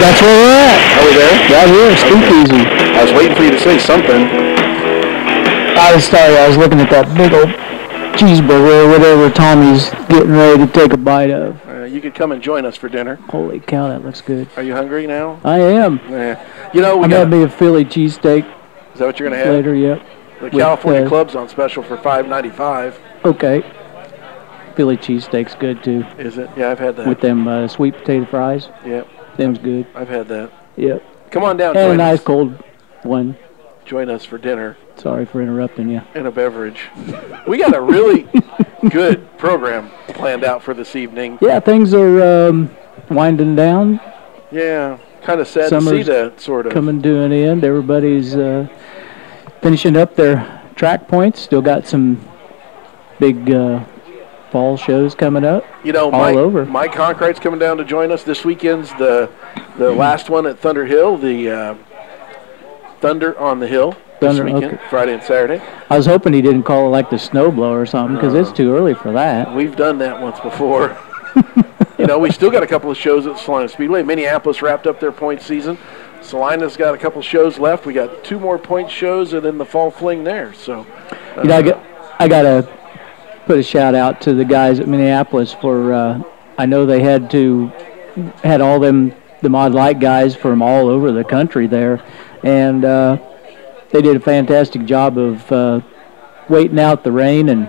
That's where we're at. Are we there? Right here, Speakeasy. I was waiting for you to say something. I was looking at that big old cheeseburger or whatever Tommy's getting ready to take a bite of. You could come and join us for dinner. Holy cow, that looks good. Are you hungry now? I am. Yeah. You know, I'm going to be a Philly cheesesteak. Is that what you're going to have? Later, yep. The California Club's on special for $5.95. Okay. Philly cheesesteak's good, too. Is it? Yeah, I've had that. With them sweet potato fries. Yep. Them's good. I've had that. Yep. Come on down. And a nice cold one. Join us for dinner. Sorry for interrupting you. And a beverage. We got a really good program planned out for this evening. Yeah, things are winding down. Yeah, kind of sad Summer's to see that, sort of. Coming to an end. Everybody's finishing up their track points. Still got some big fall shows coming up. You know, all over. Mike Conkright's coming down to join us this weekend's the last one at Thunder Hill, the Thunder on the Hill this weekend, okay. Friday and Saturday. I was hoping he didn't call it like the snowblower or something because it's too early for that. We've done that once before. You know, we still got a couple of shows at Salina Speedway. Minneapolis wrapped up their point season. Salina's got a couple of shows left. We got 2 more point shows and then the fall fling there. So, you know, I got to put a shout out to the guys at Minneapolis for. I know they had all the Mod Light guys from all over the country there, and they did a fantastic job of waiting out the rain and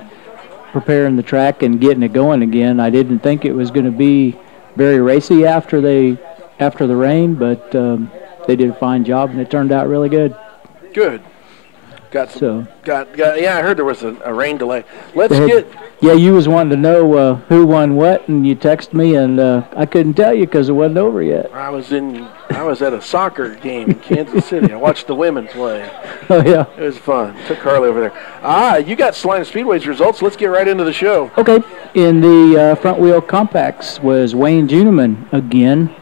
preparing the track and getting it going again. I didn't think it was going to be very racy after the rain, but they did a fine job and it turned out really good. Good. Yeah, I heard there was a rain delay. Yeah, you was wanting to know who won what, and you texted me, and I couldn't tell you because it wasn't over yet. I was at a soccer game in Kansas City. I watched the women play. Oh yeah, it was fun. Took Carly over there. You got Salina Speedway's results. Let's get right into the show. Okay, in the front wheel compacts was Wayne Juneman again.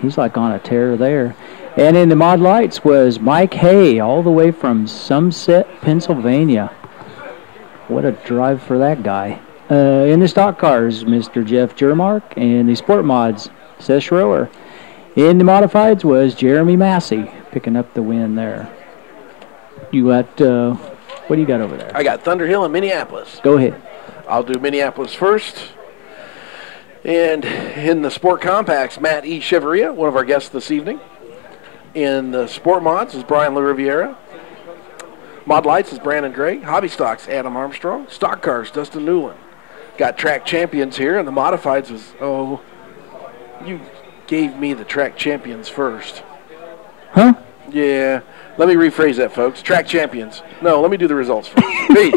He's like on a tear there. And in the Mod Lights was Mike Hay, all the way from Sunset, Pennsylvania. What a drive for that guy. In the stock cars, Mr. Jeff Jermark. And the sport mods, Seth Schroer. In the modifieds was Jeremy Massey, picking up the win there. You got, what do you got over there? I got Thunder Hill and Minneapolis. Go ahead. I'll do Minneapolis first. And in the sport compacts, Matt E. Cheveria, one of our guests this evening. In the sport mods is Brian LaRiviera. Mod Lights is Brandon Gray. Hobby Stocks, Adam Armstrong. Stock Cars, Dustin Newland. Got track champions here, and the modifieds was, you gave me the track champions first. Huh? Yeah. Let me rephrase that, folks. Track champions. No, let me do the results first. Please.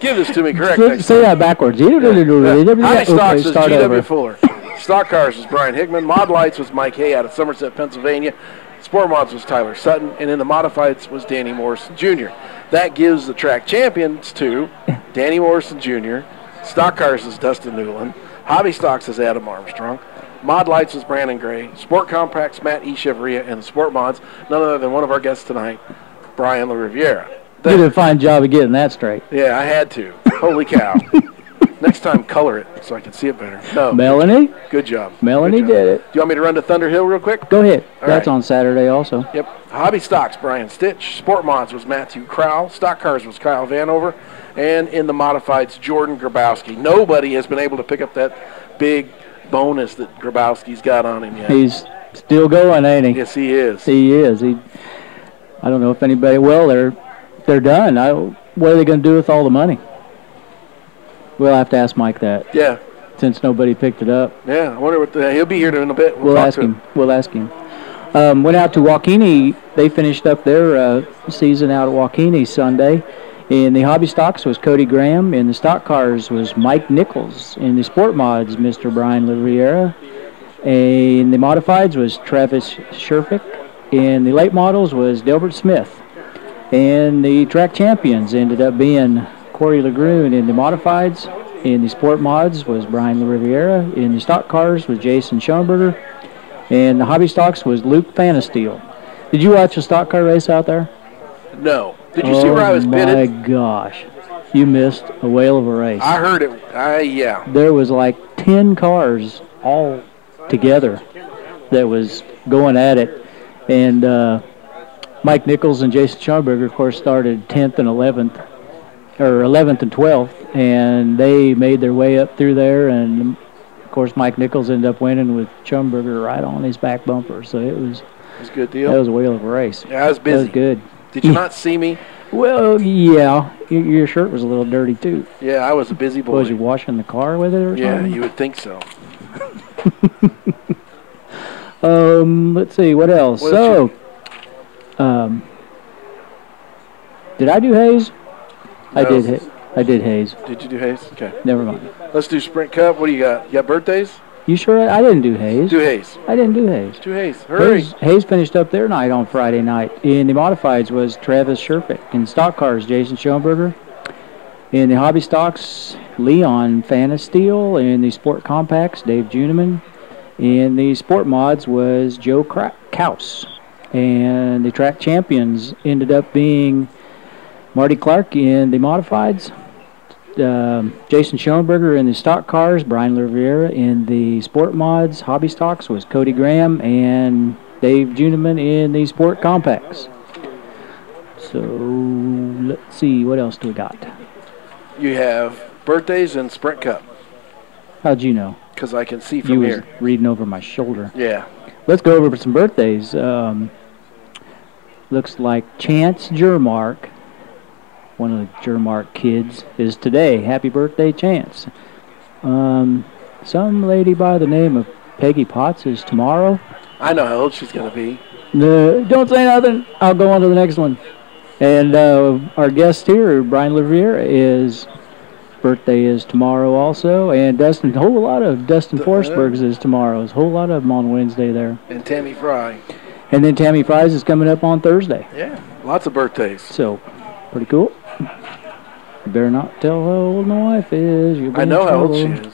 Give this to me correct. Say that backwards. Hobby Stocks is G.W. Fuller. Stock Cars was Brian Hickman. Mod Lights was Mike Hay out of Somerset, Pennsylvania. Sport Mods was Tyler Sutton. And in the modifieds was Danny Morrison Jr. That gives the track champions to Danny Morrison Jr. Stock Cars is Dustin Newland. Hobby Stocks is Adam Armstrong. Mod Lights is Brandon Gray. Sport Compacts, Matt E. Cheveria. And the Sport Mods, none other than one of our guests tonight, Brian LaRiviera. You did a fine job of getting that straight. Yeah, I had to. Holy cow. Next time, color it so I can see it better. No. Melanie? Good job. Melanie did it. Do you want me to run to Thunder Hill real quick? Go ahead. All That's right. on Saturday also. Yep. Hobby Stocks, Brian Stitch. Sport Mods was Matthew Crowell. Stock Cars was Kyle Vanover. And in the modifieds, Jordan Grabowski. Nobody has been able to pick up that big bonus that Grabowski's got on him yet. He's still going, ain't he? Yes, he is. He is. I don't know if anybody, they're done. What are they going to do with all the money? We'll have to ask Mike that. Yeah. Since nobody picked it up. Yeah, I wonder what he'll be here in a bit. We'll ask him. We'll ask him. Went out to Waukene. They finished up their season out at Waukene Sunday. In the hobby stocks was Cody Graham. In the stock cars was Mike Nichols. In the sport mods, Mr. Brian LaRiviera. In the modifieds was Travis Sherfick. In the late models was Delbert Smith. And the track champions ended up being Corey Lagroon. In the modifieds. In the sport mods was Brian LaRiviera. In the stock cars was Jason Schoenberger. And the hobby stocks was Luke Fanasteel. Did you watch a stock car race out there? No. Did you see where I was pitted? Oh, my gosh. You missed a whale of a race. I heard it. Yeah. There was like 10 cars all together. that was going at it. And Mike Nichols and Jason Schomburger, of course, started 10th and 11th, or 11th and 12th, and they made their way up through there. And, of course, Mike Nichols ended up winning with Schomburger right on his back bumper. So it was a good deal. That was a whale of a race. Yeah, I was busy. That was good. Did you not see me? Well, yeah. Your shirt was a little dirty, too. Yeah, I was a busy boy. Was you washing the car with it or something? Yeah, you would think so. Let's see, what else? Did I do Hayes? No. I did Hayes. Did you do Hayes? Okay. Never mind. Let's do Sprint Cup. What do you got? You got birthdays? You sure? I didn't do Hayes. Do Hayes. I didn't do Hayes. Do Hayes. Hurry. Hayes finished up their night on Friday night. In the modifieds was Travis Sherpick. In stock cars, Jason Schomburger. In the hobby stocks, Leon Fanasteel. In the sport compacts, Dave Juniman. In the sport mods was Joe Kaus. And the track champions ended up being Marty Clark in the modifieds, Jason Schoenberger in the stock cars, Brian Rivera in the sport mods, hobby stocks was Cody Graham, and Dave Juniman in the sport compacts. So let's see, what else do we got? You have birthdays and Sprint Cup. How'd you know? Because I can see from here. You was reading over my shoulder. Yeah. Let's go over some birthdays. Looks like Chance Jermark, one of the Jermark kids, is today. Happy birthday, Chance. Some lady by the name of Peggy Potts is tomorrow. I know how old she's going to be. Don't say nothing. I'll go on to the next one. And our guest here, Brian Rivera, his birthday is tomorrow also. And a whole lot of Dustin Forsberg's is tomorrow. There's a whole lot of them on Wednesday there. And Tammy Fry. And then Tammy Fry's is coming up on Thursday. Yeah, lots of birthdays. So, pretty cool. You better not tell how old my wife is. I know how old she is.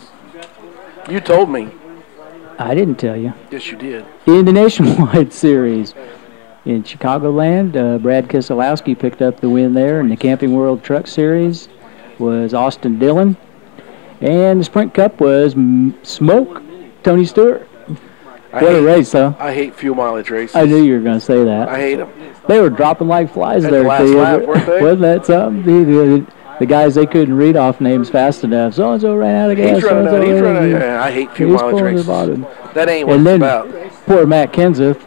You told me. I didn't tell you. Yes, you did. In the Nationwide Series in Chicagoland, Brad Keselowski picked up the win there. In the Camping World Truck Series was Austin Dillon. And the Sprint Cup was Smoke, Tony Stewart. What a race, huh? I hate fuel mileage races. I knew you were going to say that. I hate them. They were dropping like flies At there. The last lap, weren't they? Wasn't that something? The guys, they couldn't read off names fast enough. So-and-so ran out of gas. He's running out. Yeah, I hate fuel mileage races. That ain't what it's about. Poor Matt Kenseth,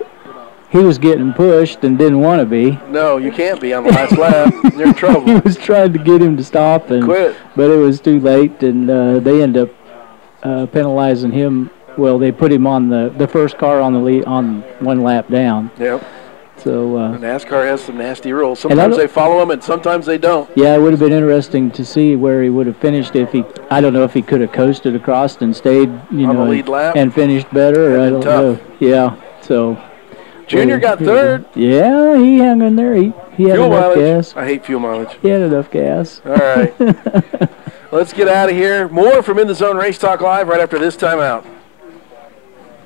he was getting pushed and didn't want to be. No, you can't be on the last lap. You're in trouble. He was trying to get him to stop. And quit. But it was too late, and they ended up penalizing him. Well, they put him on the first car on the lead on one lap down. Yep. So NASCAR has some nasty rules. Sometimes they follow them, and sometimes they don't. Yeah, it would have been interesting to see where he would have finished if he. I don't know if he could have coasted across and stayed, on the lead lap and finished better. Or I don't know. Yeah. So. Junior got third. Yeah, he hung in there. He had fuel enough mileage. gas. I hate fuel mileage. He had enough gas. All right. Let's get out of here. More from In the Zone Race Talk Live right after this timeout.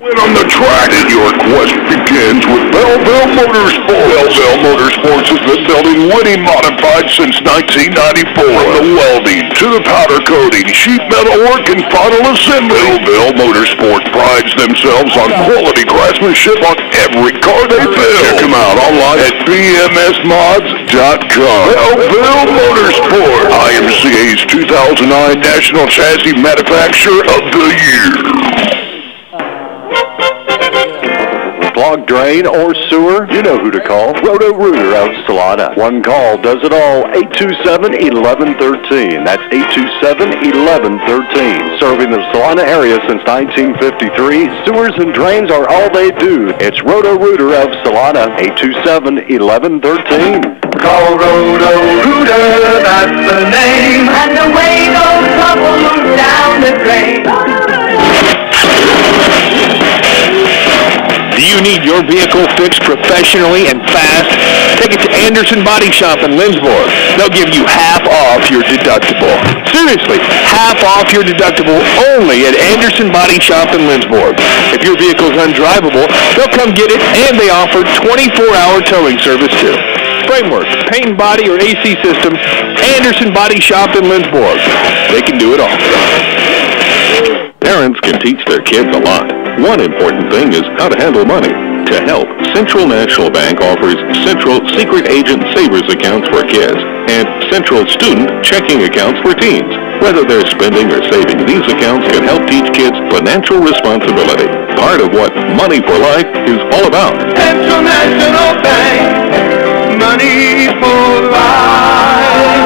When on the track, and your quest begins with Belleville Motorsports. Belleville Motorsports has been building winning modified since 1994. From the welding to the powder coating, sheet metal work, and final assembly. Belleville Motorsports prides themselves on quality craftsmanship on every car they build. Check them out online at bmsmods.com. Belleville Motorsports, IMCA's 2009 National Chassis Manufacturer of the Year. Clogged drain or sewer? You know who to call. Roto-Rooter out of Salina. One call does it all. 827-1113. That's 827-1113. Serving the Salina area since 1953. Sewers and drains are all they do. It's Roto-Rooter out of Salina. 827-1113. Call Roto-Rooter, that's the name. And away goes trouble moves down the drain. Do you need your vehicle fixed professionally and fast? Take it to Anderson Body Shop in Lindsborg. They'll give you half off your deductible. Seriously, half off your deductible only at Anderson Body Shop in Lindsborg. If your vehicle is undrivable, they'll come get it, and they offer 24-hour towing service too. Framework, paint, body, or AC systems, Anderson Body Shop in Lindsborg. They can do it all. There Parents can teach their kids a lot. One important thing is how to handle money. To help, Central National Bank offers Central Secret Agent Savers accounts for kids and Central Student Checking accounts for teens. Whether they're spending or saving, these accounts can help teach kids financial responsibility. Part of what Money for Life is all about. Central National Bank, money for life.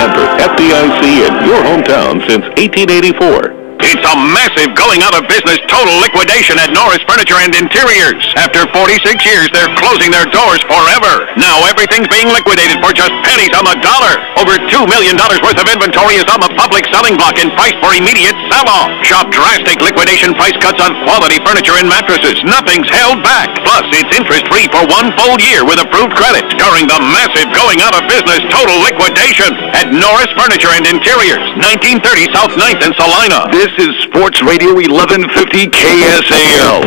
Member FDIC in your hometown since 1884. It's a massive going out of business total liquidation at Norris Furniture and Interiors. After 46 years, they're closing their doors forever. Now everything's being liquidated for just pennies on the dollar. Over $2 million worth of inventory is on the public selling block and priced for immediate sell-off. Shop drastic liquidation price cuts on quality furniture and mattresses. Nothing's held back. Plus, it's interest-free for 1 full year with approved credit during the massive going out of business total liquidation at Norris Furniture and Interiors, 1930 South 9th in Salina. This is Sports Radio 1150 KSAL.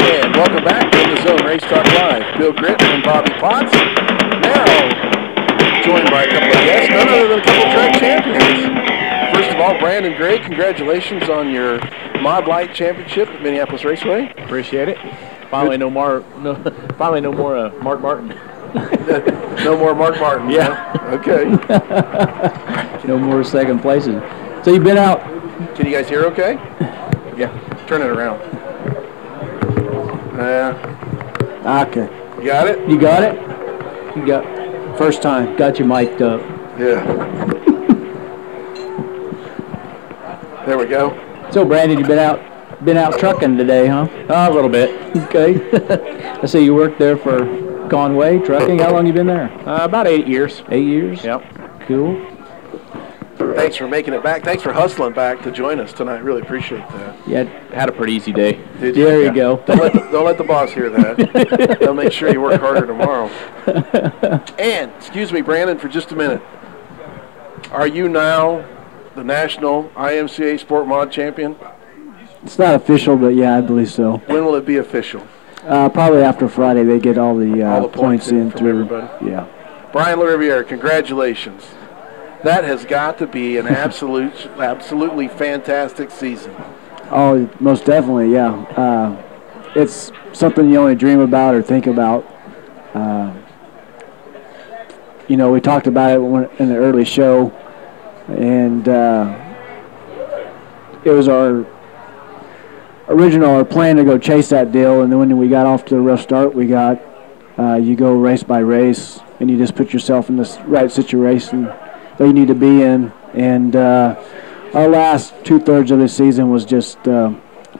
And welcome back to the Zone Race Talk Live. Bill Gritton and Bobby Potts. Now joined by a couple of guests, none other than a couple of track champions. First of all, Brandon Gray, congratulations on your Mod Light Championship at Minneapolis Raceway. Appreciate it. Finally, no more Mark Martin. No more Mark Martin. Yeah. Huh? Okay. No more second places. So you've been out. Can you guys hear okay? Yeah. Turn it around. Okay. You got it? You got it? You got first time. Got you mic'd up. Yeah. There we go. So Brandon, you've been out trucking today, huh? A little bit. Okay. I see you worked there for Conway Trucking. How long you been there? About 8 years. 8 years? Yep. Cool. Thanks for making it back. Thanks for hustling back to join us tonight. Really appreciate that. Yeah. Had a pretty easy day. Did you? There you go. Don't let the boss hear that. They'll make sure you work harder tomorrow. And, excuse me, Brandon, for just a minute. Are you now the national IMCA Sport Mod champion? It's not official, but yeah, I believe so. When will it be official? Probably after Friday, they get all the points in through everybody. Yeah. Brian LaRiviere, congratulations. That has got to be an absolutely fantastic season. Oh, most definitely, yeah. It's something you only dream about or think about. You know, we talked about it in the early show, and it was our plan to go chase that deal, and then when we got off to a rough start, we got you go race by race, and you just put yourself in the right situation that you need to be in. And our last 2/3 of the season was just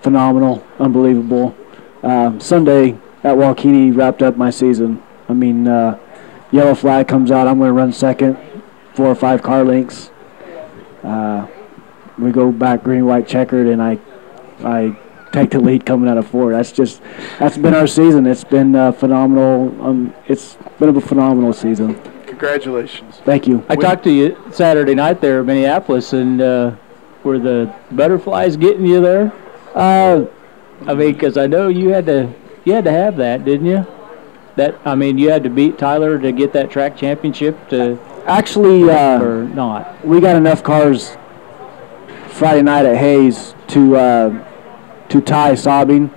phenomenal, unbelievable. Sunday at Walkini wrapped up my season. I mean, yellow flag comes out, I'm going to run second, 4 or 5 car lengths. We go back green, white, checkered, and I take the lead coming out of 4. That's been our season. It's been phenomenal. It's been a phenomenal season. Congratulations. Thank you. I talked to you Saturday night there in Minneapolis, and were the butterflies getting you there? I mean, because I know you had to have that, didn't you? You had to beat Tyler to get that track championship to. Actually, or not. We got enough cars Friday night at Hayes to tie Sabine,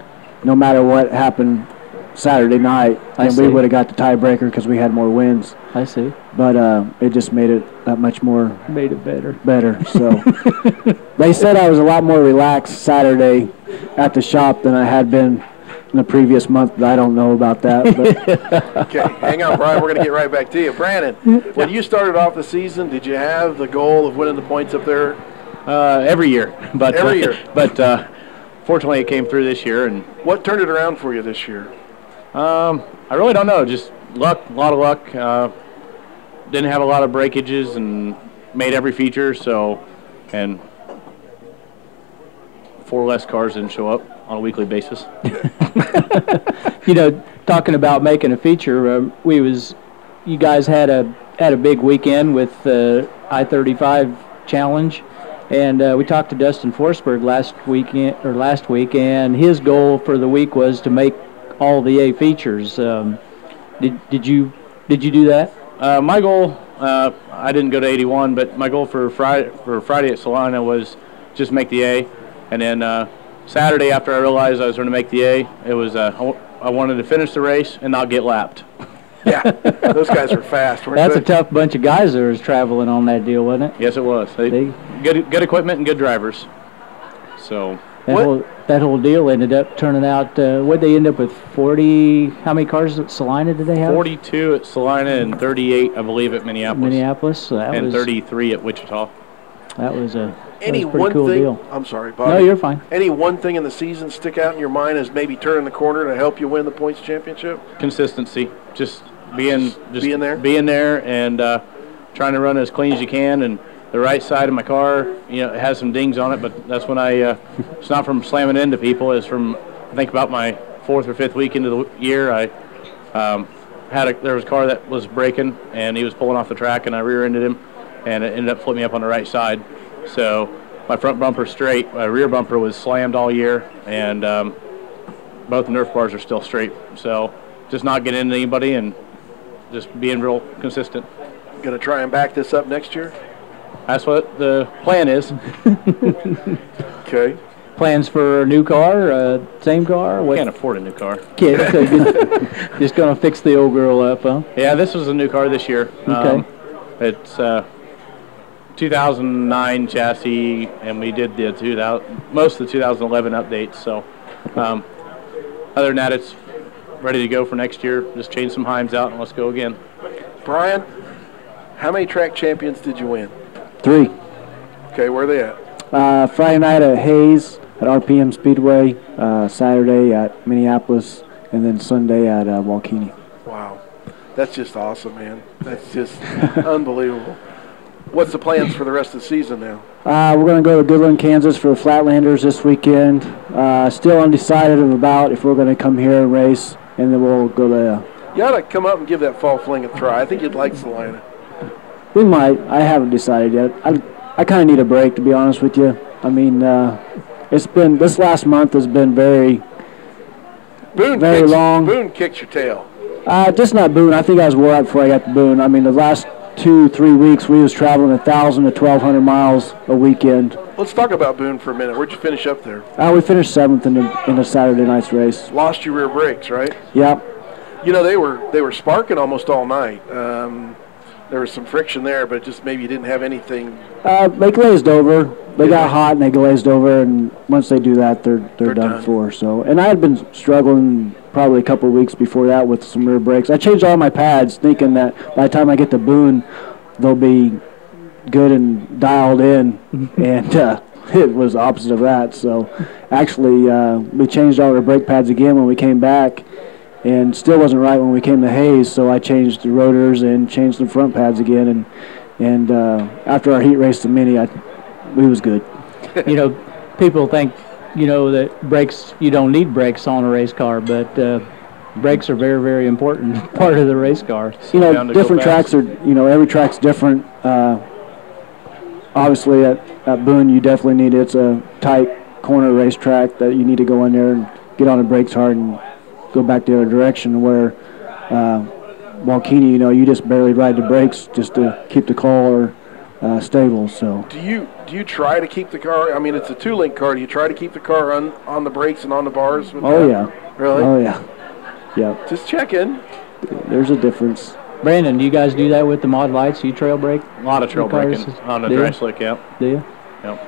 no matter what happened Saturday night. And we would have got the tiebreaker because we had more wins. I see. But it just made it that much more. Made it better. So they said I was a lot more relaxed Saturday at the shop than I had been in the previous month, but I don't know about that. But. Okay, hang on, Brian. We're going to get right back to you. Brandon, when you started off the season, did you have the goal of winning the points up there? Every year. But, every year. But fortunately, it came through this year. And what turned it around for you this year? I really don't know. Just luck, a lot of luck. Didn't have a lot of breakages and made every feature. And 4 less cars didn't show up on a weekly basis. You know, talking about making a feature, you guys had a big weekend with the I-35 challenge, and we talked to Dustin Forsberg last week, and his goal for the week was to make all the A features. Did you do that? My goal I didn't go to 81, but my goal for Friday at Salina was just make the A. And then Saturday, after I realized I was going to make the A, it was I wanted to finish the race and not get lapped. Yeah, those guys are fast. That's a tough bunch of guys that was traveling on that deal, wasn't it? Yes, it was. Good equipment and good drivers. So that whole deal ended up turning out. What they end up with 40? How many cars at Salina did they have? 42 at Salina and 38, I believe, at Minneapolis. So that and was 33 at Wichita. That was a pretty cool deal. I'm sorry, Bob. No, you're fine. Any one thing in the season stick out in your mind as maybe turning the corner to help you win the points championship? Consistency. Just being there and trying to run as clean as you can. And the right side of my car, it has some dings on it, but that's when it's not from slamming into people. It's from, I think about my 4th or 5th week into the year, there was a car that was braking, and he was pulling off the track, and I rear-ended him, and it ended up flipping me up on the right side. So my front bumper's straight. My rear bumper was slammed all year, and both Nerf bars are still straight. So just not getting into anybody and just being real consistent. Going to try and back this up next year? That's what the plan is. Okay. Plans for a new car, same car? What? Can't afford a new car. Just going to fix the old girl up, huh? Yeah, this was a new car this year. Okay. It's 2009 chassis, and we did most of the 2011 updates. So other than that, it's ready to go for next year. Just change some Heims out, and let's go again. Brian, how many track champions did you win? 3. Okay, where are they at? Friday night at Hayes at RPM Speedway, Saturday at Minneapolis, and then Sunday at Walkenie. Wow. That's just awesome, man. That's just unbelievable. What's the plans for the rest of the season now? We're going to go to Goodland, Kansas for Flatlanders this weekend. Still undecided about if we're going to come here and race, and then we'll go to... You ought to come up and give that fall fling a try. I think you'd like Salina. We might. I haven't decided yet. I kind of need a break, to be honest with you. I mean, this last month has been very long. Boone kicks your tail. Just not Boone. I think I was wore out before I got to Boone. I mean, the last 2-3 weeks we was traveling 1,000 to 1,200 miles a weekend. Let's talk about Boone for a minute. Where'd you finish up there? We finished 7th in the Saturday night's race. Lost your rear brakes, right? Yep. They were sparking almost all night. There was some friction there, but just maybe you didn't have anything. They glazed over. They got hot and they glazed over, and once they do that, they're done for. So, and I had been struggling probably a couple of weeks before that with some rear brakes. I changed all my pads, thinking that by the time I get to Boone, they'll be good and dialed in, and it was the opposite of that. So, actually, we changed all our brake pads again when we came back. And still wasn't right when we came to Hayes, so I changed the rotors and changed the front pads again. And after our heat race to Mini, we was good. People think, that brakes, you don't need brakes on a race car, but brakes are very, very important part of the race car. Different tracks are, every track's different. Obviously, at Boone, you definitely need it. It's a tight corner racetrack that you need to go in there and get on the brakes hard and go back the other direction, where Walkenie, you just barely ride the brakes just to keep the car stable. So do you try to keep the car? I mean, it's a 2-link car. Do you try to keep the car on the brakes and on the bars? Yeah. Really? Oh yeah. Yeah. Just checking. There's a difference. Brandon, do you guys do that with the mod lights? You trail brake? A lot of trail braking on the dry slick, yeah. Do you? Yep.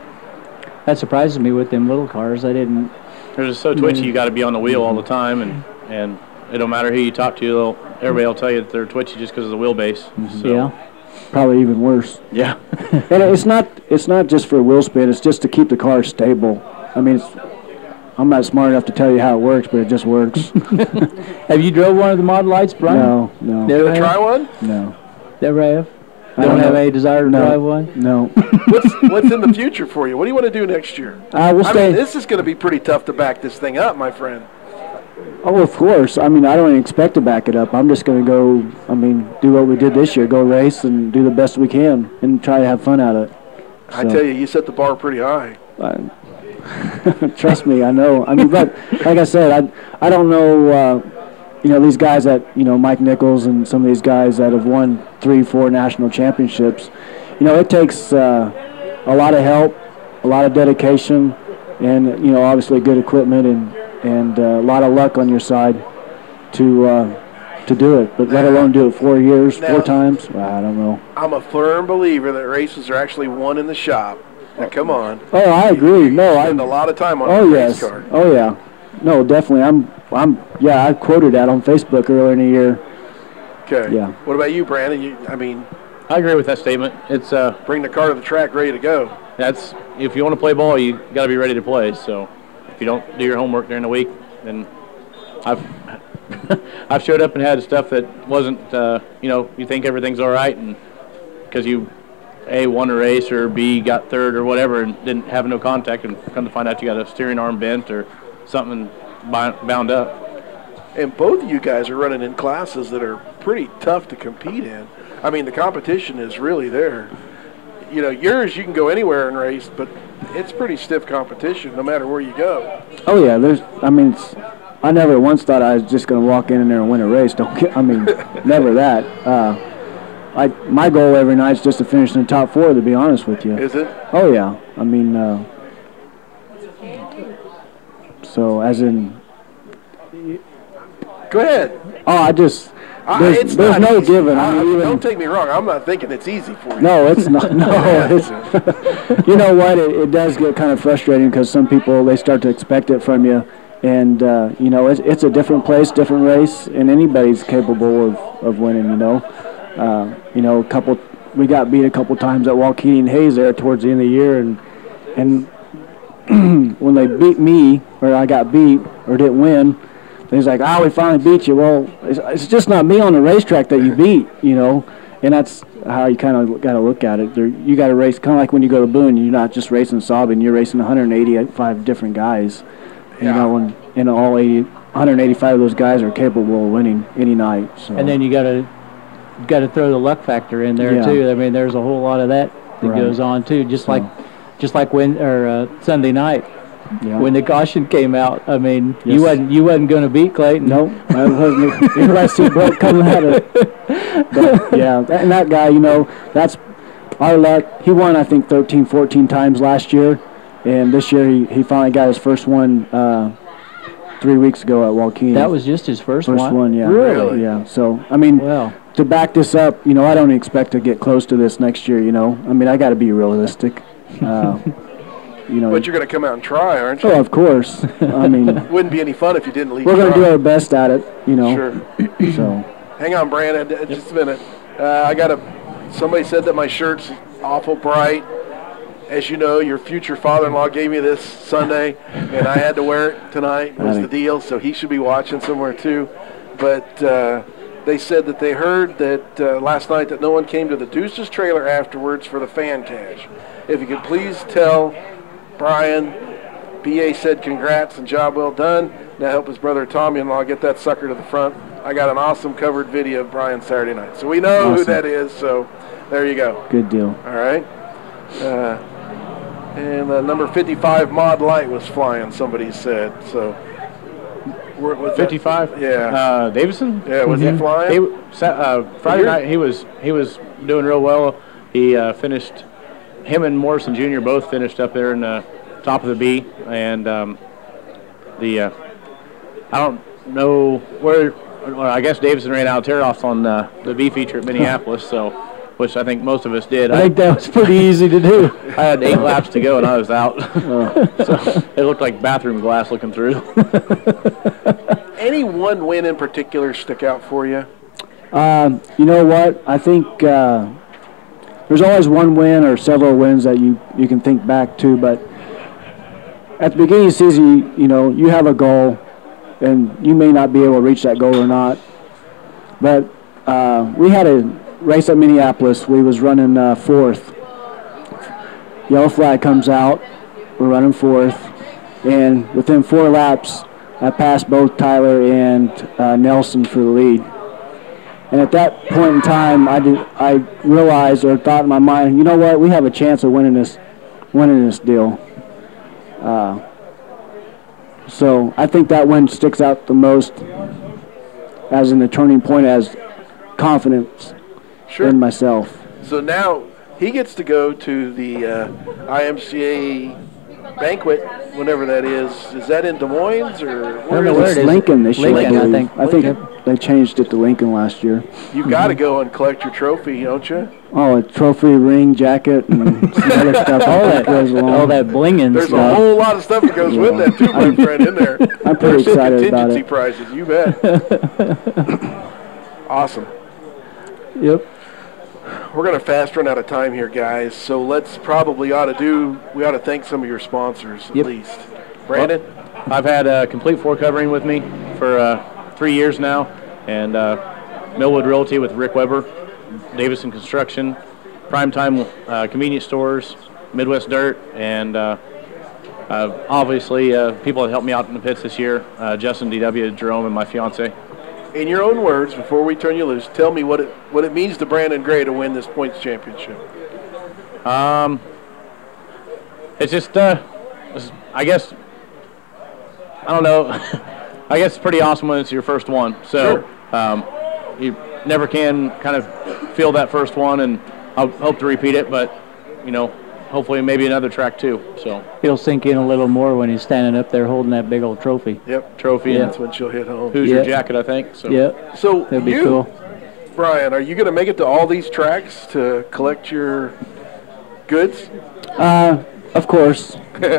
That surprises me with them little cars. I didn't. They're just so twitchy. You got to be on the wheel all the time, and it don't matter who you talk to. Everybody will tell you that they're twitchy just because of the wheelbase. Mm-hmm. So. Yeah. Probably even worse. Yeah. And it's not just for wheel spin. It's just to keep the car stable. I mean, I'm not smart enough to tell you how it works, but it just works. Have you drove one of the mod lights, Brian? No. Never try one? No. Never have? Don't have any desire to drive one? No. What's in the future for you? What do you want to do next year? We'll stay. This is going to be pretty tough to back this thing up, my friend. Oh, of course. I mean, I don't even expect to back it up. I'm just going to go, do what we did this year, go race and do the best we can and try to have fun at it. So. I tell you set the bar pretty high. Trust me, I know. But like I said, I don't know these guys that, Mike Nichols and some of these guys that have won 3-4 national championships, it takes a lot of help, a lot of dedication, and, obviously good equipment and a lot of luck on your side to do it. But let alone do it 4 years, 4 times, I don't know. I'm a firm believer that races are actually won in the shop. Now, come on. Oh, I agree. No, I spend a lot of time on a race car. Oh, yeah. No, definitely. I quoted that on Facebook earlier in the year. Okay. Yeah. What about you, Brandon? I agree with that statement. It's bring the car to the track ready to go. That's if you want to play ball, you got to be ready to play. So if you don't do your homework during the week, then I've showed up and had stuff that wasn't you think everything's all right, and because you A, won a race, or B, got third or whatever, and didn't have no contact, and come to find out you got a steering arm bent or something bound up. And both of you guys are running in classes that are pretty tough to compete in. I mean, the competition is really there. Yours, you can go anywhere and race, but it's pretty stiff competition no matter where you go. Oh, yeah. I never once thought I was just going to walk in there and win a race. Never that. My goal every night is just to finish in the top 4, to be honest with you. Is it? Oh, yeah. So, as in... Go ahead. Oh, there's no easy. giving. Don't take me wrong. I'm not thinking it's easy for you. No, it's not. No, you know what? It does get kind of frustrating because some people, they start to expect it from you. And, it's a different place, different race, and anybody's capable of winning, we got beat a couple times at Waukegan and Hayes there towards the end of the year, and when they beat me, or I got beat, or didn't win, he's like, we finally beat you. Well, it's just not me on the racetrack that you beat, and that's how you kind of got to look at it. You got to race, kind of like when you go to Boone, you're not just racing Saubin, you're racing 185 different guys. Yeah. All 185 of those guys are capable of winning any night. So. And then you got to throw the luck factor in there too. I mean, there's a whole lot of that goes on too. Just like Sunday night when the caution came out. I mean, you wasn't going to beat Clayton. No, I wasn't. Everybody see Brett coming at it. But, and that guy, that's our luck. He won, I think, 13, 14 times last year. And this year he finally got his first one 3 weeks ago at Waukegan. That was just his first one? First one, yeah. Really? Yeah. So, to back this up, I don't expect to get close to this next year, I got to be realistic. But you're going to come out and try, aren't you? Oh, of course. Wouldn't be any fun if you didn't leave. We're going to do our best at it, Sure. So. Hang on, Brandon, just a minute. Somebody said that my shirt's awful bright. As you know, your future father-in-law gave me this Sunday, and I had to wear it tonight, was the deal, so he should be watching somewhere too. But they said that they heard that last night that no one came to the Deuces trailer afterwards for the fan cash. If you could please tell Brian, BA said congrats and job well done. Now help his brother Tommy-in-law get that sucker to the front. I got an awesome covered video of Brian Saturday night. So we know who that is, so there you go. Good deal. All right. And number 55 Mod Light was flying, somebody said. So, was 55? Yeah. Davison? Yeah, was he flying? Friday night he was doing real well. He finished. Him and Morrison Jr. both finished up there in the top of the B, and I don't know where. Well, I guess Davison ran out of tear-offs on the B feature at Minneapolis, so. Which I think most of us did. I think that was pretty easy to do. I had 8 laps to go, and I was out. So it looked like bathroom glass looking through. Any one win in particular stick out for you? You know what? I think there's always one win or several wins that you can think back to, but at the beginning of the season, you have a goal, and you may not be able to reach that goal or not. But we had a race at Minneapolis. We was running 4th. Yellow flag comes out. We're running 4th. And within 4 laps, I passed both Tyler and Nelson for the lead. And at that point in time, I realized or thought in my mind, you know what, we have a chance of winning this deal. So I think that one sticks out the most. as in a turning point, as confidence in myself. So now he gets to go to the IMCA banquet, whenever that is. Is that in Des Moines or where is it? It's Lincoln this year. Lincoln, I think they changed it to Lincoln last year. You've got to go and collect your trophy, don't you? Oh, a trophy, ring, jacket, and some other stuff. All that blinging There's stuff. a whole lot of stuff that goes with that too, my friend, in there. I'm pretty excited about Contingency it. prizes, you bet. Awesome. Yep. We're going to fast run out of time here, guys. So we ought to thank some of your sponsors at least. Brandon? Well, I've had Complete Floor Covering with me for 3 years now, and Millwood Realty with Rick Weber, Davison Construction, Primetime Convenience Stores, Midwest Dirt, and obviously people that helped me out in the pits this year, Justin D.W., Jerome, and my fiance. In your own words, before we turn you loose, tell me what it means to Brandon Gray to win this points championship. It's just, I guess, I don't know. I guess it's pretty awesome when it's your first one. So you never can kind of feel that first one, and I hope to repeat it, but, hopefully maybe another track too. So It'll sink in a little more when he's standing up there holding that big old trophy. Yep, trophy. That's when she'll hit home. Hoosier jacket, I think. So. Yep. So that'd be cool. Brian, are you going to make it to all these tracks to collect your goods? Of course. Some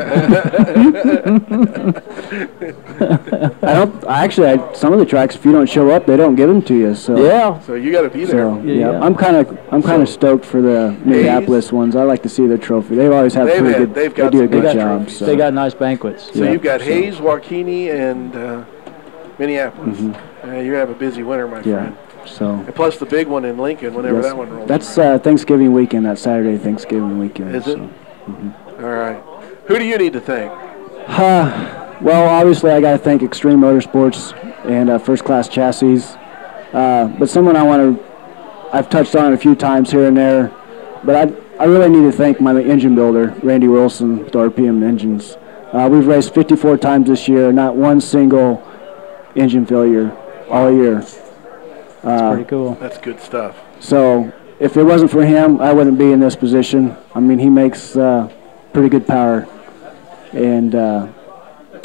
of the tracks, if you don't show up, they don't give them to you. So So you got to be there. So, I'm kind of stoked for the Minneapolis ones. I like to see their trophy. They always have they do a good job. So. They got nice banquets. So you've got Hayes, Waukene, and Minneapolis. You're gonna have a busy winter, my friend. So. And plus the big one in Lincoln, whenever that one rolls. That's Thanksgiving weekend. That Saturday Thanksgiving weekend. Is it? All right. Who do you need to thank? Well, obviously I got to thank Extreme Motorsports and First Class Chassis. But someone I've touched on it a few times here and there, but I really need to thank my engine builder, Randy Wilson, with RPM Engines. We've raced 54 times this year, not one single engine failure all year. That's pretty cool. That's good stuff. So if it wasn't for him, I wouldn't be in this position. I mean, he makes pretty good power. And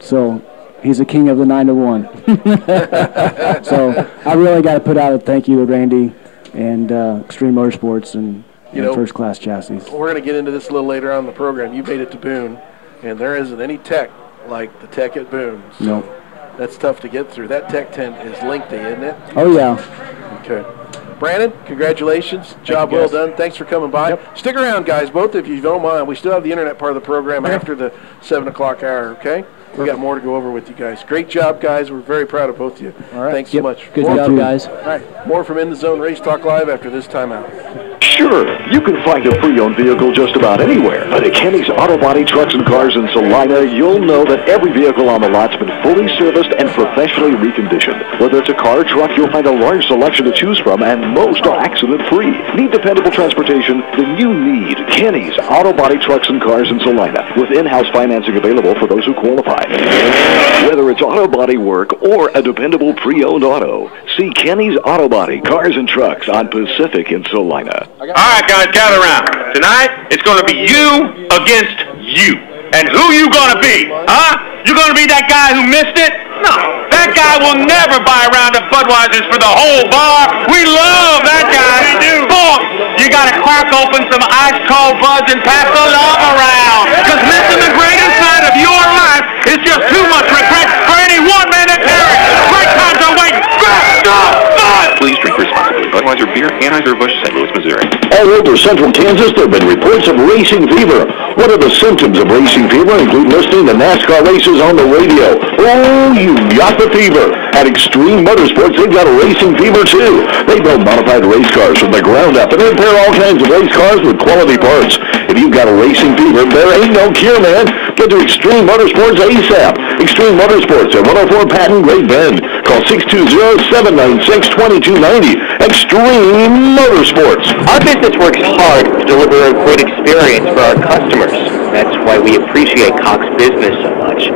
so he's a king of the 9-to-1. So I really got to put out a thank you to Randy and Extreme Motorsports and First Class Chassis. We're going to get into this a little later on in the program. You made it to Boone, and there isn't any tech like the tech at Boone. So nope. That's tough to get through. That tech tent is lengthy, isn't it? Oh, yeah. Okay. Brandon, congratulations. Job well done. Thanks for coming by. Yep. Stick around, guys, both of you, if you don't mind. We still have the internet part of the program after the 7 o'clock hour, okay? We got more to go over with you guys. Great job, guys. We're very proud of both of you. All right. Thanks so much. Good job, guys. All right. More from In the Zone Race Talk Live after this timeout. Sure, you can find a pre-owned vehicle just about anywhere, but at Kenny's Auto Body Trucks and Cars in Salina, you'll know that every vehicle on the lot's been fully serviced and professionally reconditioned. Whether it's a car or truck, you'll find a large selection to choose from, and most are accident-free. Need dependable transportation? Then you need Kenny's Auto Body Trucks and Cars in Salina, with in-house financing available for those who qualify. Whether it's auto body work or a dependable pre-owned auto, see Kenny's Auto Body Cars and Trucks on Pacific in Salina. All right, guys, gather around. Tonight, it's going to be you against you. And who you going to be? Huh? You going to be that guy who missed it? No. That guy will never buy a round of Budweisers for the whole bar. We love that guy. We do. Boom. You got to crack open some ice-cold Buds and pass the love around. Because missing the greatest night of your life is just too much regret for any one man at Terry. Great times are waiting. Please drink responsibly. Budweiser beer, Anheuser-Busch, St. Louis, Missouri. All over central Kansas, there have been reports of racing fever. What are the symptoms of racing fever? Include listening to NASCAR races on the radio. Oh, you got the fever. At Extreme Motorsports, they've got a racing fever, too. They build modified race cars from the ground up, and they repair all kinds of race cars with quality parts. If you've got a racing fever, there ain't no cure, man. Get to Extreme Motorsports ASAP. Extreme Motorsports at 104 Patton, Great Bend. Call 620-796-2290. Extreme Motorsports. Our business works hard to deliver a great experience for our customers. That's why we appreciate Cox Business so much.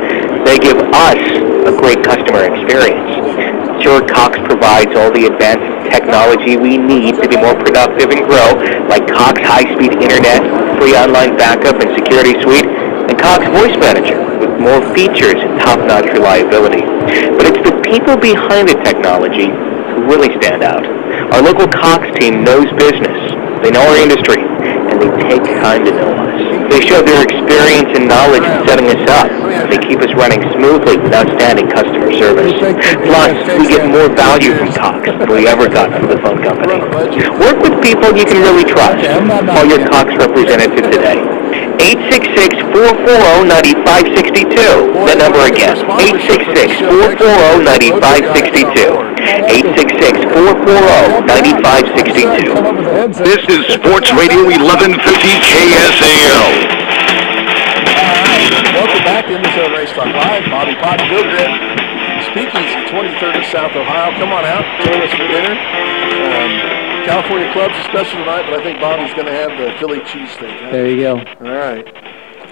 They give us a great customer experience. sure Cox provides all the advanced technology we need to be more productive and grow, like Cox high-speed internet, free online backup and security suite, and Cox Voice Manager with more features and top-notch reliability. But it's the people behind the technology who really stand out. Our local Cox team knows business, they know our industry, and they take time to know us. They show their experience and knowledge in setting us up, and they keep us running smoothly with outstanding customer service. Plus, we get more value from Cox than we ever got from the phone company. Work with people you can really trust. Call your Cox representative today. 866-440-9562. That number again, 866-440-9562. 866-440-9562. This is Sports Radio 1150 KSAL. Welcome back into Race Talk Live. Bobby Potts, Bill Grant, Speakeasy, 23rd of South Ohio. Come on out, join us for dinner. California Club's a special tonight, but I think Bobby's going to have the Philly cheesesteak. Huh? There you go. All right.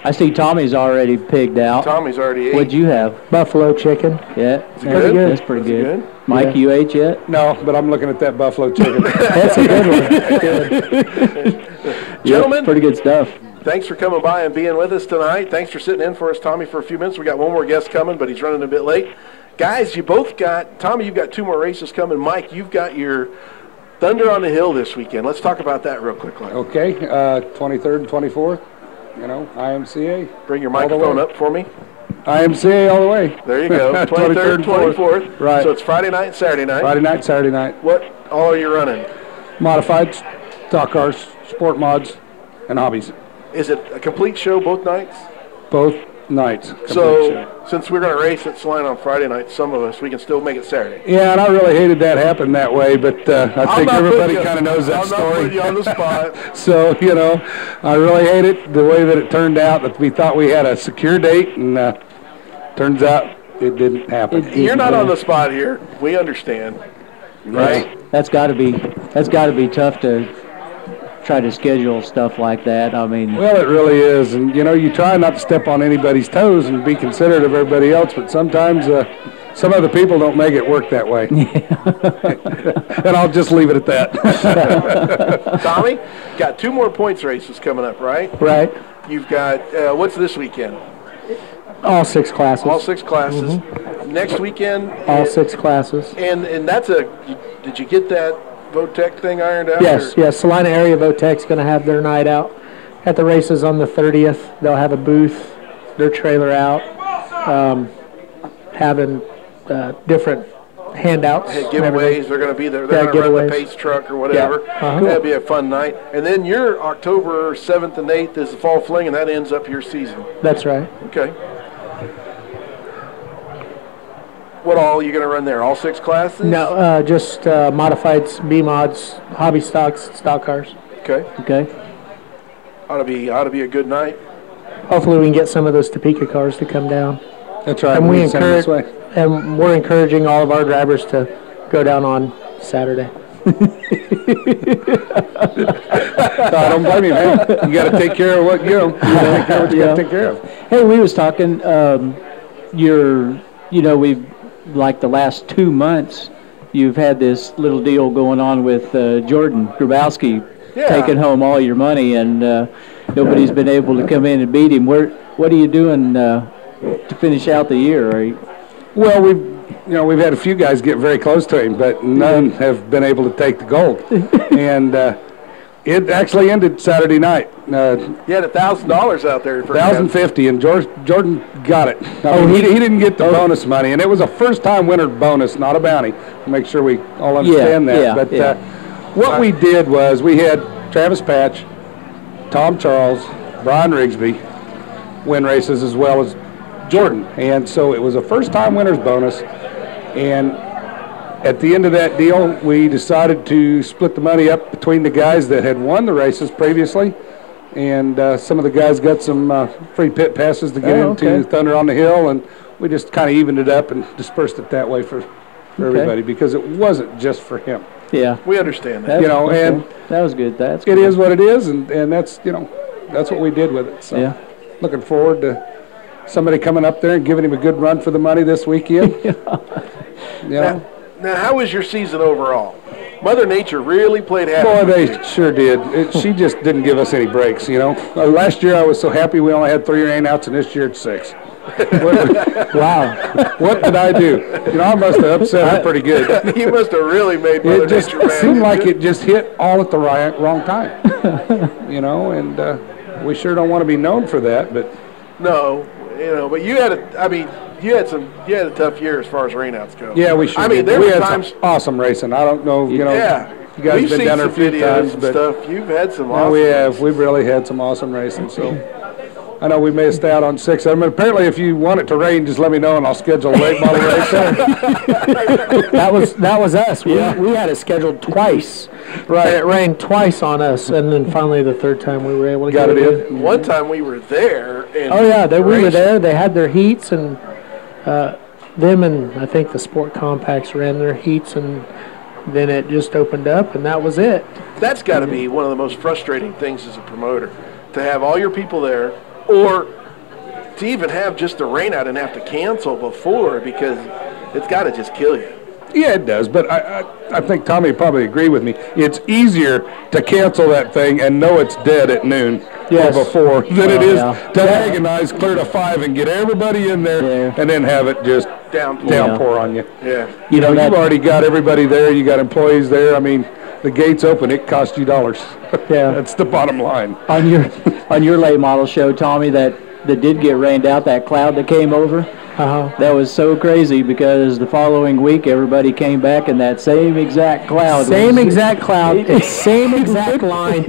I see Tommy's already pigged out. Tommy's already ate. What'd you have? Buffalo chicken. Yeah. That's good. That's pretty good. Mike, you ate yet? No, but I'm looking at that buffalo chicken. That's a good one. Good. Gentlemen. Pretty good stuff. Thanks for coming by and being with us tonight. Thanks for sitting in for us, Tommy, for a few minutes. We got one more guest coming, but he's running a bit late. Guys, you both got, Tommy, you've got 2 more races coming. Mike, you've got your Thunder on the Hill this weekend. Let's talk about that real quickly. Okay, 23rd and 24th, IMCA. Bring your microphone up for me. IMCA all the way. There you go, 23rd and 24th. Right. So it's Friday night and Saturday night. Friday night, Saturday night. What all are you running? Modified, stock cars, sport mods, and hobbies. Is it a complete show both nights? Both nights. So, since we're going to race at Saline on Friday night, some of us, we can still make it Saturday. Yeah, and I really hated that happened that way, but I think everybody kind of knows that story. I'm not putting you on the spot. So, I really hate it the way that it turned out, that we thought we had a secure date, and turns out it didn't happen. You're not on the spot here. We understand. Right? That's got to be tough to try to schedule stuff like that. I mean, well, it really is, and you try not to step on anybody's toes and be considerate of everybody else, but sometimes some other people don't make it work that way. And I'll just leave it at that. Tommy, got 2 more points races coming up, right? Right. You've got what's this weekend? All 6 classes. All 6 classes. Next weekend. All 6 classes. And that's did you get that Votech thing ironed out? Yes, yes. Salina Area Votech's going to have their night out at the races on the 30th. They'll have a booth, their trailer out, having different handouts. Giveaways. They're going to be there. They're going to run the pace truck or whatever. Yeah. That'll be a fun night. And then your October 7th and 8th is the Fall Fling, and that ends up your season. That's right. Okay. What all are you going to run there? All 6 classes? No, just modifieds, B-mods, hobby stocks, stock cars. Okay. Okay. Ought to be a good night. Hopefully we can get some of those Topeka cars to come down. That's right. And we're encouraging all of our drivers to go down on Saturday. I don't blame you, man. You got to take care of what you got to take care of. Hey, we was talking. We've like the last 2 months, you've had this little deal going on with Jordan Grabowski taking home all your money, and nobody's been able to come in and beat him. What are you doing to finish out the year? Well, we've had a few guys get very close to him, but none have been able to take the gold. And it actually ended Saturday night. You had $1,000 out there. $1,050, and Jordan got it. He didn't get the bonus money, and it was a first-time winner bonus, not a bounty. Make sure we all understand that. But what we did was we had Travis Patch, Tom Charles, Brian Rigsby win races as well as Jordan, and so it was a first-time winner's bonus. And at the end of that deal, we decided to split the money up between the guys that had won the races previously, and some of the guys got some free pit passes to get into Thunder on the Hill, and we just kind of evened it up and dispersed it that way for everybody, because it wasn't just for him. Yeah, we understand that. And that was good. It is what it is, and that's that's what we did with it. So looking forward to somebody coming up there and giving him a good run for the money this weekend. Now, how was your season overall? Mother Nature really played happy. Boy, they sure did. She just didn't give us any breaks, you know. Last year I was so happy we only had 3 rainouts, and this year it's 6. Wow. What did I do? You know, I must have upset her pretty good. You must have really made Mother Nature mad. It seemed like it just hit all at the wrong time. You know, and we sure don't want to be known for that, but. No, you know, but you had you had a tough year as far as rainouts go. Yeah, we sure did. There we were had times some awesome racing. I don't know, you know. Yeah. You guys We've been seen down there some a few videos times, and but stuff. You've had some awesome. We have. We've really had some awesome racing. So I know we missed out on 6 of them. Apparently, if you want it to rain, just let me know and I'll schedule a late model race. That was us. We had it scheduled twice. Right. And it rained twice on us, and then finally the third time we were able to get it in. One time we were there. And we were there. They had their heats, and them and I think the Sport Compacts ran their heats, and then it just opened up, and that was it. That's got to be one of the most frustrating things as a promoter, to have all your people there, or to even have just a rain out and have to cancel before, because it's got to just kill you. Yeah, it does, but I think Tommy would probably agree with me. It's easier to cancel that thing and know it's dead at noon or before than it is to agonize, clear to 5 and get everybody in there and then have it just downpour on you. Yeah. You know, you've already got everybody there. You got employees there. I mean, the gate's open. It costs you dollars. Yeah. That's the bottom line. On your late model show, Tommy, that did get rained out, that cloud that came over, that was so crazy because the following week everybody came back in that same exact cloud. Same exact cloud, same exact line,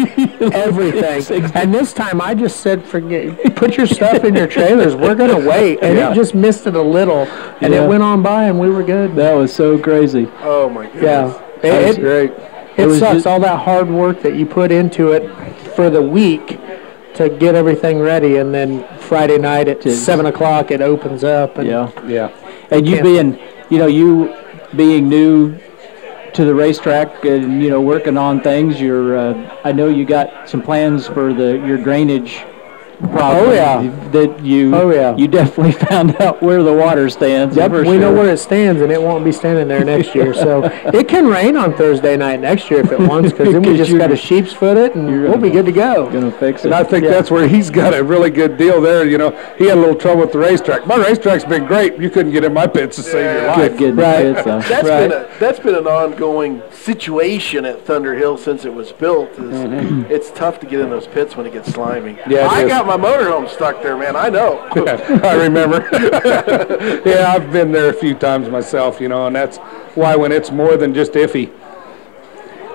everything. And this time I just said, forget, put your stuff in your trailers. We're going to wait. And it just missed it a little, and it went on by, and we were good. That was so crazy. Oh, my goodness. Yeah. That was great. It sucks, all that hard work that you put into it for the week to get everything ready, and then Friday night at 7 o'clock it opens up. And And you being new to the racetrack and working on things, I know you got some plans for your drainage problem. That you definitely found out where the water stands. Yep, we know where it stands, and it won't be standing there next year. So it can rain on Thursday night next year if it wants, because then we just got to sheep's foot it, and we'll be good to go. Going to fix it. And I think that's where he's got a really good deal there. You know, he had a little trouble with the racetrack. My racetrack's been great. You couldn't get in my pits to save your life. That's been an ongoing situation at Thunder Hill since it was built. It's tough to get in those pits when it gets slimy. Yeah, I got my motorhome stuck there, man. I know. I remember. Yeah, I've been there a few times myself, and that's why when it's more than just iffy,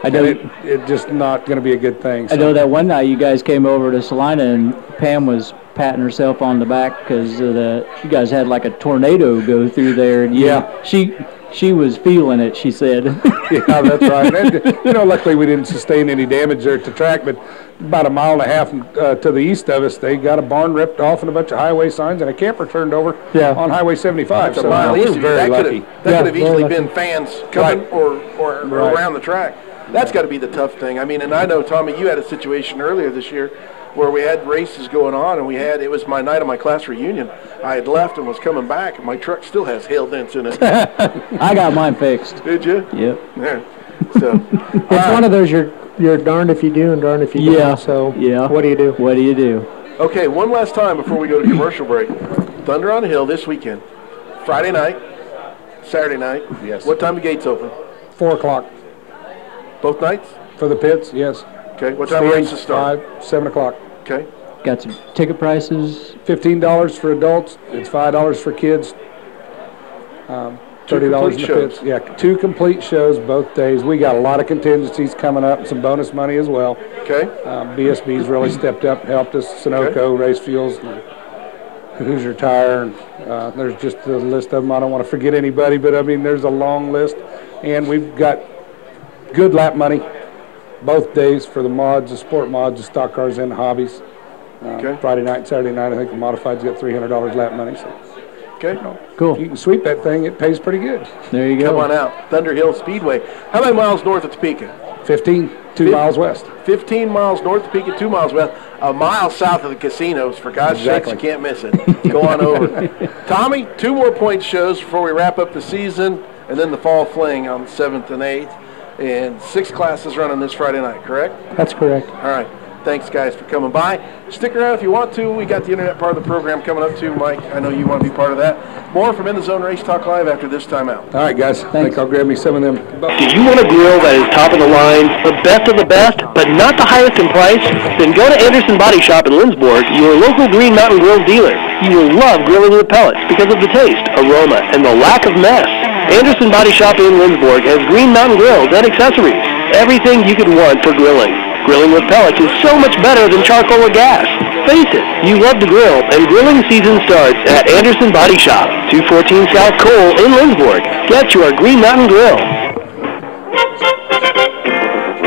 I know it's just not going to be a good thing. So. I know that one night you guys came over to Salina and Pam was patting herself on the back because you guys had like a tornado go through there. And she was feeling it, she said. Yeah, that's right. And, luckily we didn't sustain any damage there at the track, but about a mile and a half to the east of us, they got a barn ripped off and a bunch of highway signs and a camper turned over on Highway 75. That's a mile east of you. Very lucky. That could have easily been fans coming or around the track. That's got to be the tough thing. I mean, and I know, Tommy, you had a situation earlier this year where we had races going on, and it was my night of my class reunion. I had left and was coming back, and my truck still has hail dents in it. I got mine fixed. Did you? Yep. Yeah. So it's one of those you're darned if you do and darned if you don't. So what do you do? What do you do? Okay, one last time before we go to commercial break. Thunder on the Hill this weekend. Friday night, Saturday night. Yes. What time the gates open? 4 o'clock. Both nights? For the pits, yes. Okay. What time races start? 7 o'clock. Okay. Got some ticket prices. $15 for adults. It's $5 for kids. $30 in the pits. Yeah, 2 complete shows both days. We got a lot of contingencies coming up, some bonus money as well. Okay. BSB's really stepped up, helped us. Sunoco, Race Fuels, Hoosier Tire. And, there's just a list of them. I don't want to forget anybody, but I mean, there's a long list. And we've got good lap money both days for the mods, the sport mods, the stock cars, and the hobbies. Friday night and Saturday night, I think the modified's got $300 lap money. So. Okay. Cool. If you can sweep that thing, it pays pretty good. There you go. Come on out. Thunder Hill Speedway. How many miles north of Topeka? 15, 2 miles west. 15 miles north of Topeka, 2 miles west. A mile south of the casinos. For God's sakes, you can't miss it. Go on over. Tommy, 2 more point shows before we wrap up the season. and then the Fall Fling on the 7th and 8th. And 6 classes running this Friday night, correct? That's correct. All right. Thanks, guys, for coming by. Stick around if you want to. We got the internet part of the program coming up, too, Mike. I know you want to be part of that. More from In the Zone Race Talk Live after this time out. All right, guys. I think I'll grab me some of them. Do you want a grill that is top of the line, the best of the best, but not the highest in price? Then go to Anderson Body Shop in Lindsborg, your local Green Mountain Grill dealer. You will love grilling with pellets because of the taste, aroma, and the lack of mess. Anderson Body Shop in Lindsborg has Green Mountain grills and accessories. Everything you could want for grilling. Grilling with pellets is so much better than charcoal or gas. Face it, you love to grill, and grilling season starts at Anderson Body Shop, 214 South Cole in Lindsborg. Get your Green Mountain Grill.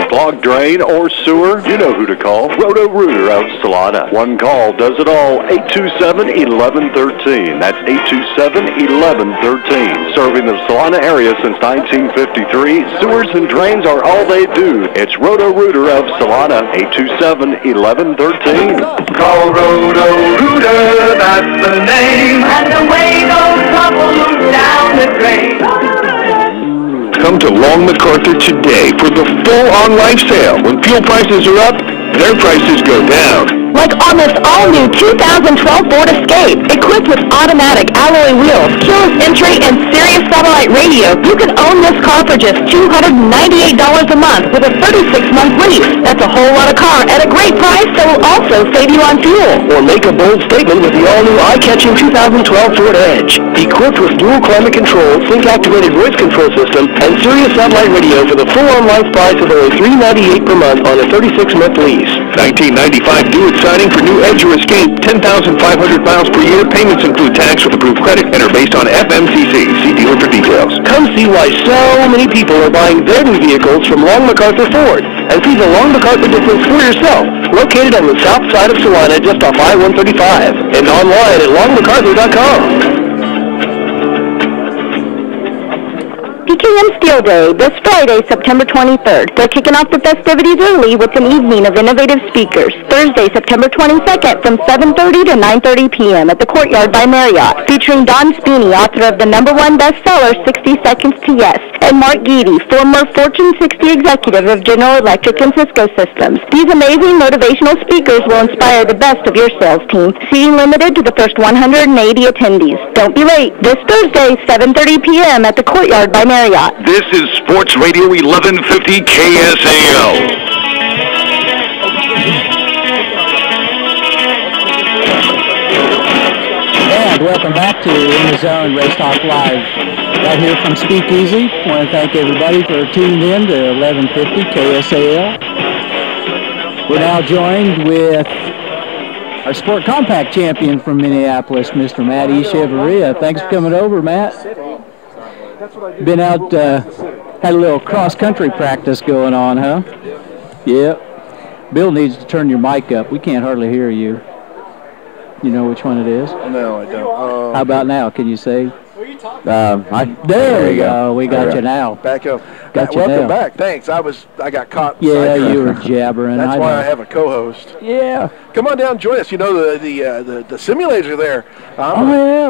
Clogged drain or sewer? You know who to call. Roto-Rooter of Salina. One call does it all. 827-1113. That's 827-1113. Serving the Salina area since 1953. Sewers and drains are all they do. It's Roto-Rooter of Salina. 827-1113. Call Roto-Rooter, that's the name. And away goes trouble moves down the drain. Come to Long MacArthur today for the full on-life sale. When fuel prices are up, their prices go down. Like on this all-new 2012 Ford Escape, equipped with automatic alloy wheels, keyless entry, and Sirius satellite radio, you can own this car for just $298 a month with a 36-month lease. That's a whole lot of car at a great price that will also save you on fuel. Or make a bold statement with the all-new eye-catching 2012 Ford Edge. Equipped with dual climate control, sync-activated voice control system, and Sirius satellite radio for the full on-life price of only $398 per month on a 36-month lease. 1995 due signing for new Edge or Escape, 10,500 miles per year. Payments include tax with approved credit and are based on FMCC. See dealer for details. Come see why so many people are buying their new vehicles from Long MacArthur Ford and see the Long MacArthur difference for yourself. Located on the south side of Salina, just off I-135, and online at longmacarthur.com. PKM Steel Day, this Friday, September 23rd. They're kicking off the festivities early with an evening of innovative speakers. Thursday, September 22nd, from 7:30 to 9:30 p.m. at the Courtyard by Marriott, featuring Don Spini, author of the #1 bestseller, 60 Seconds to Yes, and Mark Geedy, former Fortune 60 executive of General Electric and Cisco Systems. These amazing motivational speakers will inspire the best of your sales team. Seating limited to the first 180 attendees. Don't be late. This Thursday, 7:30 p.m. at the Courtyard by Marriott. This is Sports Radio 1150 KSAL. And welcome back to In the Zone Race Talk Live. Right here from Speakeasy. I want to thank everybody for tuning in to 1150 KSAL. We're now joined with our Sport Compact champion from Minneapolis, Mr. Matt Echevarria. Thanks for coming over, Matt. Been out, had a little cross-country practice going on, huh? Yep. Bill needs to turn your mic up. We can't hardly hear you. You know which one it is? No, I don't. How about now? Can you say? There we go. We got you now. Back up. Got you Welcome now. back. Thanks. I got caught. Yeah, you were jabbering. That's why I have a co-host. Yeah. Come on down, join us. You know the simulators are there.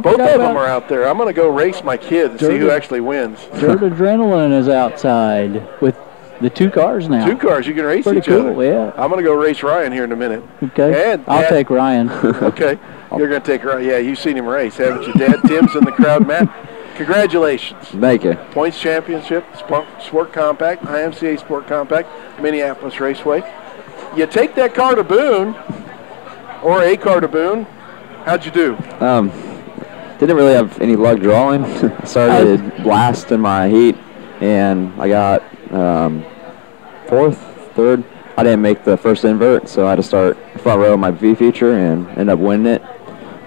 Both of them are out there. I'm going to go race my kid and see who actually wins. Dirt Adrenaline is outside with the 2 cars now. 2 cars. You can race Pretty each cool, other. Yeah. I'm going to go race Ryan here in a minute. Okay. And I'll take Ryan. Okay. You're going to take Ryan. Yeah, you've seen him race, haven't you? Dad Tim's in the crowd, Matt. Congratulations. Thank you. Points championship, Sport Compact, IMCA Sport Compact, Minneapolis Raceway. You take that car to Boone, or a car to Boone. How'd you do? Didn't really have any luck drawing. I started last in my heat, and I got 4th, 3rd. I didn't make the first invert, so I had to start front row of my V feature and ended up winning it.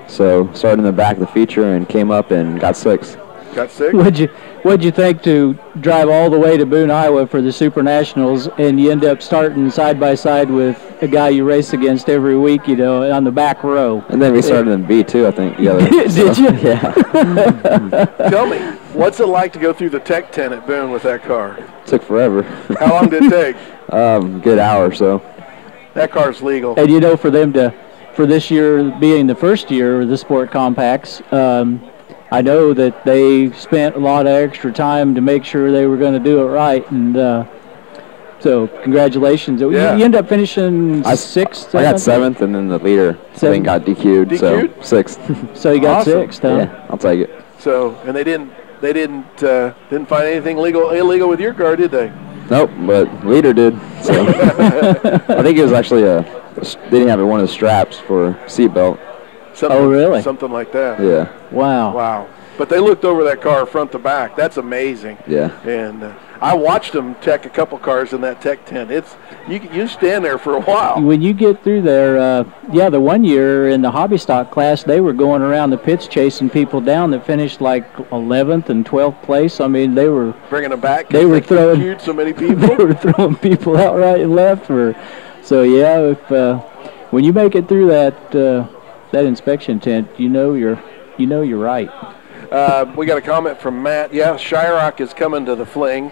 So started in the back of the feature and came up and got 6th. Got 6th? What'd you think to drive all the way to Boone, Iowa for the Super Nationals, and you end up starting side by side with a guy you race against every week, you know, on the back row? And then we started in B2, I think, together. Did you? Yeah. Tell me, what's it like to go through the tech tent at Boone with that car? Took forever. How long did it take? Good hour or so. That car's legal. And you know, for them to, for this year being the first year of the Sport Compacts, I know that they spent a lot of extra time to make sure they were going to do it right, and so congratulations. Yeah. You end up finishing sixth. I got 7th, and then the leader I think got DQ'd, so 6th. So you got Awesome. 6th, huh? Yeah, I'll take it. So, and they didn't find anything illegal with your car, did they? Nope, but leader did. So I think it was actually they didn't have one of the straps for seatbelt. Oh, really? Something like that. Yeah. Wow. Wow. But they looked over that car front to back. That's amazing. Yeah. And I watched them tech a couple cars in that tech tent. It's you stand there for a while. When you get through there, the one year in the hobby stock class, they were going around the pits chasing people down that finished like 11th and 12th place. I mean, they were bringing them back. They were throwing DQ'd so many people. They were throwing people out right and left. So yeah, if when you make it through that inspection tent, you know you're right. We got a comment from Matt. Yeah, Shyrock is coming to the fling.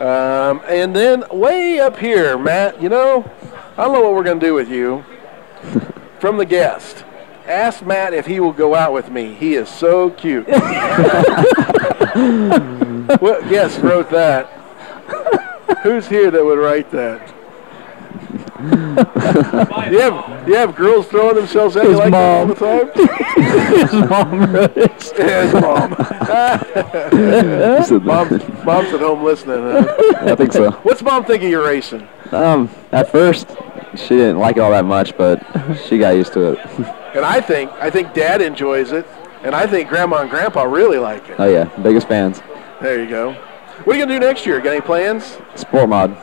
And then way up here, Matt, I don't know what we're going to do with you. From the guest. Ask Matt if he will go out with me. He is so cute. What guest wrote that? Who's here that would write that? you have girls throwing themselves at you like that all the time? His mom wrote it. Yeah, his mom. Mom's at home listening. I think so. What's Mom think of your racing? At first, she didn't like it all that much, but she got used to it. And I think Dad enjoys it, and I think Grandma and Grandpa really like it. Oh yeah, biggest fans. There you go. What are you gonna do next year? Got any plans? Sport mod.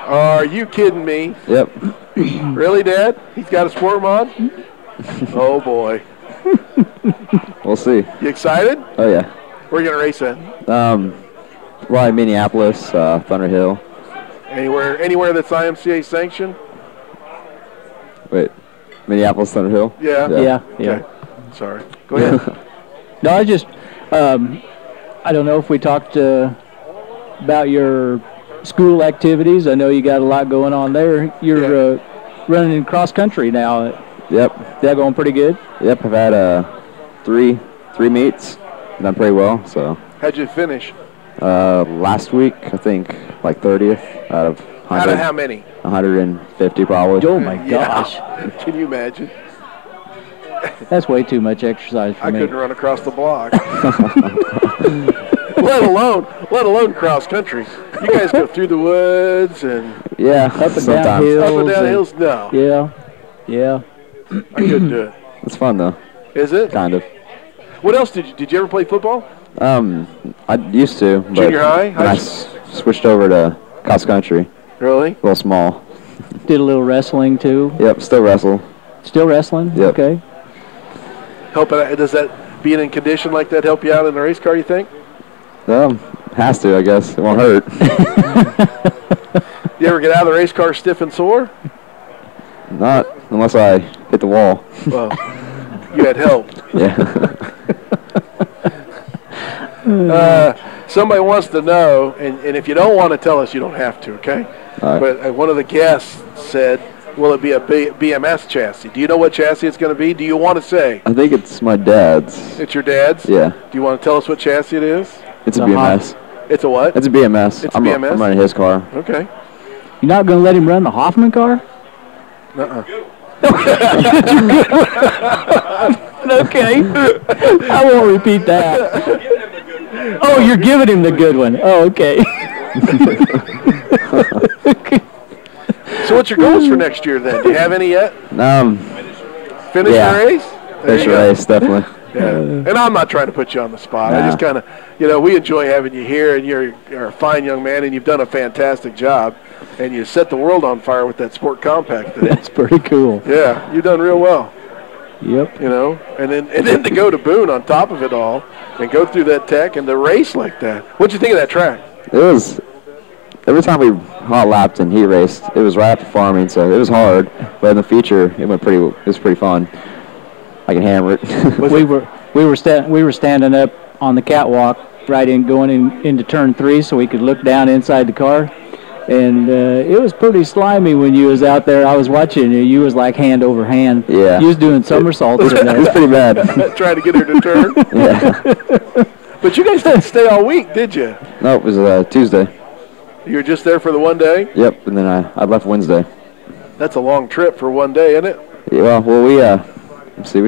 Are you kidding me? Yep. Really, Dad? He's got a sport mod? Oh boy. We'll see. You excited? Oh yeah. Where are you gonna race at? Probably Minneapolis, Thunder Hill. Anywhere that's IMCA sanctioned? Wait, Minneapolis, Thunder Hill? Yeah. Yeah. Okay. Sorry. Go ahead. No, I just I don't know if we talked about your school activities. I know you got a lot going on there. You're running in cross country now. Yep. That going pretty good? Yep. I've had three meets. Done pretty well. So. How'd you finish? Last week, I think, like 30th out of 100. Out of how many? 150 probably. Oh my gosh. Can you imagine? That's way too much exercise for me. I couldn't run across the block. let alone cross country. You guys go through the woods and up and down hills. Up and down hills? No. Yeah. I couldn't do it. It's fun though. Is it? Kind of. What else did you ever play football? I used to. But junior high? I switched over to cross country. Really? A little small. Did a little wrestling too. Yep. Still wrestle. Still wrestling? Yep. Okay. Does that being in condition like that help you out in the race car, you think? Has to, I guess. It won't hurt. You ever get out of the race car stiff and sore? Not unless I hit the wall. Well, you had help. Yeah. Somebody wants to know, and if you don't want to tell us, you don't have to, okay? All right. But one of the guests said, will it be a BMS chassis? Do you know what chassis it's going to be? Do you want to say? I think it's my dad's. It's your dad's? Yeah. Do you want to tell us what chassis it is? It's a BMS. It's a what? It's a BMS. It's a BMS? I'm running his car. Okay. You're not going to let him run the Hoffman car? Uh-uh. Okay. I won't repeat that. Oh, you're giving him the good one. Oh, okay. So what's your goals for next year then? Do you have any yet? Finish the race? Finish the race, definitely. Yeah. And I'm not trying to put you on the spot. I just kind of, we enjoy having you here, and you're a fine young man, and you've done a fantastic job. And you set the world on fire with that Sport Compact thing. That's pretty cool. Yeah, you've done real well. Yep. And then to go to Boone on top of it all and go through that tech and to race like that. What'd you think of that track? It was, every time we hot lapped and heat raced, it was right after farming, so it was hard. But in the feature, it was pretty fun. I can hammer it. we were standing up on the catwalk going into turn 3 so we could look down inside the car. And it was pretty slimy when you was out there. I was watching you. You was like hand over hand. Yeah. You was doing somersaults in there. It was pretty bad. Trying to get her to turn. Yeah. But you guys didn't stay all week, did you? No, it was Tuesday. You were just there for the one day? Yep, and then I left Wednesday. That's a long trip for one day, isn't it? Yeah, well, we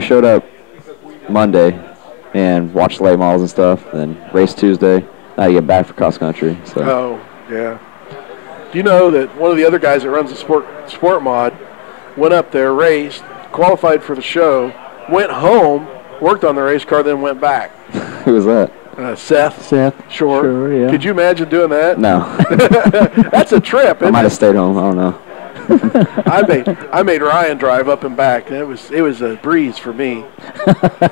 showed up Monday and watched late models and stuff, then raced Tuesday. I had to get back for cross country. So. Oh, yeah. Do you know that one of the other guys that runs the sport mod went up there, raced, qualified for the show, went home, worked on the race car, then went back? Who was that? Seth. Sure, yeah. Could you imagine doing that? No. That's a trip. I might have stayed home. I don't know. I made Ryan drive up and back. It was a breeze for me.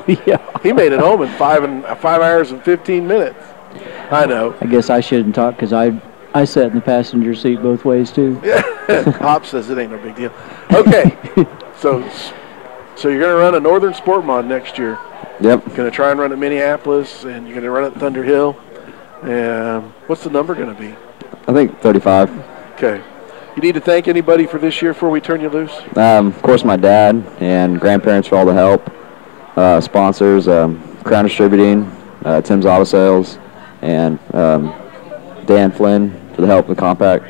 Yeah. He made it home in 5 hours and 15 minutes. I know. I guess I shouldn't talk because I sat in the passenger seat both ways too. Yeah. Hop says it ain't no big deal. Okay. So you're gonna run a Northern Sport Mod next year. Yep. Gonna try and run at Minneapolis, and you're gonna run at Thunder Hill. And what's the number gonna be? I think 35. Okay. You need to thank anybody for this year before we turn you loose? Of course, my dad and grandparents for all the help. Sponsors, Crown Distributing, Tim's Auto Sales, and Dan Flynn for the help with the compact.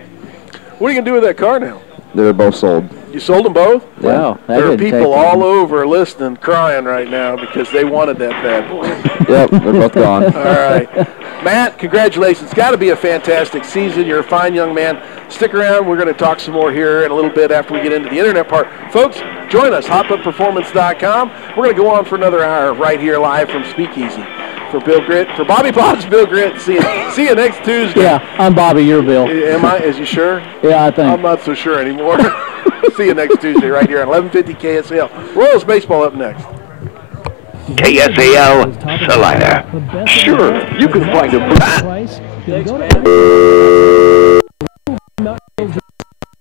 What are you going to do with that car now? They're both sold. You sold them both? Wow. There are people all over listening, crying right now because they wanted that bad boy. Yep, they're both gone. All right. Matt, congratulations. It's got to be a fantastic season. You're a fine young man. Stick around. We're going to talk some more here in a little bit after we get into the internet part. Folks, join us, hotbutperformance.com. We're going to go on for another hour right here live from Speakeasy. For Bill Gritt, for Bobby Potts, Bill Gritt. See you next Tuesday. Yeah, I'm Bobby. You're Bill. Am I? Is you sure? Yeah, I think. I'm not so sure anymore. See you next Tuesday right here on 1150 KSAL. Royals baseball up next. KSAL Salina. Sure, you can find a price.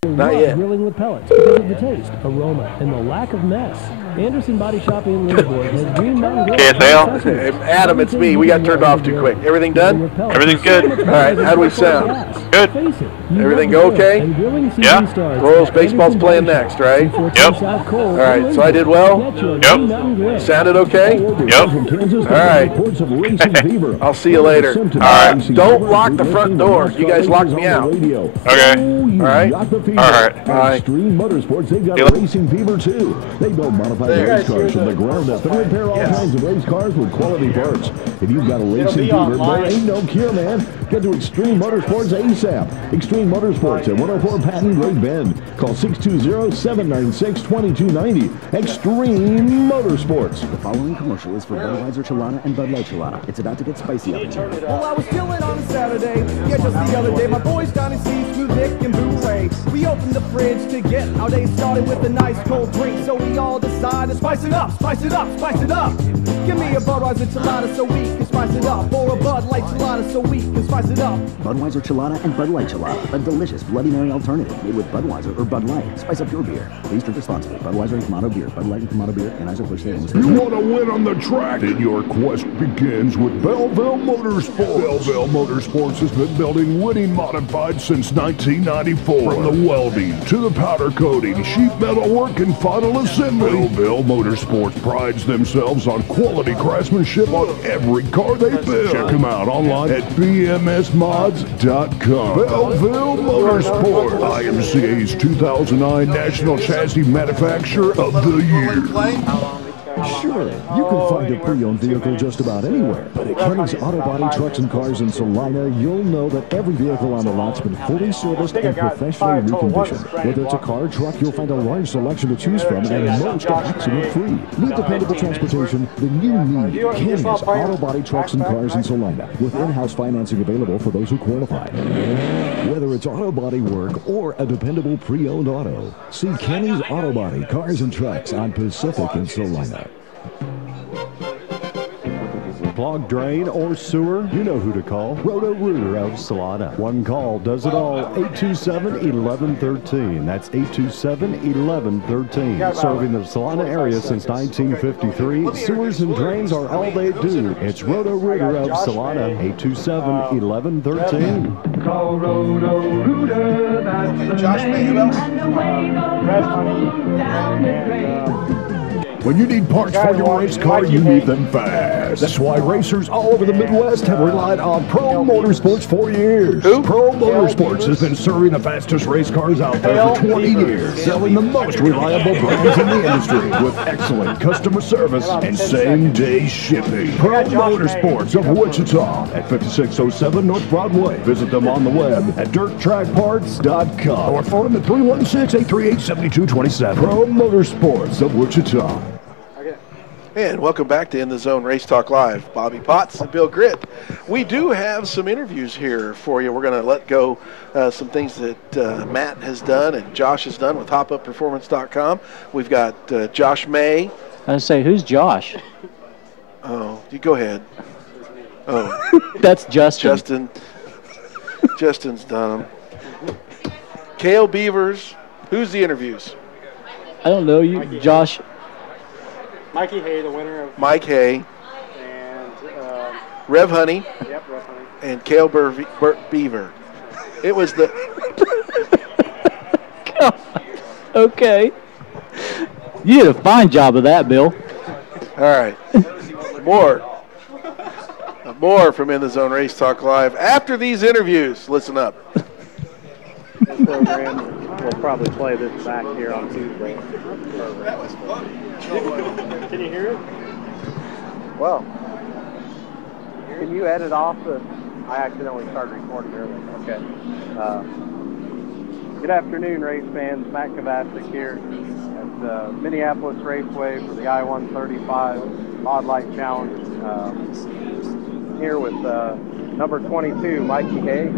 Not yet. Grilling with pellets because of the taste, aroma, and the lack of mess. Anderson Body Shop in Lynchburg has Green Mountain Grill. KSAL? Adam, it's me. We got turned off too quick. Everything done? Everything's good. All right, how do we sound? Good. Everything go okay? Yeah. Royals baseball's playing next, right? Yep. All right, so I did well? Yep. Sounded okay? Yep. All right. I'll see you later. All right. Don't lock the front door. You guys locked me out. Okay. All right. All right. Bye. Extreme Motorsports, they've got racing fever too. They build modified race cars from the ground up and repair all kinds of race cars with quality parts. If you've got a racing fever, there ain't no cure, man. Get to Extreme Motorsports ASAP. Extreme Motorsports at 104 Patton Great Bend. Call 620-796-2290. Extreme Motorsports. The following commercial is for Budweiser Chelada and Bud Light Chelada. It's about to get spicy up in here. Well, I was chilling on a Saturday. Yeah, just the other day. My boys Donnie C, Smooth Nick, and Boo Ray. We opened the fridge to get our day started with a nice cold drink. So we all decided to spice it up, spice it up, spice it up. Give me a Budweiser Chelada so we can spice it up. Or a Bud Light Chelada so we can spice it up. Budweiser Chelada and Bud Light Chelada. A delicious Bloody Mary alternative made with Budweiser or Bud Light. Spice up your beer. Please drink responsibly. Budweiser and Kamado beer. Bud Light and Kamado beer. And Anheuser-Busch. You want to win on the track? Then your quest begins with Belleville Motorsports. Belleville Motorsports has been building winning modifieds since 1994. From the welding to the powder coating, sheet metal work, and final assembly. Belleville Motorsports prides themselves on quality craftsmanship on every car they build. Check them out online at bmsmods.com. Belleville Motorsport, IMCA's 2009 National Chassis Manufacturer of the Year. Surely, you can find a pre-owned vehicle just about anywhere. But at Kenny's Auto Body Trucks and Cars in Salina, you'll know that every vehicle on the lot's been fully serviced and professionally reconditioned. Whether it's a car or truck, you'll find a large selection to choose from and most are accident-free. Need dependable transportation? Then you need Kenny's Auto Body Trucks and Cars in Salina, with in-house financing available for those who qualify. Whether it's auto body work or a dependable pre-owned auto, see Kenny's Auto Body Cars and Trucks on Pacific in Salina. clogged drain, or sewer? You know who to call. Roto-Rooter of Salina. One call does it all. 827-1113. That's 827-1113. Serving the Salina area since 1953. Sewers and drains are all they do. It's Roto-Rooter of Salina. 827-1113. Call Roto-Rooter, that's the name. When you need parts for your race car, you need them fast. That's why racers all over the Midwest have relied on Pro Motorsports for years. Pro Motorsports has been serving the fastest race cars out there for 20 years, selling the most reliable brands in the industry with excellent customer service and same-day shipping. Pro Motorsports of Wichita at 5607 North Broadway. Visit them on the web at dirttrackparts.com or phone them at 316-838-7227. Pro Motorsports of Wichita. And welcome back to In the Zone Race Talk Live. Bobby Potts and Bill Gritt. We do have some interviews here for you. We're going to let go some things that Matt has done and Josh has done with HopUpPerformance.com. We've got Josh May. I was say, who's Josh? Oh, you go ahead. Oh, that's Justin. Justin's done them. Cale Beavers. Who's the interviews? I don't know. You, Josh. Mikey Hay, the winner of... Mike Hay. And... Rev Honey. Yep, Rev Honey. And Cale Beaver. It was the... Okay. You did a fine job of that, Bill. All right. More from In the Zone Race Talk Live after these interviews. Listen up. This program will probably play this back here on Tuesday. Can you hear it? Well, can you edit off the... I accidentally started recording earlier. Okay. Good afternoon, race fans. Matt Kovacic here at Minneapolis Raceway for the I-135 Mod Light Challenge. Here with number 22, Mikey Hay.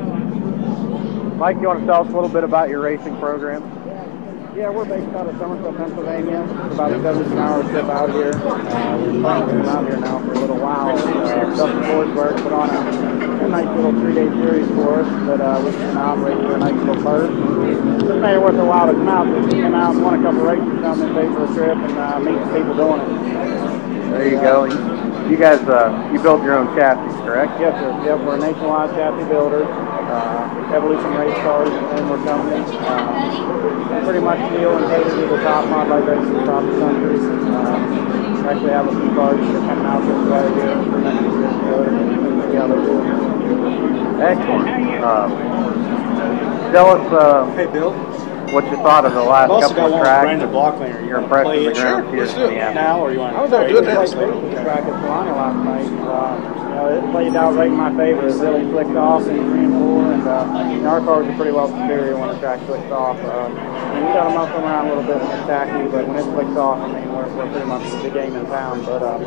Mike, you want to tell us a little bit about your racing program? Yeah, we're based out of Somerville, Pennsylvania. It's about a 17-hour trip out here. We've been out here now for a little while. Dustin Forsberg put on a nice little 3-day series for us that we came out and raced for a nice little purse. Just made it worth a while to come out. We came out and won a couple races down this day for a trip and meet some people doing it. There you go. You guys, you build your own chassis, correct? Yes, sir. Yep, we're a nationwide chassis builder. Evolution Race Cars and we're company. Pretty much steel and catered to the top mod light racing across the country. Actually have a few cars that are coming out this way here for next year. See how they're doing. Excellent. Tell us, hey Bill, what you thought of the last couple of tracks. Your impression of the ground here in Minneapolis. Now, or you want to? I was out doing that. Track at Solana last night. It played out right in my favor. It really flicked off in 3 and 4, and our cars are pretty well superior when the track flicks off. We got them up around a little bit when it's tacky, but when it flicks off, I mean, we're pretty much the game in town. But I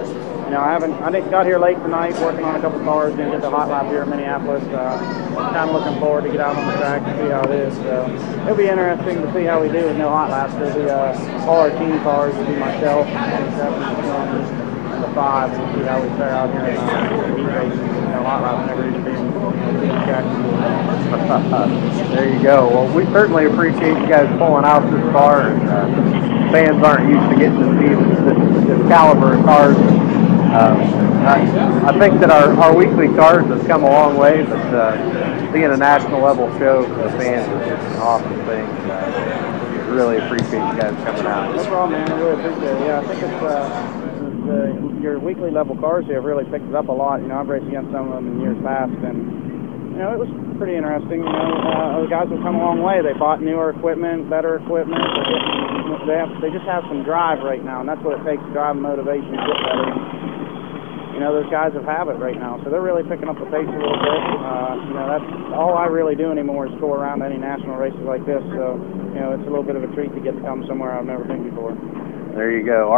got here late tonight working on a couple cars, didn't get the hot lap here in Minneapolis. Kind of looking forward to get out on the track and see how it is. So it'll be interesting to see how we do with no hot laps. There'll be all our team cars. Will be myself, 27, and the 5, and we'll see how we fare out here in heat racing. No hot laps never even been There you go. Well, we certainly appreciate you guys pulling out this far. And, fans aren't used to getting to see this caliber of cars. I think that our weekly cars has come a long way, but being a national level show for the fans is an awesome thing. Really appreciate you guys coming out. No problem, man. I really appreciate it. Yeah, I think it's your weekly level cars here have really picked it up a lot. I've raced against some of them in years past, and it was pretty interesting. The guys have come a long way. They bought newer equipment, better equipment. They just have some drive right now, and that's what it takes: drive and motivation to get better. Those guys have it right now, so they're really picking up the pace a little bit. That's all I really do anymore is go around any national races like this. So, it's a little bit of a treat to get to come somewhere I've never been before. There you go.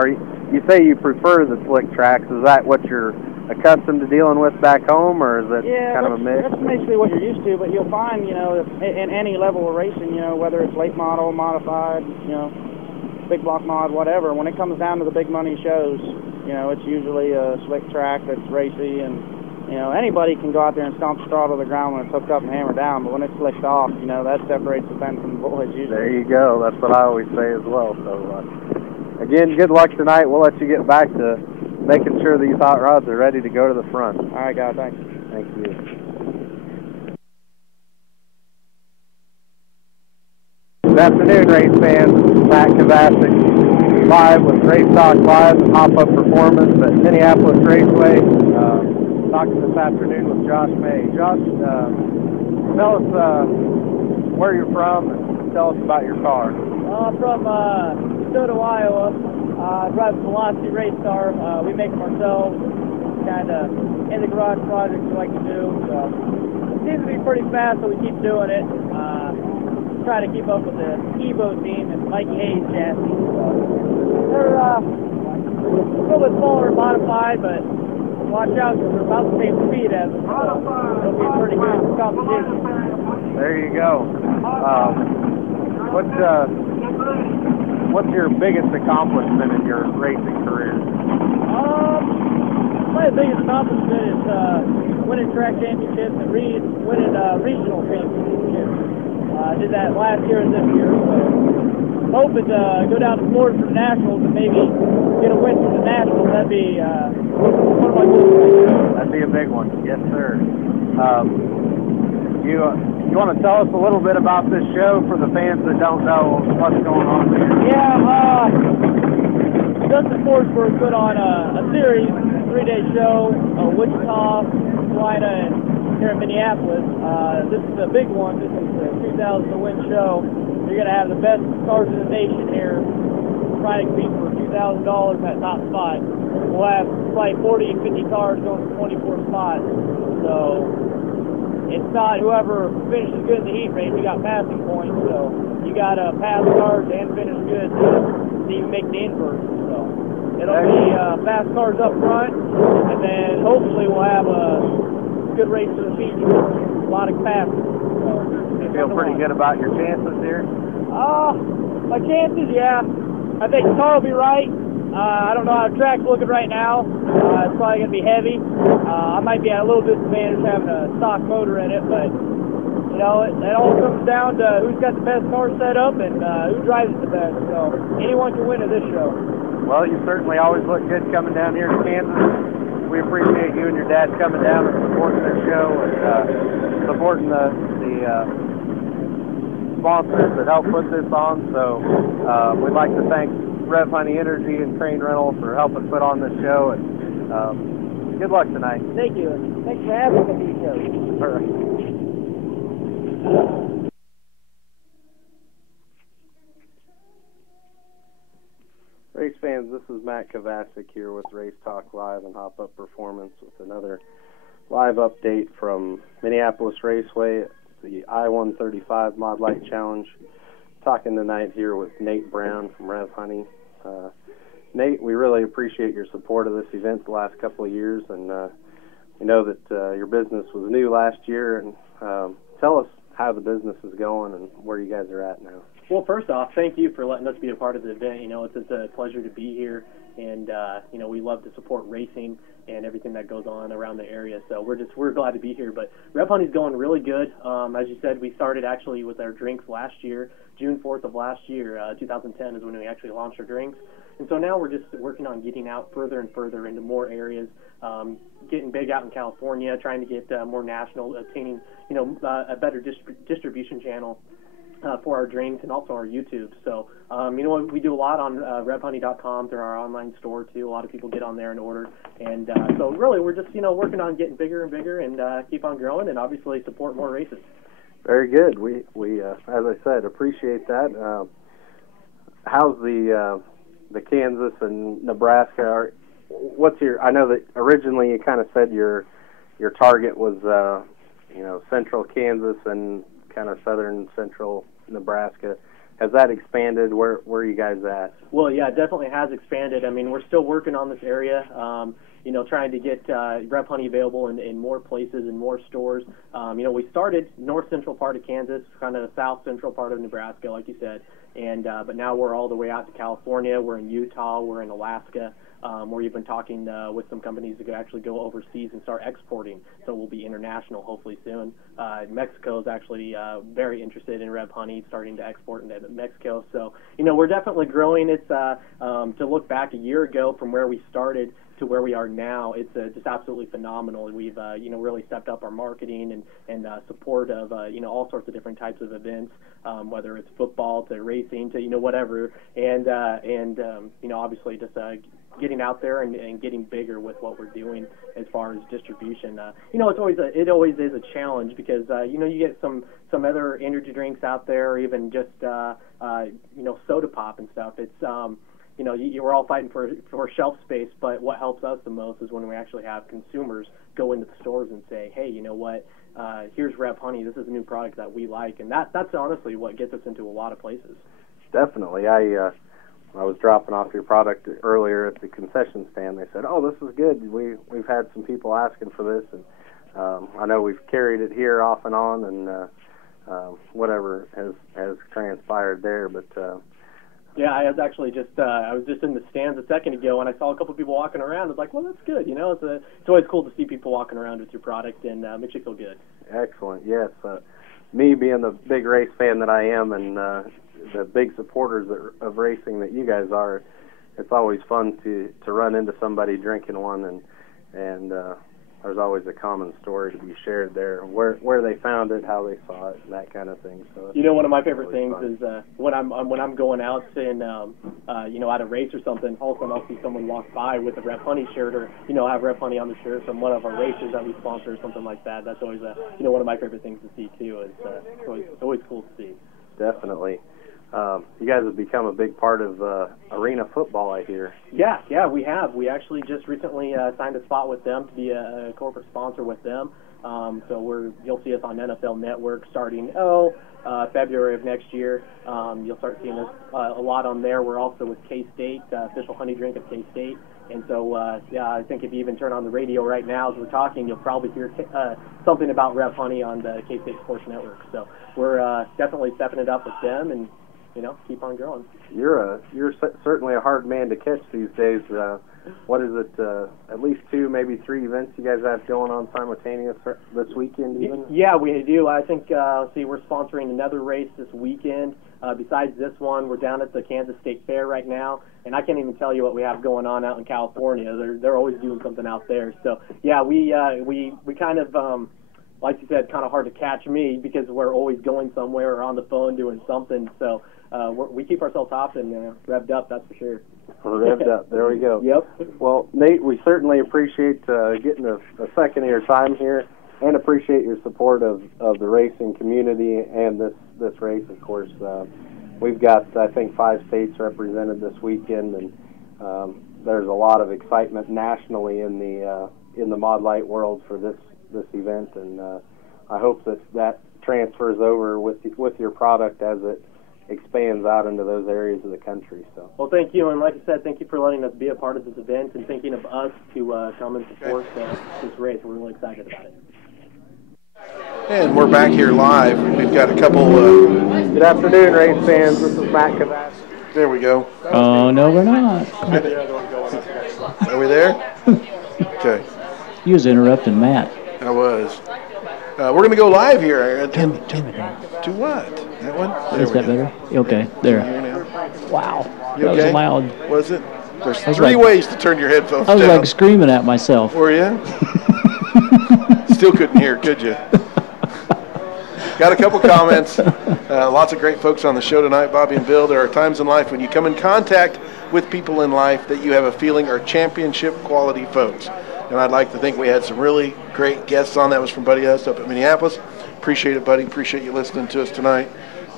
You say you prefer the slick tracks? Is that what you're accustomed to dealing with back home, or is it kind of a mix? That's basically what you're used to, but you'll find, in any level of racing, whether it's late model, modified, big block mod, whatever, when it comes down to the big money shows, You know, it's usually a slick track that's racy, and you know, anybody can go out there and stomp the throttle to the ground when it's hooked up and hammered down, but when it's slicked off, you know, that separates the men from the boys usually. There you go. That's what I always say as well. So, again, good luck tonight. We'll let you get back to making sure these hot rods are ready to go to the front. All right, guys. Thanks. Thank you. Good afternoon, race fans. This is Matt Kovacic, live with Race Talk Live and Hop-Up Performance at Minneapolis Raceway. Talking this afternoon with Josh May. Josh, tell us where you're from and tell us about your car. I'm from DeSoto, Iowa. I drive a Velocity race car. We make them ourselves. Kind of in the garage projects we like to do. So it seems to be pretty fast, so we keep doing it. Try to keep up with the Evo team and Mike Hayes chassis. So they're a little bit smaller and modified, but watch out because they're about the same speed as them, so it'll be a pretty good competition. There you go. What's your biggest accomplishment in your racing career? My biggest accomplishment is winning track championships and winning regional championships. I did that last year and this year, so hoping to go down to Florida for the Nationals and maybe get a win from the Nationals. That'd be one of my goals. That'd be a big one. Yes, sir. You want to tell us a little bit about this show for the fans that don't know what's going on here? Yeah, Justin Forsberg put on a series, 3-day show, Wichita, Salina, and here in Minneapolis. This is a big one. This is the 2000 to win show. You're going to have the best cars in the nation here trying to compete for $2,000 in that top spot. We'll have probably 40 and 50 cars going for 24 spots. So it's not whoever finishes good in the heat race. You got passing points, so you got to pass cars and finish good to even make the invert. So it'll be fast cars up front, and then hopefully we'll have a good race for the feature. A lot of capacity. So you feel pretty good about your chances here? My chances, yeah. I think the car will be right. I don't know how the track's looking right now. It's probably going to be heavy. I might be at a little disadvantage having a stock motor in it, but you know, it all comes down to who's got the best car set up and who drives it the best. So anyone can win at this show. Well, you certainly always look good coming down here to Kansas. We appreciate you and your dad coming down and supporting this show and supporting the sponsors that help put this on. So we'd like to thank Rev Honey Energy and Crane Rental for helping put on this show. And good luck tonight. Thank you. Thanks for having me on the show. All right. Race fans, this is Matt Kovacic here with Race Talk Live and Hop-Up Performance with another live update from Minneapolis Raceway, the I-135 Mod Light Challenge. Talking tonight here with Nate Brown from Rev Honey. Nate, we really appreciate your support of this event the last couple of years, and we know that your business was new last year, and tell us how the business is going and where you guys are at now. Well, first off, thank you for letting us be a part of the event. You know, it's a pleasure to be here, and you know, we love to support racing and everything that goes on around the area. So we're glad to be here. But Rev Honey's going really good. As you said, we started actually with our drinks last year. June 4th of last year, 2010 is when we actually launched our drinks. And so now we're just working on getting out further and further into more areas, getting big out in California, trying to get more national, obtaining, you know, a better distribution channel for our drinks and also our YouTube. So, you know, we do a lot on revhoney.com through our online store too. A lot of people get on there and order. And so really we're just, you know, working on getting bigger and bigger and keep on growing and obviously support more races. Very good. We as I said, appreciate that. How's the Kansas and Nebraska? What's your? I know that originally you kind of said your target was you know, central Kansas and kind of southern central Nebraska. Has that expanded? Where are you guys at? Well, yeah, it definitely has expanded. I mean, we're still working on this area. You know, trying to get Rev Honey available in more places and more stores. You know, we started north central part of Kansas, kind of the south central part of Nebraska, like you said, and but now we're all the way out to California. We're in Utah. We're in Alaska. We're even talking with some companies to actually go overseas and start exporting. So we'll be international hopefully soon. Mexico is actually very interested in Rev Honey, starting to export into Mexico. So, we're definitely growing. It's to look back a year ago from where we started to where we are now, it's just absolutely phenomenal. We've really stepped up our marketing and support of all sorts of different types of events, whether it's football to racing to whatever, and obviously just getting out there and getting bigger with what we're doing as far as distribution. It always is a challenge because you get some other energy drinks out there, or even just soda pop and stuff. It's we're all fighting for shelf space, but what helps us the most is when we actually have consumers go into the stores and say, hey, you know what, here's Rev Honey, this is a new product that we like, and that's honestly what gets us into a lot of places. Definitely. I was dropping off your product earlier at the concession stand. They said, oh, this is good. We've had some people asking for this, and I know we've carried it here off and on, and whatever has transpired there, but yeah, I was actually I was just in the stands a second ago, and I saw a couple of people walking around. I was like, well, that's good. It's always cool to see people walking around with your product, and makes you feel good. Excellent. Yes. Me being the big race fan that I am, and the big supporters of racing that you guys are, it's always fun to run into somebody drinking one, and there's always a common story to be shared there, where they found it, how they saw it, and that kind of thing. So one of my favorite things is when I'm going out and at a race or something, all of a sudden I'll see someone walk by with a Rev Honey shirt, or have Rev Honey on the shirt from one of our races that we sponsor or something like that. That's always one of my favorite things to see too. It's always cool to see. Definitely. You guys have become a big part of arena football, I hear. Yeah, we have. We actually just recently signed a spot with them to be a corporate sponsor with them. So you'll see us on NFL Network starting February of next year. You'll start seeing us a lot on there. We're also with K-State, official honey drink of K-State. And so, I think if you even turn on the radio right now as we're talking, you'll probably hear something about Rev Honey on the K-State Sports Network. So we're definitely stepping it up with them and keep on growing. You're certainly a hard man to catch these days. What is it? At least 2, maybe 3 events you guys have going on simultaneous this weekend, even? Yeah, we do. I think. We're sponsoring another race this weekend. Besides this one, we're down at the Kansas State Fair right now, and I can't even tell you what we have going on out in California. They're always doing something out there. So yeah, we kind of. Like you said, kind of hard to catch me because we're always going somewhere or on the phone doing something. So we keep ourselves hopped and revved up, that's for sure. Revved up. There we go. Yep. Well, Nate, we certainly appreciate getting a second of your time here, and appreciate your support of the racing community and this race, of course. We've got, I think, 5 states represented this weekend, and there's a lot of excitement nationally in the Mod Light world for this event, and I hope that transfers over with your product as it expands out into those areas of the country. So. Well, thank you, and like I said, thank you for letting us be a part of this event and thinking of us to come and support this race. We're really excited about it. And we're back here live. We've got a couple. Good afternoon, race fans. This is Matt Kavas. There we go. Oh, no, we're not. Are we there? Okay. You was interrupting Matt. I was. We're going to go live here. Turn me down. To what? That one? Is that better? Okay, there. Wow. You that okay? was loud. Was it? There's 3 ways to turn your headphones down. I was like screaming at myself. Were you? Still couldn't hear, could you? Got a couple comments. Lots of great folks on the show tonight, Bobby and Bill. There are times in life when you come in contact with people in life that you have a feeling are championship quality folks. And I'd like to think we had some really great guests on. That was from Buddy Hust up at Minneapolis. Appreciate it, buddy. Appreciate you listening to us tonight.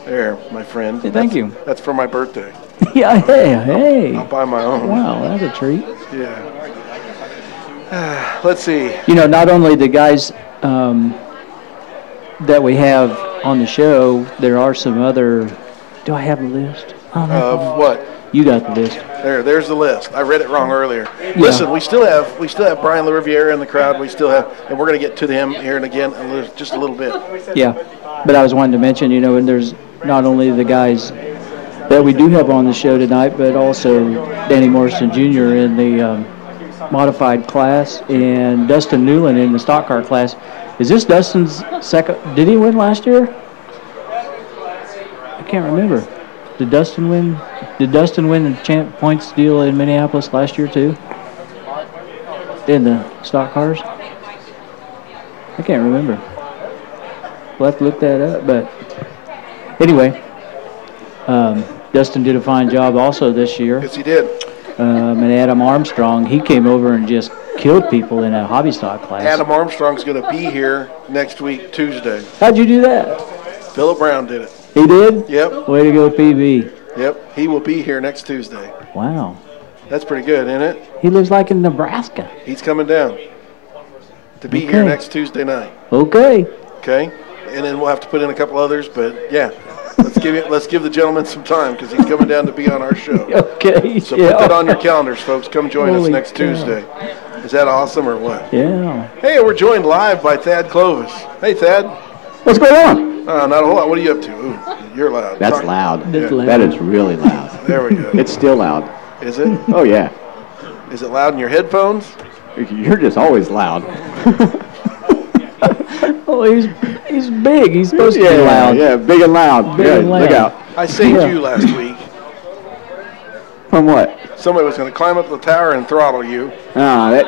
There, my friend. Hey, thank you. That's for my birthday. Yeah, hey. I'll buy my own. Wow, that's a treat. Yeah. Let's see. Not only the guys that we have on the show, there are some other. Do I have a list? Of what? You got the list. There's the list. I read it wrong earlier. Yeah. Listen, we still have Brian LaRiviere in the crowd. We still have, and we're going to get to him here and again just a little bit. Yeah, but I was wanting to mention, and there's not only the guys that we do have on the show tonight, but also Danny Morrison Jr. in the modified class and Dustin Newland in the stock car class. Is this Dustin's second? Did he win last year? I can't remember. Did Dustin win? Did Dustin win the champ points deal in Minneapolis last year too? In the stock cars? I can't remember. We'll have to look that up. But anyway, Dustin did a fine job also this year. Yes, he did. And Adam Armstrong, he came over and just killed people in a hobby stock class. Adam Armstrong's going to be here next week, Tuesday. How'd you do that? Philip Brown did it. He did? Yep. Way to go, PB. Yep. He will be here next Tuesday. Wow. That's pretty good, isn't it? He lives like in Nebraska. He's coming down to be here next Tuesday night. Okay. Okay. And then we'll have to put in a couple others, but yeah. Let's give the gentleman some time because he's coming down to be on our show. Okay. So put that on your calendars, folks. Come join us next Tuesday. Is that awesome or what? Yeah. Hey, we're joined live by Thad Clovis. Hey, Thad. What's going on? Not a whole lot. What are you up to? Ooh, you're loud. That's loud. That's loud. That is really loud. There we go. It's still loud. Is it? Oh, yeah. Is it loud in your headphones? You're just always loud. Oh, he's big. He's supposed to be loud. Yeah, big and loud. Big and loud. Look out. I saved you last week. From what? Somebody was going to climb up the tower and throttle you.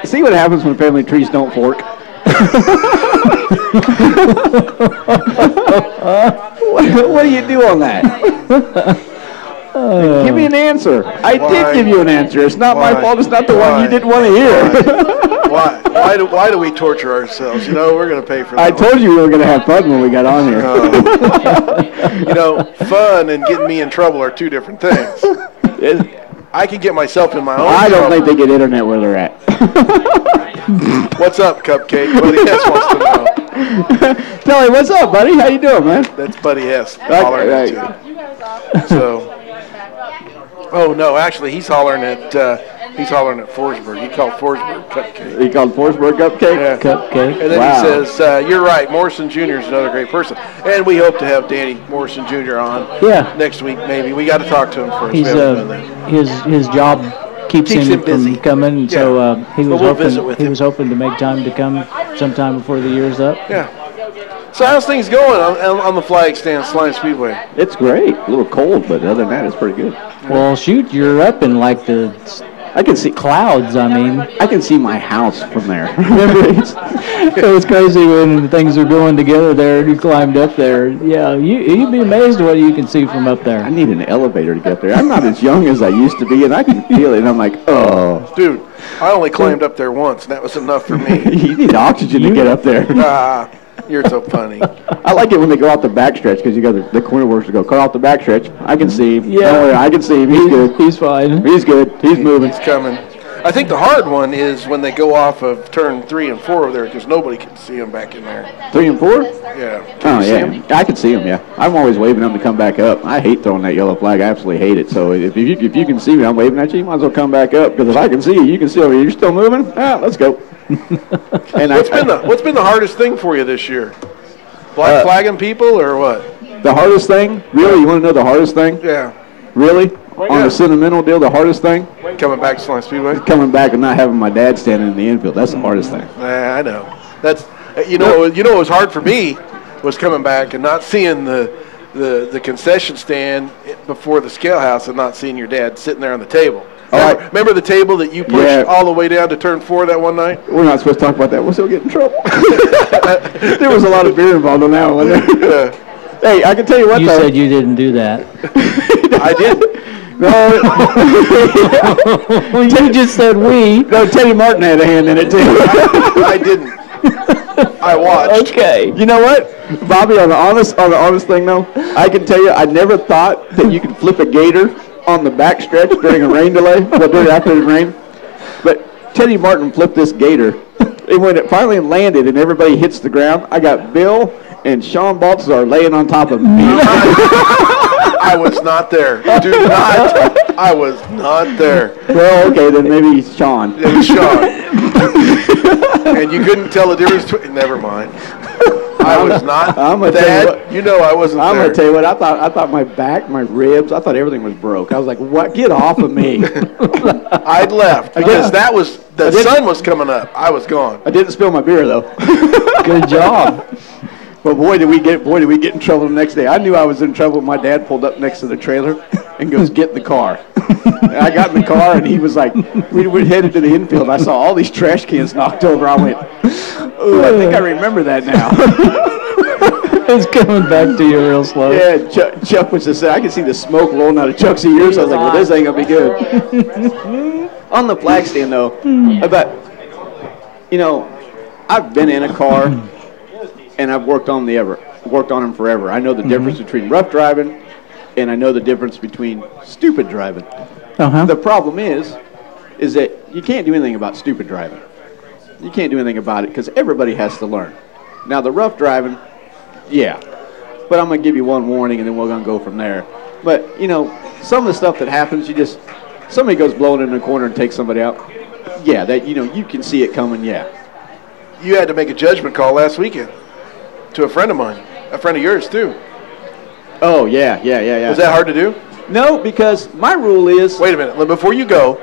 See what happens when family trees don't fork. What do you do on that? Give me an answer. I did give you an answer. It's not my fault. It's not the one you didn't want to hear. Why do we torture ourselves? You know, we're going to pay for that. I told you we were going to have fun when we got on here. You know, fun and getting me in trouble are two different things. I can get myself in my own I don't trouble. think they get internet where they're at. What's up, Cupcake? Buddy Hess wants to know. Tell him, what's up, buddy? How you doing, man? That's Buddy Hess hollering at you. So, oh no, actually he's hollering at Forsberg. He called Forsberg Cupcake. He called Forsberg Cupcake? Yeah. Cupcake. And then he says, you're right, Morrison Jr. is another great person. And we hope to have Danny Morrison Jr. on next week maybe. We got to talk to him first. He's his job keeps him busy. from coming, so he was hoping to make time to come sometime before the year's up. Yeah. So how's things going on the flag stand, Slime Speedway? It's great. A little cold, but other than that, it's pretty good. Well, shoot, you're up in like the I can see clouds. I mean, I can see my house from there. Remember, it was crazy when things were going together there. You climbed up there. Yeah, you'd be amazed at what you can see from up there. I need an elevator to get there. I'm not as young as I used to be, and I can feel it. And I'm like, oh, dude, I only climbed up there once, and that was enough for me. You need oxygen to get up there. You're so funny. I like it when they go out the backstretch because you got the corner workers to go cut off the backstretch. I can see him. Yeah, I can see him. He's good. He's fine. He's good. He's moving. He's coming. I think the hard one is when they go off of turn 3 and 4 over there because nobody can see them back in there. 3 and 4? Yeah. Oh, yeah. I can see them, yeah. I'm always waving them to come back up. I hate throwing that yellow flag. I absolutely hate it. So if you can see me, I'm waving at you. You might as well come back up because if I can see you, you can see over here. You're still moving? Let's go. And what's been the hardest thing for you this year? Black flagging people or what? The hardest thing? Really? You want to know the hardest thing? Yeah. Really? On the sentimental deal, the hardest thing? Coming back to Slime Speedway? Coming back and not having my dad standing in the infield. That's the hardest thing. I know. That's you know what was hard for me was coming back and not seeing the concession stand before the scale house and not seeing your dad sitting there on the table. Remember the table that you pushed all the way down to turn 4 that one night? We're not supposed to talk about that. We'll still get in trouble. There was a lot of beer involved on that one. Hey, I can tell you what, You said you didn't do that. I did. No. Well, you just said we. No, Teddy Martin had a hand in it, too. I didn't. I watched. Okay. You know what, Bobby, on the honest thing, though, I can tell you I never thought that you could flip a gator on the backstretch during a rain delay, after the rain. But Teddy Martin flipped this gator, and when it finally landed and everybody hits the ground, I got Bill and Sean Baltzar laying on top of me. I was not there. Do not. I was not there. Well, okay, then maybe Sean. It was Sean. And you couldn't tell the difference between. Never mind. I was not. I'm gonna Dad, tell you what. You know I wasn't I'm there. gonna tell you what. I thought my back, my ribs. I thought everything was broke. I was like, "What? Get off of me!" I'd left because the sun was coming up. I was gone. I didn't spill my beer though. Good job. But boy, did we get in trouble the next day. I knew I was in trouble. My dad pulled up next to the trailer and goes, "Get in the car." And I got in the car, and he was like, we headed to the infield. And I saw all these trash cans knocked over. I went, "Ooh, I think I remember that now." It's coming back to you real slow. Yeah, Chuck was just saying, I could see the smoke rolling out of Chuck's ears. I was like, well, this ain't going to be good. On the flag stand, though, I've been in a car, and I've worked on them forever. I know the difference between rough driving, and I know the difference between stupid driving. The problem is that you can't do anything about stupid driving. You can't do anything about it because everybody has to learn. Now, the rough driving, yeah. But I'm going to give you one warning, and then we're going to go from there. But, some of the stuff that happens, somebody goes blowing in the corner and takes somebody out. Yeah, that, you can see it coming, yeah. You had to make a judgment call last weekend to a friend of mine, a friend of yours, too. Oh, yeah. Was that hard to do? No, because my rule is... Wait a minute. Before you go,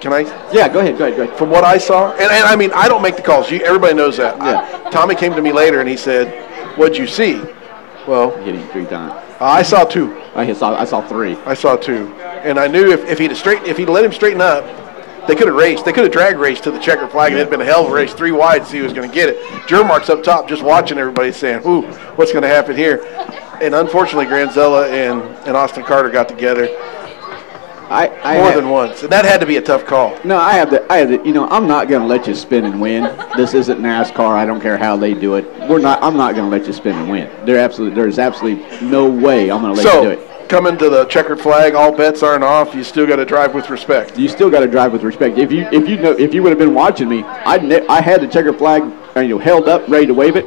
can I... Yeah, go ahead. From what I saw, and I mean, I don't make the calls. Everybody knows that. Yeah. Tommy came to me later, and he said, "What'd you see?" Well... Hit him 3 times. I saw 2. I saw 3. I saw 2. And I knew if he'd let him straighten up, they could have raced. They could have drag raced to the checker flag, and it'd been a hell of a race, 3 wide, to see who was going to get it. Jermark's up top just watching everybody saying, "Ooh, what's going to happen here?" And unfortunately, Granzella and Austin Carter got together more than once, and that had to be a tough call. No, I have the. I'm not going to let you spin and win. This isn't NASCAR. I don't care how they do it. I'm not going to let you spin and win. There's absolutely no way I'm going to let you do it. Coming to the checkered flag, all bets aren't off. You still got to drive with respect. You still got to drive with respect. If you would have been watching me, I had the checkered flag, held up, ready to wave it.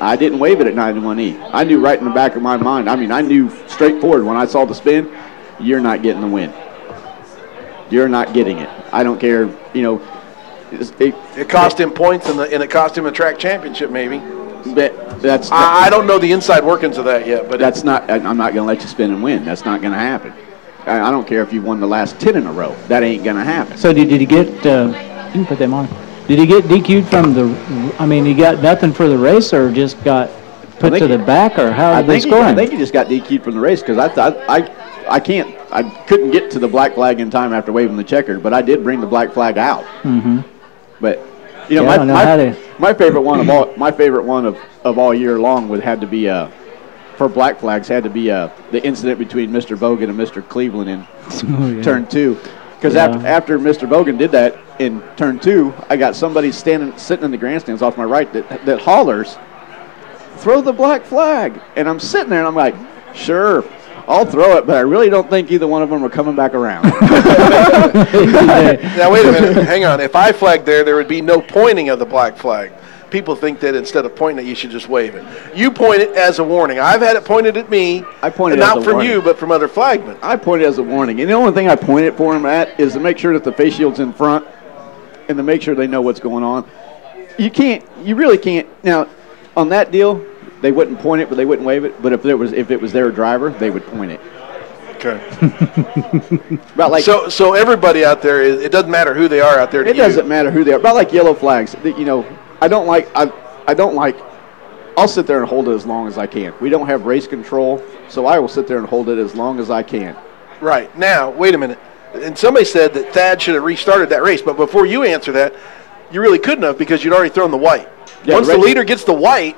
I didn't wave it at 91E. I knew right in the back of my mind. I mean, I knew straightforward when I saw the spin, you're not getting the win. You're not getting it. I don't care. It cost him points, and it cost him a track championship, maybe. But I don't know the inside workings of that yet. But that's not. I'm not going to let you spin and win. That's not going to happen. I don't care if you won the last 10 in a row. That ain't going to happen. So did he get? You can put them on. Did he get DQ'd from the? I mean, he got nothing for the race, or just got put to the back, or how did they score him? I think he just got DQ'd from the race because I couldn't get to the black flag in time after waving the checker, but I did bring the black flag out. Mm-hmm. But my favorite one of all year long had to be for black flags had to be the incident between Mr. Bogan and Mr. Cleveland in turn 2. Because after Mr. Bogan did that in turn 2, I got somebody sitting in the grandstands off my right that hollers, "Throw the black flag!" And I'm sitting there and I'm like, "Sure, I'll throw it, but I really don't think either one of them are coming back around." Now wait a minute, hang on. If I flagged there would be no pointing of the black flag. People think that instead of pointing it, you should just wave it. You point it as a warning. I've had it pointed at me. I pointed not as a from warning. you, but from other flagmen. I pointed as a warning, and the only thing I pointed for them at is to make sure that the face shield's in front, and to make sure they know what's going on. You really can't. Now, on that deal, they wouldn't point it, but they wouldn't wave it. But if it was their driver, they would point it. Okay. So everybody out there, it doesn't matter who they are out there. It doesn't matter who they are. About like yellow flags, I don't like. I'll sit there and hold it as long as I can. We don't have race control, so I will sit there and hold it as long as I can. Right. Now, wait a minute. And somebody said that Thad should have restarted that race, but before you answer that, you really couldn't have because you'd already thrown the white. Yeah, Once the leader gets the white,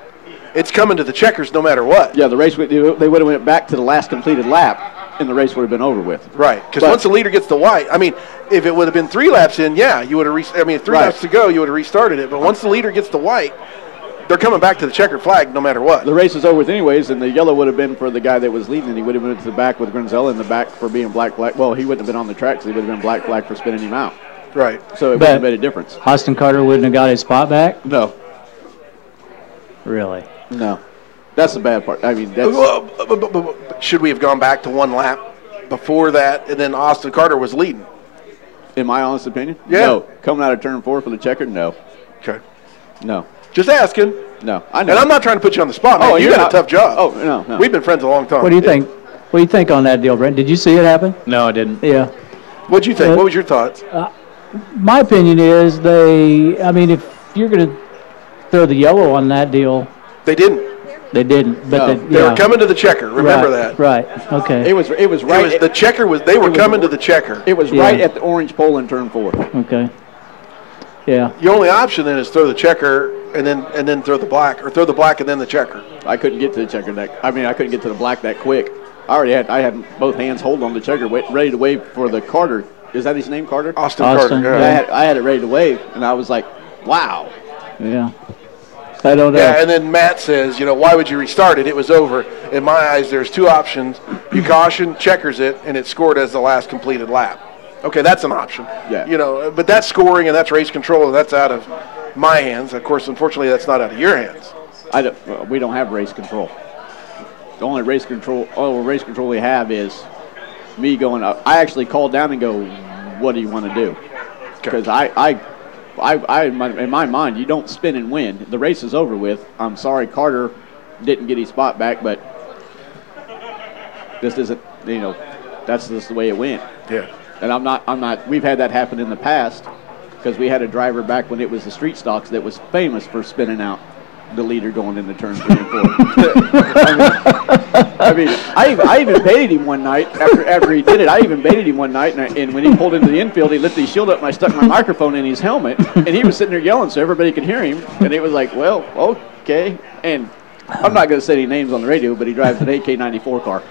it's coming to the checkers no matter what. Yeah, the race they would have went back to the last completed lap, and the race would have been over with. Right, because once the leader gets the white, I mean, if it would have been 3 laps in, yeah, you would have. 3 laps to go, you would have restarted it. But once the leader gets the white, they're coming back to the checkered flag no matter what. The race is over with anyways, and the yellow would have been for the guy that was leading, and he would have been to the back with Granzella in the back for being black flag. Well, he wouldn't have been on the track, so he would have been black flag for spinning him out. Right. So it wouldn't have made a difference. Austin Carter wouldn't have got his spot back? No. Really? No. That's the bad part. I mean, should we have gone back to 1 lap before that, and then Austin Carter was leading? In my honest opinion? Yeah. No. Coming out of turn 4 for the checker? No. Okay. No. Just asking. No, I know. And I'm not trying to put you on the spot, man. You got a tough job. Oh, no. We've been friends a long time. What do you think? What do you think on that deal, Brent? Did you see it happen? No, I didn't. Yeah. What'd you think? What was your thoughts? My opinion is if you're going to throw the yellow on that deal. They didn't. They didn't. But they were coming to the checker. Remember that. Right. Okay. It was right. The checker was. They were coming to the checker. It was right at the orange pole in turn 4. Okay. Yeah. Your only option then is throw the checker and then throw the black, or throw the black and then the checker. I couldn't get to the checker I couldn't get to the black that quick. I had both hands hold on the checker, ready to wave for the Carter. Is that his name, Carter? Austin Carter. Yeah. I had it ready to wave, and I was like, wow. Yeah. I don't know. Yeah, and then Matt says, why would you restart it? It was over. In my eyes, there's 2 options. You caution, checkers it, and it's scored as the last completed lap. Okay, that's an option. Yeah. But that's scoring and that's race control, and that's out of my hands. Of course, unfortunately, that's not out of your hands. We don't have race control. The only race control we have is me going up. I actually called down and go, what do you want to do? Because in my mind, you don't spin and win. The race is over with. I'm sorry Carter didn't get his spot back, but this isn't, that's just the way it went. Yeah. And I'm not, we've had that happen in the past because we had a driver back when it was the street stocks that was famous for spinning out the leader going into turn 3 and 4. I even baited him one night after he did it. I even baited him one night, and when he pulled into the infield, he lifted his shield up, and I stuck my microphone in his helmet, and he was sitting there yelling so everybody could hear him, and it was like, well, okay. And I'm not going to say any names on the radio, but he drives an AK-94 car.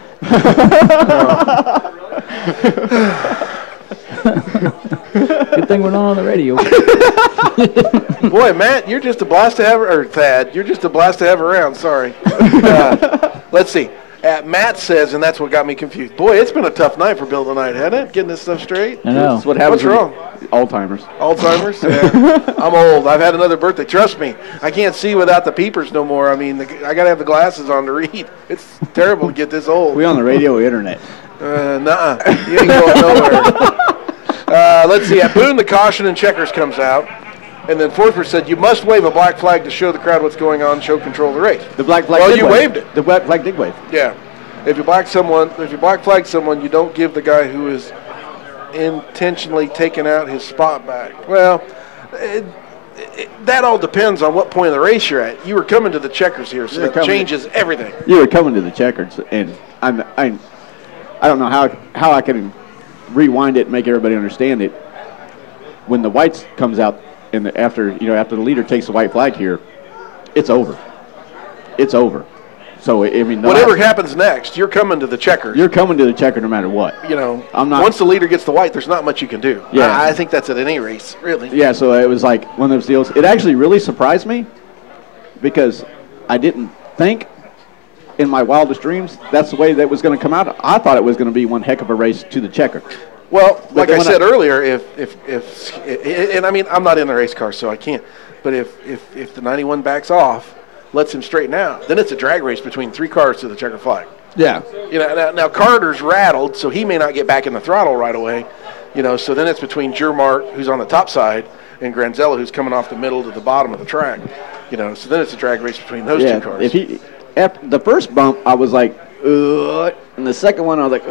Good thing we're not on the radio. Boy, Matt, you're just a blast to have, or Thad, you're just a blast to have around. Sorry. Let's see. Matt says, and that's what got me confused. Boy, it's been a tough night for Bill tonight, hasn't it? Getting this stuff straight. I know. That's what happens. What's wrong? Alzheimer's. Alzheimer's? Yeah. I'm old. I've had another birthday. Trust me, I can't see without the peepers no more. I mean, I got to have the glasses on to read. It's terrible to get this old. We on the radio or internet? Nuh-uh. You ain't going nowhere. Let's see. At Boone, the caution and checkers comes out. And then Forsberg said, you must wave a black flag to show the crowd what's going on, show control of the race. The black flag did waved it. The black flag did wave. Yeah. If you black flag someone, you don't give the guy who is intentionally taking out his spot back. Well, that all depends on what point of the race you're at. You were coming to the checkers here, so that changes everything. You were coming to the checkers, and I don't know how I can rewind it and make everybody understand it. When the whites comes out after the leader takes the white flag here, it's over. It's over. So I mean, whatever happens next, you're coming to the checkers. You're coming to the checker no matter what. I'm not. Once the leader gets the white, there's not much you can do. Yeah, I think that's at any race, really. Yeah, so it was like one of those deals. It actually really surprised me because I didn't think in my wildest dreams that's the way that was going to come out. I thought it was going to be one heck of a race to the checker. Well, like I said earlier, and I mean, I'm not in the race car, so I can't. But if the 91 backs off, lets him straighten out, then it's a drag race between 3 cars to the checker flag. Yeah. Now Carter's rattled, so he may not get back in the throttle right away. So then it's between Jermart, who's on the top side, and Granzella, who's coming off the middle to the bottom of the track. So then it's a drag race between those 2 cars. After the first bump, I was like, and the second one I was like,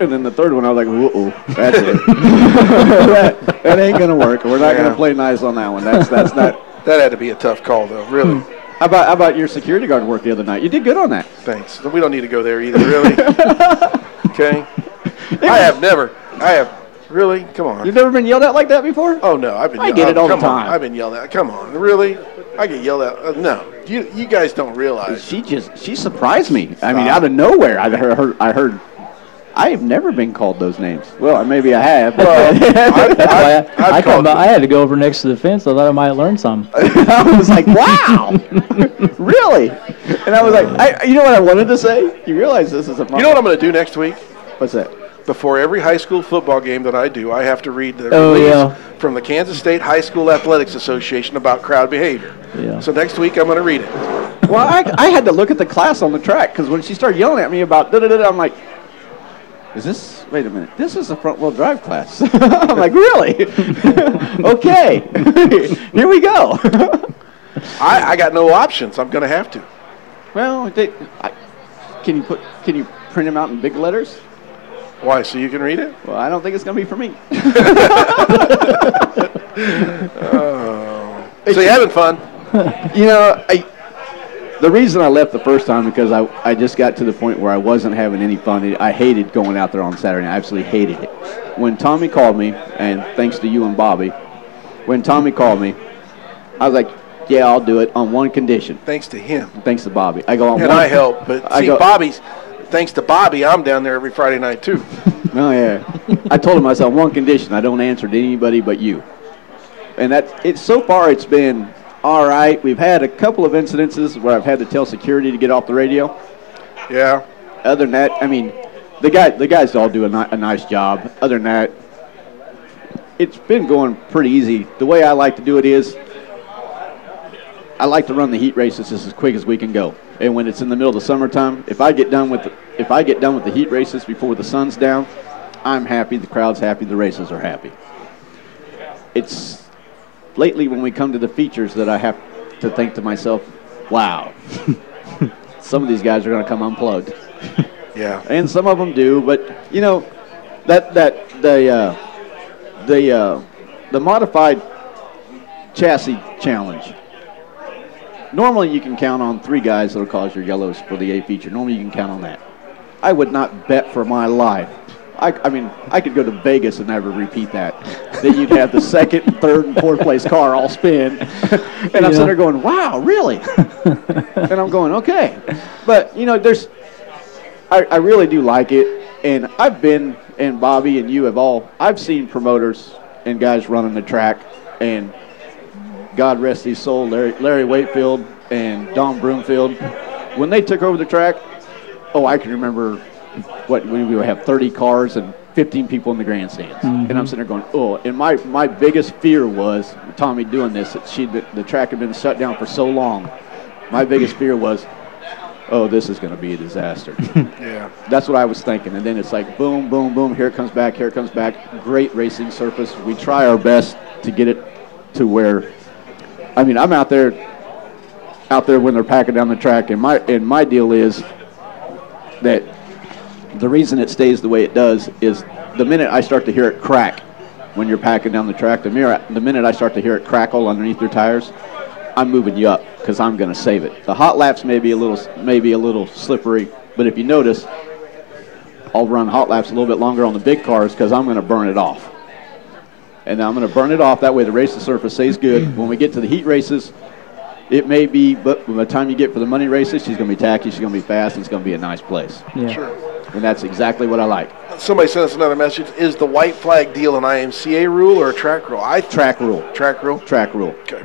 and then the third one I was like, that's it. that ain't gonna work. We're not gonna play nice on that one. That's not. That had to be a tough call, though. Really. How about your security guard work the other night? You did good on that. Thanks. We don't need to go there either, really. Okay. I have really. Come on. You've never been yelled at like that before? Oh no, I've been. I get it all the time. I've been yelled at. Come on, really? I get yelled at. No, you guys don't realize. She surprised me. Stop. I mean, out of nowhere, I heard. I have never been called those names. Well, maybe I have. Well, I had to go over next to the fence. I thought I might learn something. I was like, wow, really? And I was like, you know what I wanted to say? You realize this is a. You know what I'm going to do next week? What's that? Before every high school football game that I do, I have to read the release from the Kansas State High School Athletics Association about crowd behavior. Yeah. So next week I'm going to read it. Well, I had to look at the class on the track because when she started yelling at me about da-da-da-da, I'm like, wait a minute, this is a front-wheel drive class. I'm like, really? Okay, here we go. I got no options. I'm going to have to. Well, can you print them out in big letters? Why, so you can read it? Well, I don't think it's going to be for me. So you're having fun? You know, the reason I left the first time because I just got to the point where I wasn't having any fun. I hated going out there on Saturday. I absolutely hated it. When Tommy called me, and thanks to you and Bobby, when Tommy called me, I was like, yeah, I'll do it on one condition. Thanks to him. Thanks to Bobby. I go on and one. I help, but thanks to Bobby, I'm down there every Friday night too. Oh yeah. I told him, I said, on one condition, I don't answer to anybody but you. And so far it's been all right. We've had a couple of incidences where I've had to tell security to get off the radio. Yeah. Other than that, I mean, the guys all do a nice job. Other than that, it's been going pretty easy. The way I like to do it is I like to run the heat races as quick as we can go. And when it's in the middle of the summertime, if I get done with the heat races before the sun's down, I'm happy, the crowd's happy, the races are happy. It's lately when we come to the features that I have to think to myself, wow, some of these guys are going to come unplugged. Yeah. And some of them do, but you know, the modified chassis challenge. Normally you can count on 3 guys that'll cause your yellows for the A feature. Normally you can count on that. I would not bet for my life. I mean, I could go to Vegas and never repeat that. That you'd have the second, third, and fourth place car all spin. And I'm sitting there going, wow, really? And I'm going, okay. But, you know, I really do like it. And I've been, and Bobby and you I've seen promoters and guys running the track, and God rest his soul, Larry Wakefield and Don Broomfield, when they took over the track, I can remember we would have 30 cars and 15 people in the grandstands. Mm-hmm. And I'm sitting there going, and my biggest fear was, Tommy doing this, that the track had been shut down for so long. My biggest fear was, this is going to be a disaster. Yeah. That's what I was thinking. And then it's like, boom, boom, boom, here it comes back. Great racing surface. We try our best to get it to where, I mean, I'm out there when they're packing down the track, and my deal is that the reason it stays the way it does is the minute I start to hear it crack when you're packing down the track, the minute I start to hear it crackle underneath your tires, I'm moving you up because I'm going to save it. The hot laps may be a little slippery, but if you notice, I'll run hot laps a little bit longer on the big cars because I'm going to burn it off. And I'm going to burn it off. That way the racing surface stays good. When we get to the heat races, it may be, but by the time you get for the money races, she's going to be tacky, she's going to be fast, and it's going to be a nice place. Yeah. Sure. And that's exactly what I like. Somebody sent us another message. Is the white flag deal an IMCA rule or a track rule? Track rule. Track rule? Track rule. Okay.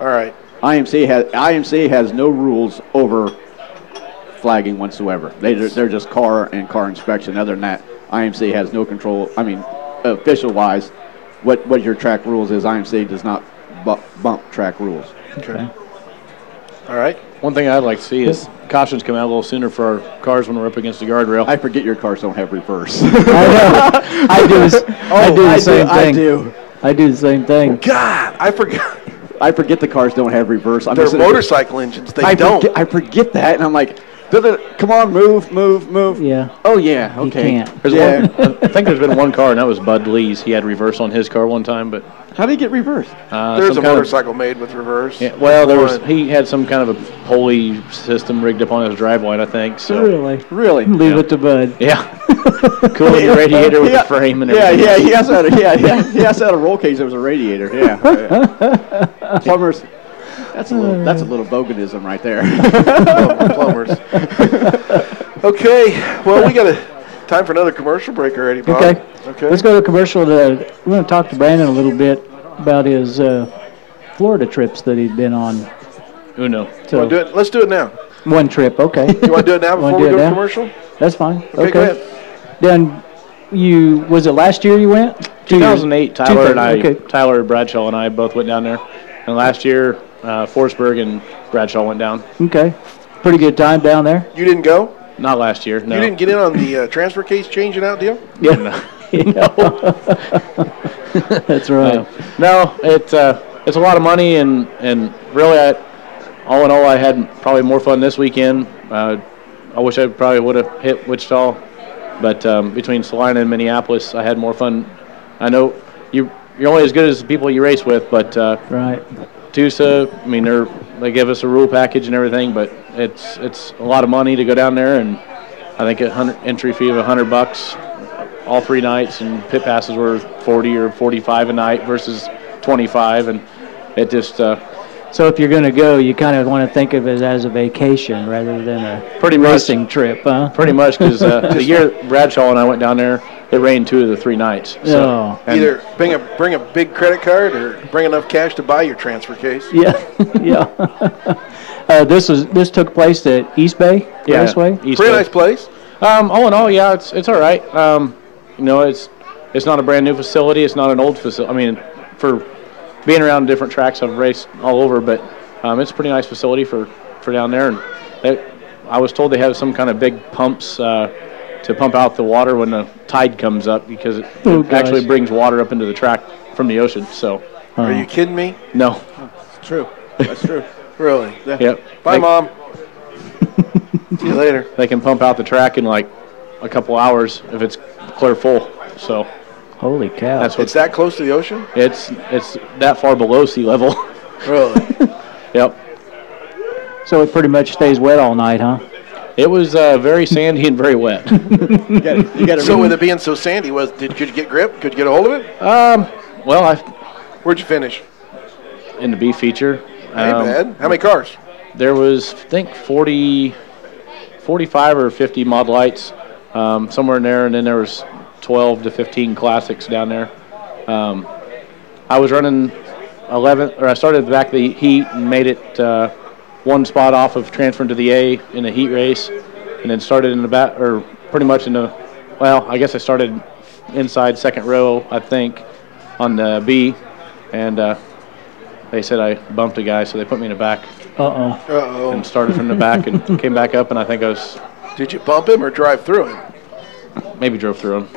All right. IMCA has no rules over flagging whatsoever. They're just car and car inspection. Other than that, IMCA has no control. I mean, official-wise, what your track rules is, IMCA does not bump track rules. Okay. All right. One thing I'd like to see is cautions come out a little sooner for our cars when we're up against the guardrail. I forget your cars don't have reverse. I do the same thing. I do the same thing. God, I forgot. I forget the cars don't have reverse. They're motorcycle engines. They don't. I forget that, and I'm like, come on, move. Yeah. Oh, yeah, okay. You can't. I think there's been one car, and that was Bud Lee's. He had reverse on his car one time, but... How did he get reverse? There's a motorcycle made with reverse. Yeah, well, he had some kind of a pulley system rigged up on his driveline, I think. So. Really? Leave it to Bud. Yeah. Cooling the radiator with the frame and everything. Yeah, he has to have a roll cage that was a radiator. Yeah. Plumbers. That's a little boganism right there. Plumbers. Okay. Well, we got time for another commercial break already, Bob. Okay. Let's go to commercial. We're going to talk to Brandon a little bit about his Florida trips that he'd been on. Uno. So let's do it now. One trip, okay. You want to do it now before we go to commercial? That's fine. Okay, go ahead. Then was it last year you went? 2008, Tyler Bradshaw and I both went down there. And last year, Forsberg and Bradshaw went down. Okay. Pretty good time down there. You didn't go? Not last year, no. You didn't get in on the transfer case changing out deal? Yeah. No. That's right. No, it's a lot of money, and really, all in all, I had probably more fun this weekend. I wish I probably would have hit Wichita, but between Salina and Minneapolis, I had more fun. I know you're only as good as the people you race with, but right. Tusa, I mean, they give us a rule package and everything, but it's a lot of money to go down there, and I think entry fee of $100 all 3 nights, and pit passes were 40 or 45 a night versus 25, and it just. So if you're going to go, you kind of want to think of it as a vacation rather than a racing trip, huh? Pretty much, because the year Bradshaw and I went down there, it rained 2 of the 3 nights. So either bring a big credit card or bring enough cash to buy your transfer case. Yeah, yeah. This took place at East Bay Raceway. Pretty nice place. All in all, yeah, it's all right. It's not a brand new facility. It's not an old facility. I mean, for being around different tracks, I've raced all over, but it's a pretty nice facility for down there. And I was told they have some kind of big pumps to pump out the water when the tide comes up, because it actually brings water up into the track from the ocean. So, are you kidding me? No, it's true. That's true. Really? Yeah. Yep. Bye, Mom. See you later. They can pump out the track in like a couple hours if it's clear full. So. Holy cow! It's that close to the ocean? It's that far below sea level. Really? Yep. So it pretty much stays wet all night, huh? It was very sandy and very wet. You got So with it being so sandy, could you get grip? Could you get a hold of it? Well, where'd you finish? In the B feature. Hey, bad. How many cars? There was, I think, 45 or 50 Mod Lights, somewhere in there, and then there was 12 to 15 classics down there. I was running 11th, or I started at the back of the heat and made it 1 spot off of transferring to the A in a heat race, and then started in the back, or pretty much I guess I started inside second row, I think, on the B, and they said I bumped a guy, so they put me in the back. Uh-oh. And started from the back and came back up, and I think I was... Did you bump him or drive through him? Maybe drove through him.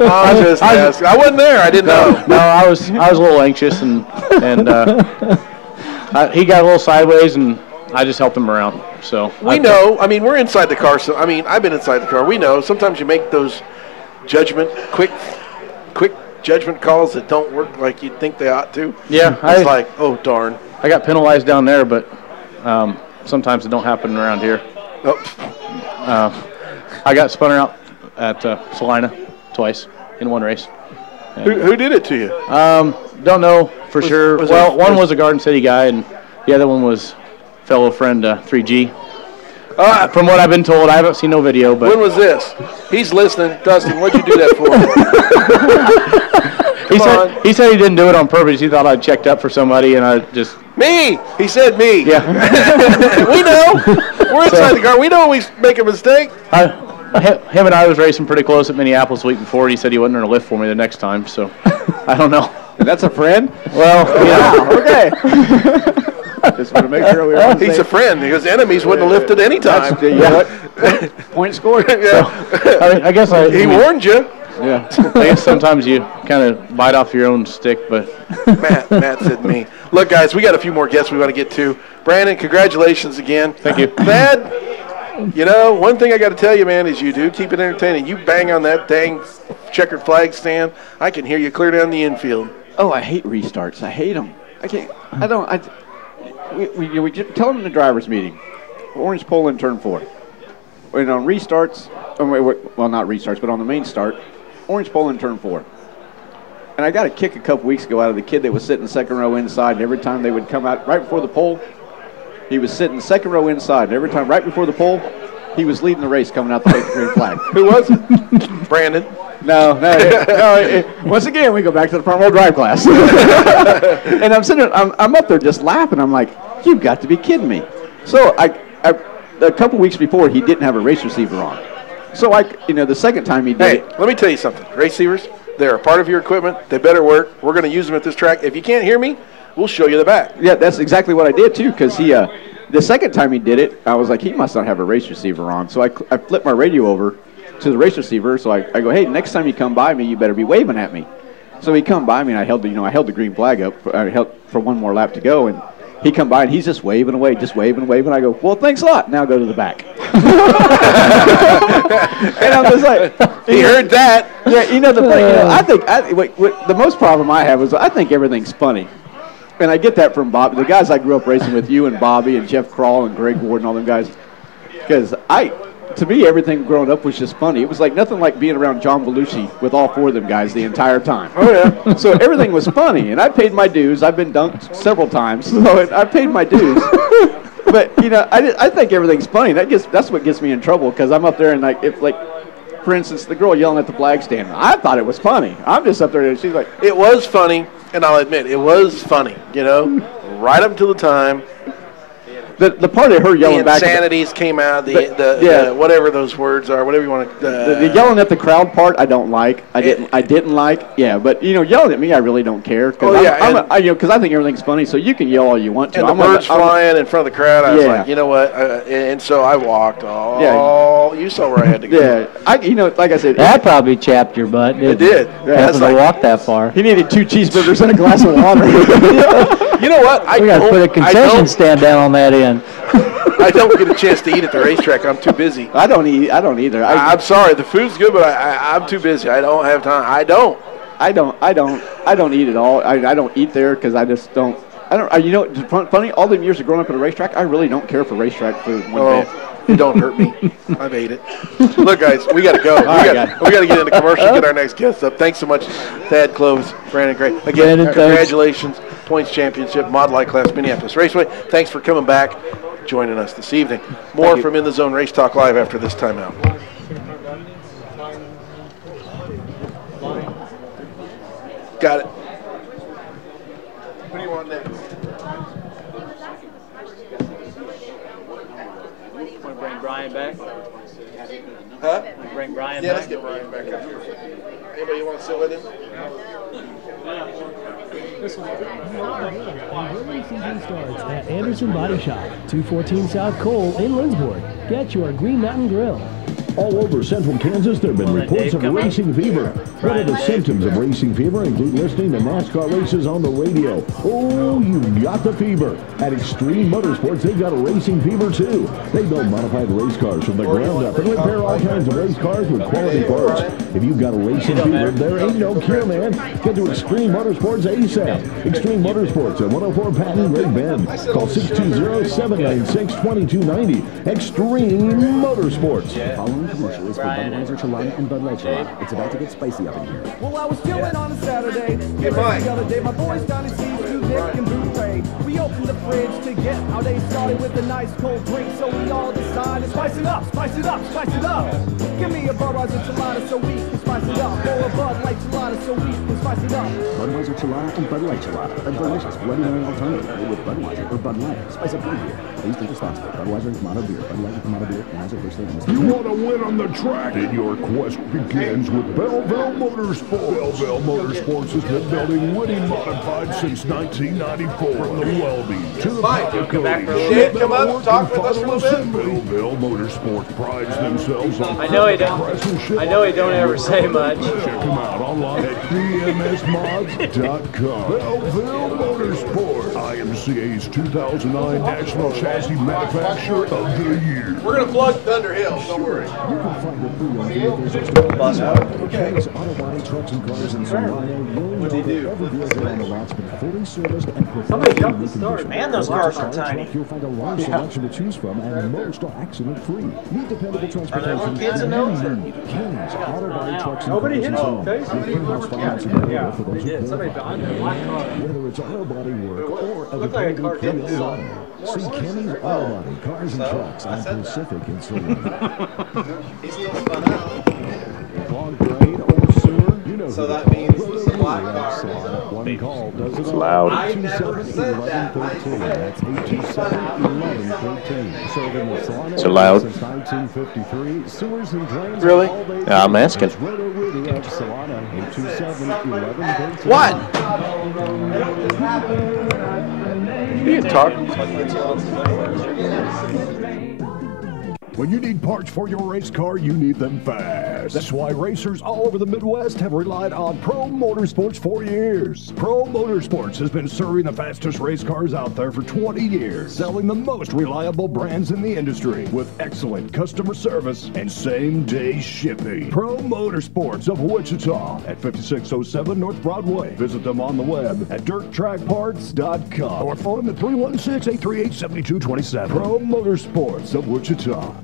I wasn't there. I didn't know. No, I was a little anxious, and he got a little sideways, and I just helped him around. So we know. I mean, we're inside the car. So I mean, I've been inside the car. We know. Sometimes you make those quick judgment calls that don't work like you'd think they ought to. Yeah, it's like, oh darn. I got penalized down there, but sometimes it don't happen around here. Nope. I got spun out at Salina twice in one race. Who did it to you? Don't know for sure. One was a Garden City guy, and the other one was fellow friend 3G. From what I've been told, I haven't seen no video. But when was this? He's listening. Dustin, what'd you do that for? He said he didn't do it on purpose. He thought I'd checked up for somebody, and I just... Me! He said me. Yeah. We know. We're inside the car. We know we make a mistake. Him and I was racing pretty close at Minneapolis the week before. He said he wasn't going to lift for me the next time, so I don't know. That's a friend? Well, yeah. Okay. Just want to make sure we were on the He's same. a friend because enemies wouldn't have lifted any time. You know what? Point scored. Yeah. I guess he warned you. Yeah. I guess sometimes you kind of bite off your own stick, but... Matt said me. Look, guys, we got a few more guests we want to get to. Brandon, congratulations again. Thank you. Thad, you know, one thing I got to tell you, man, is you do keep it entertaining. You bang on that dang checkered flag stand, I can hear you clear down the infield. Oh, I hate restarts. I hate them. I can't. I don't. We just tell them in the driver's meeting. Orange pole in turn 4. And on restarts, well, not restarts, but on the main start, orange pole in turn 4. And I got a kick a couple weeks ago out of the kid that was sitting second row inside, and every time they would come out right before the pole, he was sitting second row inside, and every time right before the pole, he was leading the race coming out to take the green flag. Who was it? Brandon. No. Once again, we go back to the front wheel drive class. And I'm sitting there, I'm up there just laughing. I'm like, you've got to be kidding me. So a couple weeks before, he didn't have a race receiver on. So the second time he did it. Let me tell you something. Receivers, they're a part of your equipment. They better work. We're going to use them at this track. If you can't hear me, we'll show you the back. Yeah, that's exactly what I did too. Because the second time he did it, I was like, he must not have a race receiver on. So I flipped my radio over to the race receiver. So I go, hey, next time you come by me, you better be waving at me. So he come by me, and I held the green flag up. I held for one more lap to go, and he come by, and he's just waving away, and I go, well, thanks a lot. Now go to the back. And I'm just like, he heard that. Yeah, the thing, the most problem I have is I think everything's funny. And I get that from Bobby. The guys I grew up racing with, you and Bobby and Jeff Krall and Greg Ward and all them guys. Because to me, everything growing up was just funny. It was like nothing like being around John Belushi with all four of them guys the entire time. Oh, yeah. So everything was funny. And I paid my dues. I've been dunked several times. So I paid my dues. But, I think everything's funny. That's what gets me in trouble because I'm up there and, for instance, the girl yelling at the flag stand, I thought it was funny. I'm just up there and she's like. It was funny, and I'll admit, it was funny, right up to the time. The part of her yelling back. The insanities came out, the whatever those words are, whatever you want to. The yelling at the crowd part, I don't like. I didn't like. Yeah, but yelling at me, I really don't care. Because I think everything's funny. So you can yell all you want to. And the birds flying in front of the crowd, I was like, you know what? And so I walked. You saw where I had to go. Yeah, like I said, that probably chapped your butt. It did. Having to walk that far. He needed 2 cheeseburgers and a glass of water. You know what? We got to put a concession stand down on that end. I don't get a chance to eat at the racetrack. I'm too busy. I don't either. I'm sorry. The food's good, but I'm too busy. I don't have time. I don't eat at all. I don't eat there because I just don't. It's funny. All the years of growing up at a racetrack, I really don't care for racetrack food one bit. It don't hurt me. I've ate it. Look, guys, we got to go. We got to get into commercial and get our next guest up. Thanks so much, Thad Cloves, Brandon Gray. Again, congratulations, points championship, Mod Light Class, Minneapolis Raceway. Thanks for coming back, joining us this evening. More from In the Zone Race Talk Live after this timeout. Got it. What do you want next? Bring Brian back? Huh? Bring Brian back? Yeah, let's get Brian back up here. Anybody want to sit with him? Grilling season starts at Anderson Body Shop, 214 South Cole in Lindsborg. Get your Green Mountain Grill. All over central Kansas, there have been reports of racing fever. One of the symptoms of racing fever include listening to NASCAR races on the radio. Oh, you got the fever. At Extreme Motorsports, they've got a racing fever too. They build modified race cars from the ground up and repair all kinds of race cars with quality parts. If you've got a racing fever, there ain't no cure, man. Get to Extreme Motorsports ASAP. Extreme Motorsports at 104 Patton, Great Bend. Call 620-796-2290. Extreme Motorsports. Following commercial is for Budweiser Chelada and Bud Light Chelada. It's about to get spicy up in here. Well, I was chilling on a Saturday. The other day, my boys Donnie C, Stu, Nick, and Boo Ray. We opened the fridge to get our day started with a nice cold drink. So we all decided, spice it up, spice it up, spice it up. Give me a Budweiser Chelada so we can spice it up. Or a Bud Light Chelada so we can spice it up. Budweiser Chelada and Bud Light Chelada. A delicious Bloody Mary alternative made with Budweiser or Bud Light. Spice up your beer. Please drink responsibly. Budweiser and Kamado beer. Bud Light and Kamado beer. As a first name. You want to win on the track, and your quest begins with Belleville Motorsports. Belleville Motorsports has been building winning modifieds since 1994. From the welding to the powder coating, Dave, come up, talk with us a little bit. Belleville Motorsports prides themselves on I know he don't ever say much. Check them out online at bmsmods.com. Belleville Motorsports, IMCA's 2009 National Chassis Manufacturer of the Year. We're going to plug Thunder Hill, don't worry. You can find a free on vehicles just about anywhere. Kenny's Auto Body Trucks and Cars in Solano. You'll know that every vehicle on the lot's been fully serviced and professionally reconditioned. Man, those cars are tiny. You'll find a large selection to choose from and most are accident-free. Need dependable transportation. Kids in those? Kenny's Auto Body Trucks and Cars in Solano. In-house financing available for those who qualify. Whether it's auto body work or a dependable pre-owned auto. See Kenny's Auto Body Cars and Trucks on Pacific in Solano. He's still spun out. Clogged drain or sewer, you know. So that means the black car. One call does it It's all. loud. 827-1113. That's 827-1113. Serving the Solano Is it loud? since 1953. Sewers and drains. Really? Yeah, I'm asking. Roto Rudy of Solano. 827-1113. What? You can talk. When you need parts for your race car, you need them fast. cars. That's why racers all over the Midwest have relied on Pro Motorsports for years. Pro Motorsports has been serving the fastest race cars out there for 20 years, selling the most reliable brands in the industry with excellent customer service and same-day shipping. Pro Motorsports of Wichita at 5607 North Broadway. Visit them on the web at dirttrackparts.com or phone them at 316-838-7227. Pro Motorsports of Wichita.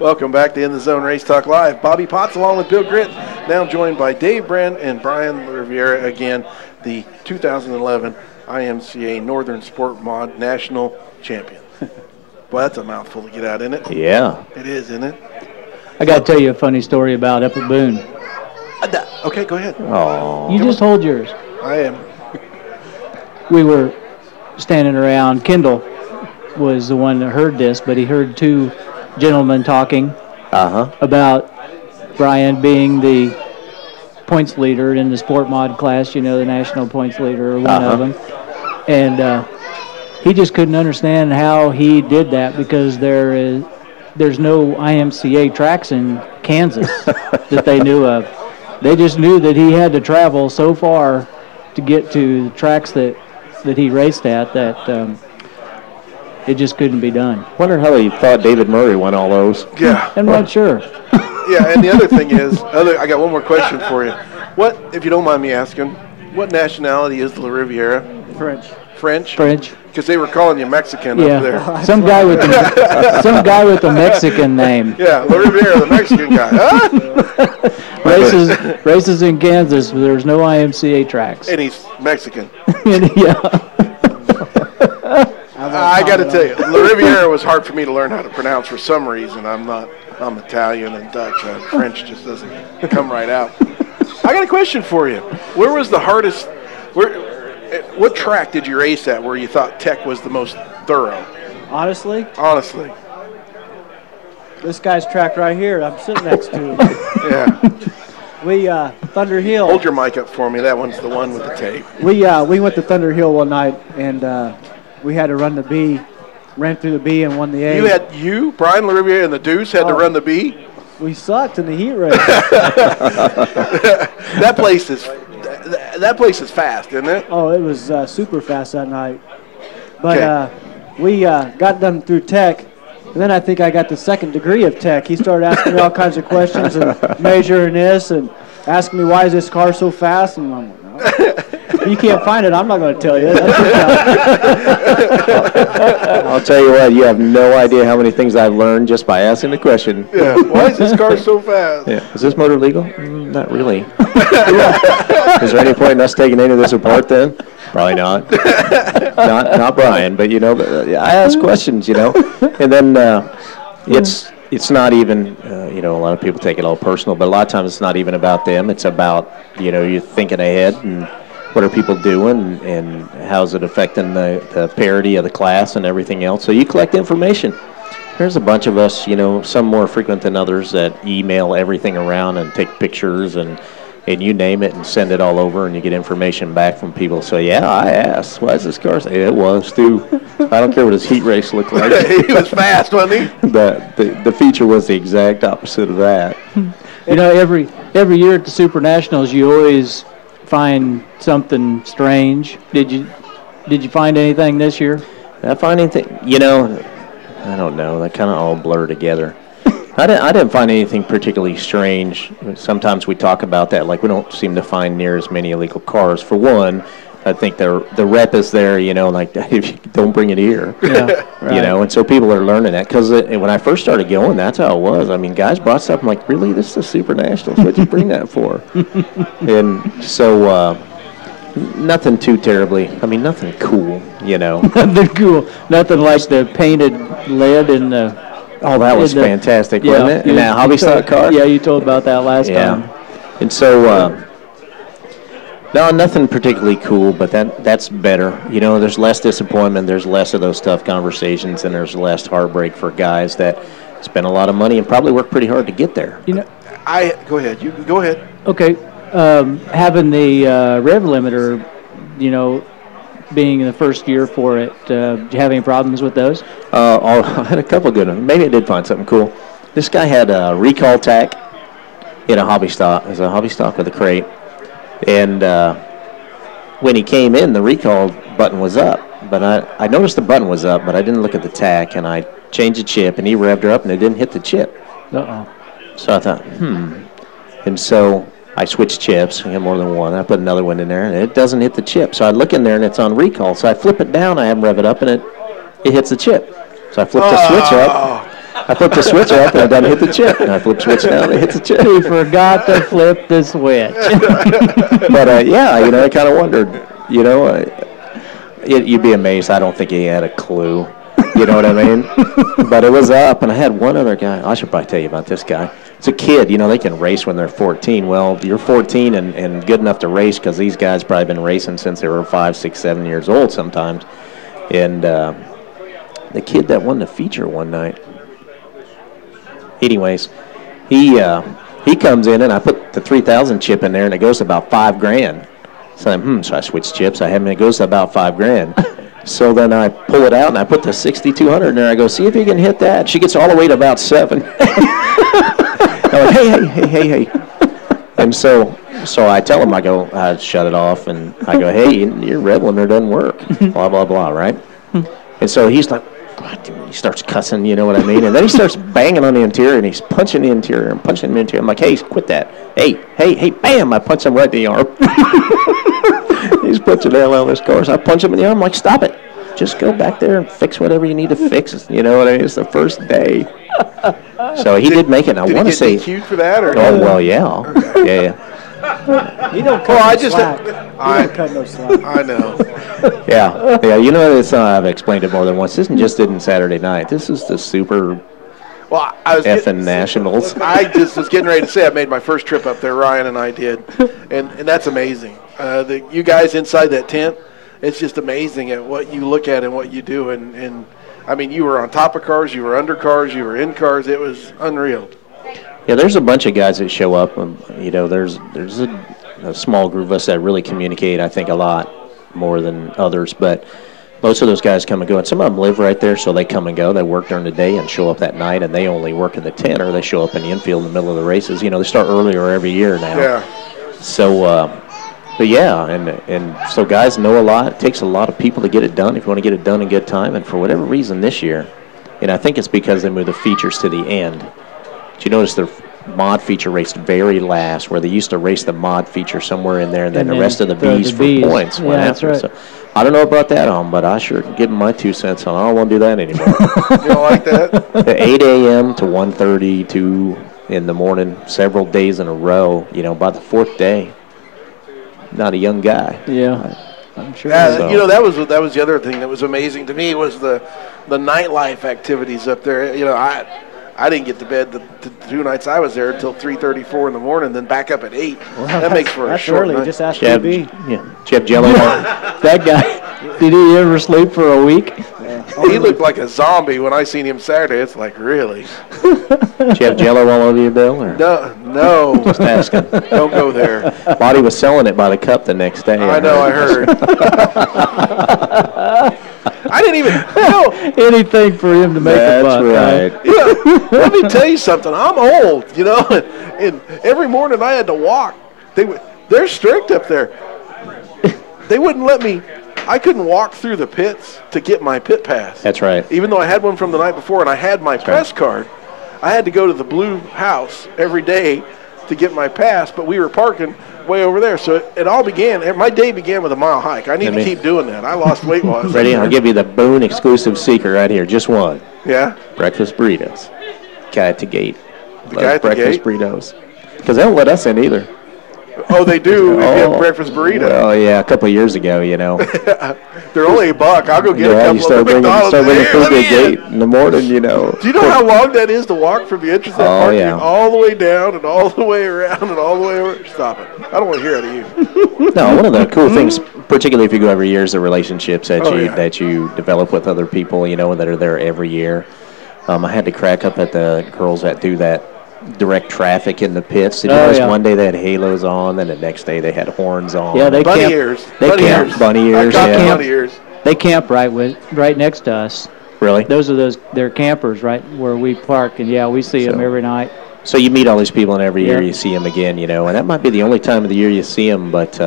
Welcome back to In the Zone Race Talk Live. Bobby Potts along with Bill Gritt, now joined by Dave Brand and Brian Riviera, again, the 2011 IMCA Northern Sport Mod National Champion. Boy, that's a mouthful to get out, isn't it? Yeah. It is, isn't it? I got to tell you a funny story about up at Boone. Okay, go ahead. Oh. You just hold yours. I am. We were standing around. Kendall was the one that heard this, but he heard two gentlemen talking about Brian being the points leader in the sport mod class, you know, the national points leader, or one of them. And he just couldn't understand how he did that because there's no IMCA tracks in Kansas that they knew of. They just knew that he had to travel so far to get to the tracks that he raced at that it just couldn't be done. Wonder how he thought David Murray won all those. Yeah. I'm not sure. Yeah, and the other thing is, I got one more question for you. What, if you don't mind me asking, what nationality is La Riviera? French. French? French. Because they were calling you Mexican up there. Some guy with a Mexican name. Yeah, La Riviera, the Mexican guy. Huh? Races in Kansas, but there's no IMCA tracks. And he's Mexican. Yeah. I got to tell you, La Riviera was hard for me to learn how to pronounce for some reason. I'm Italian and Dutch. French just doesn't come right out. I got a question for you. Where was the hardest? What track did you race at where you thought Tech was the most thorough? Honestly, this guy's track right here I'm sitting next to. Yeah. We Thunder Hill. Hold your mic up for me. That one's the one with the tape. We went to Thunder Hill one night and we had to run the B, ran through the B and won the A. Brian La Riviera, and the Deuce had to run the B? We sucked in the heat race. That place is fast, isn't it? Oh, it was super fast that night. But we got done through Tech, and then I think I got the second degree of Tech. He started asking me all kinds of questions and measuring this and asking me why is this car so fast, and I'm like, no. You can't find it. I'm not going to tell you. I'll tell you what, you have no idea how many things I've learned just by asking the question. Yeah, why is this car so fast? Yeah. Is this motor legal? Not really. Is there any point in us taking any of this apart then? Probably not. not Brian, but I ask questions, and then it's not even, a lot of people take it all personal, but a lot of times it's not even about them. It's about, you're thinking ahead and what are people doing and how's it affecting the parity of the class and everything else. So you collect information. There's a bunch of us, some more frequent than others that email everything around and take pictures and you name it and send it all over and you get information back from people. So, yeah, I asked, why is this car? It was, too. I don't care what his heat race looked like. He was fast, wasn't he? The feature was the exact opposite of that. Every year at the Super Nationals, you always find something strange. Did you find anything this year? Did I find anything? I don't know. They kind of all blur together. I didn't find anything particularly strange. Sometimes we talk about that, like we don't seem to find near as many illegal cars. For one, I think the rep is there, like if you don't bring it here, yeah, right. And so people are learning that because when I first started going, that's how it was. I mean, guys brought stuff. I'm like, really, this is the Super Nationals? What'd you bring that for? And so nothing too terribly. I mean, nothing cool, Nothing cool. Nothing like the painted lead in the. Oh, that was fantastic, wasn't it? In that hobby stock car? Yeah, you told about that last time. And so, no, nothing particularly cool, but that's better. There's less disappointment, there's less of those tough conversations, and there's less heartbreak for guys that spend a lot of money and probably work pretty hard to get there. Go ahead. You go ahead. Okay. Having the rev limiter, being in the first year for it, do you have any problems with those? I had a couple good ones. Maybe I did find something cool. This guy had a recall tack in a hobby stock. It was a hobby stock with a crate. And when he came in, the recall button was up. But I noticed the button was up, but I didn't look at the tack. And I changed the chip, and he revved her up, and it didn't hit the chip. Uh-oh. So I thought, And so I switched chips. I had more than one. I put another one in there, and it doesn't hit the chip. So I look in there, and it's on recall. So I flip it down. I have him rev it up, and it hits the chip. So I flip the switch up. I flip the switch up, and it doesn't hit the chip. And I flip the switch down, and it hits the chip. He forgot to flip the switch. But, yeah, I kind of wondered, you'd be amazed. I don't think he had a clue. You know what I mean? But it was up, and I had one other guy. I should probably tell you about this guy. It's a kid. They can race when they're 14. Well, you're 14 and good enough to race because these guys probably been racing since they were 5, 6, 7 years old sometimes. And the kid that won the feature one night, anyways, he comes in, and I put the 3000 chip in there, and it goes to about $5,000. So so I switched chips. I have him, and it goes to about $5,000. So then I pull it out, and I put the 6200 in there. I go, see if you can hit that. She gets all the way to about 7. I'm like, hey. And so I tell him, I shut it off, and I go, hey, your red limiter doesn't work, blah, blah, blah, right? And so he's like, he starts cussing, you know what I mean? And then he starts banging on the interior, and he's punching the interior and punching the interior. I'm like, hey, quit that. Hey, bam! I punch him right in the arm. He's punching the hell out of this car. So I punch him in the arm. I'm like, stop it. Just go back there and fix whatever you need to fix. You know what I mean? It's the first day. So he did make it. And I want to say. Did he get DQ'd for that? Or? Oh, well, yeah. He don't cut no slack. He don't cut no slack. I know. Yeah. I've explained it more than once. This just didn't Saturday night. This is the super I was effing Nationals. I just was getting ready to say I made my first trip up there. Ryan and I did. And that's amazing. You guys inside that tent, it's just amazing at what you look at and what you do. And I mean, you were on top of cars, you were under cars, you were in cars. It was unreal. Yeah, there's a bunch of guys that show up. There's a small group of us that really communicate, I think, a lot more than others. But most of those guys come and go. And some of them live right there, so they come and go. They work during the day and show up that night, and they only work in the tent, or they show up in the infield in the middle of the races. They start earlier every year now. Yeah. So, but yeah, and so guys know a lot. It takes a lot of people to get it done if you want to get it done in good time. And for whatever reason this year, and I think it's because they moved the features to the end. Did you notice the mod feature raced very last, where they used to race the mod feature somewhere in there, and then the rest of the Bs for points went after. Right. So I don't know about that but I sure give them my 2 cents on. I don't want to do that anymore. You don't like that? 8 a.m. to 1:32 in the morning, several days in a row. By the 4th day, not a young guy. Yeah, I'm sure. Yeah, so. That was the other thing that was amazing to me was the nightlife activities up there. I didn't get to bed the 2 nights I was there until 3:34 in the morning, then back up at 8. Well, that makes for a short early. night. Just ask DB. Yeah, Jeff Jello. That guy, did he ever sleep for a week? Yeah. He looked like a zombie when I seen him Saturday. It's like, really? Did you have Jello all over your bill? Or? No. Just asking. Don't go there. Body was selling it by the cup the next day. I know, I heard. I didn't even know anything for him to make a buck. That's right. Let me tell you something. I'm old, and every morning I had to walk. They're strict up there. They wouldn't let me. I couldn't walk through the pits to get my pit pass. That's right. Even though I had one from the night before and I had my press card, I had to go to the blue house every day to get my pass, but we were parking way over there. So it all began, my day began with a mile hike. I need to keep doing that. I lost weight while I was ready? I'll give you the Boone exclusive secret right here. Just one. Yeah? Breakfast burritos. Guy at the gate. The guy at the breakfast gate? Burritos. Because they don't let us in either. Oh, they do. We get breakfast burrito. Oh, yeah, a couple of years ago, They're only $1. I'll go get a couple you start of bringing, McDonald's. start bringing food to the gate in the morning, Do you know how long that is to walk from the entrance of that parking all the way down and all the way around and all the way over? Stop it. I don't want to hear out of you. No, one of the cool things, particularly if you go every year, is the relationships that you develop with other people, that are there every year. I had to crack up at the girls that do that direct traffic in the pits. Did you notice one day they had halos on, then the next day they had horns on? Yeah, bunny ears. Bunny ears. Bunny ears. They camp right next to us. Really? Those are their campers right where we park, and yeah, we see them every night. So you meet all these people, and every year Yeah. you see them again, you know, and that might be the only time of the year you see them. But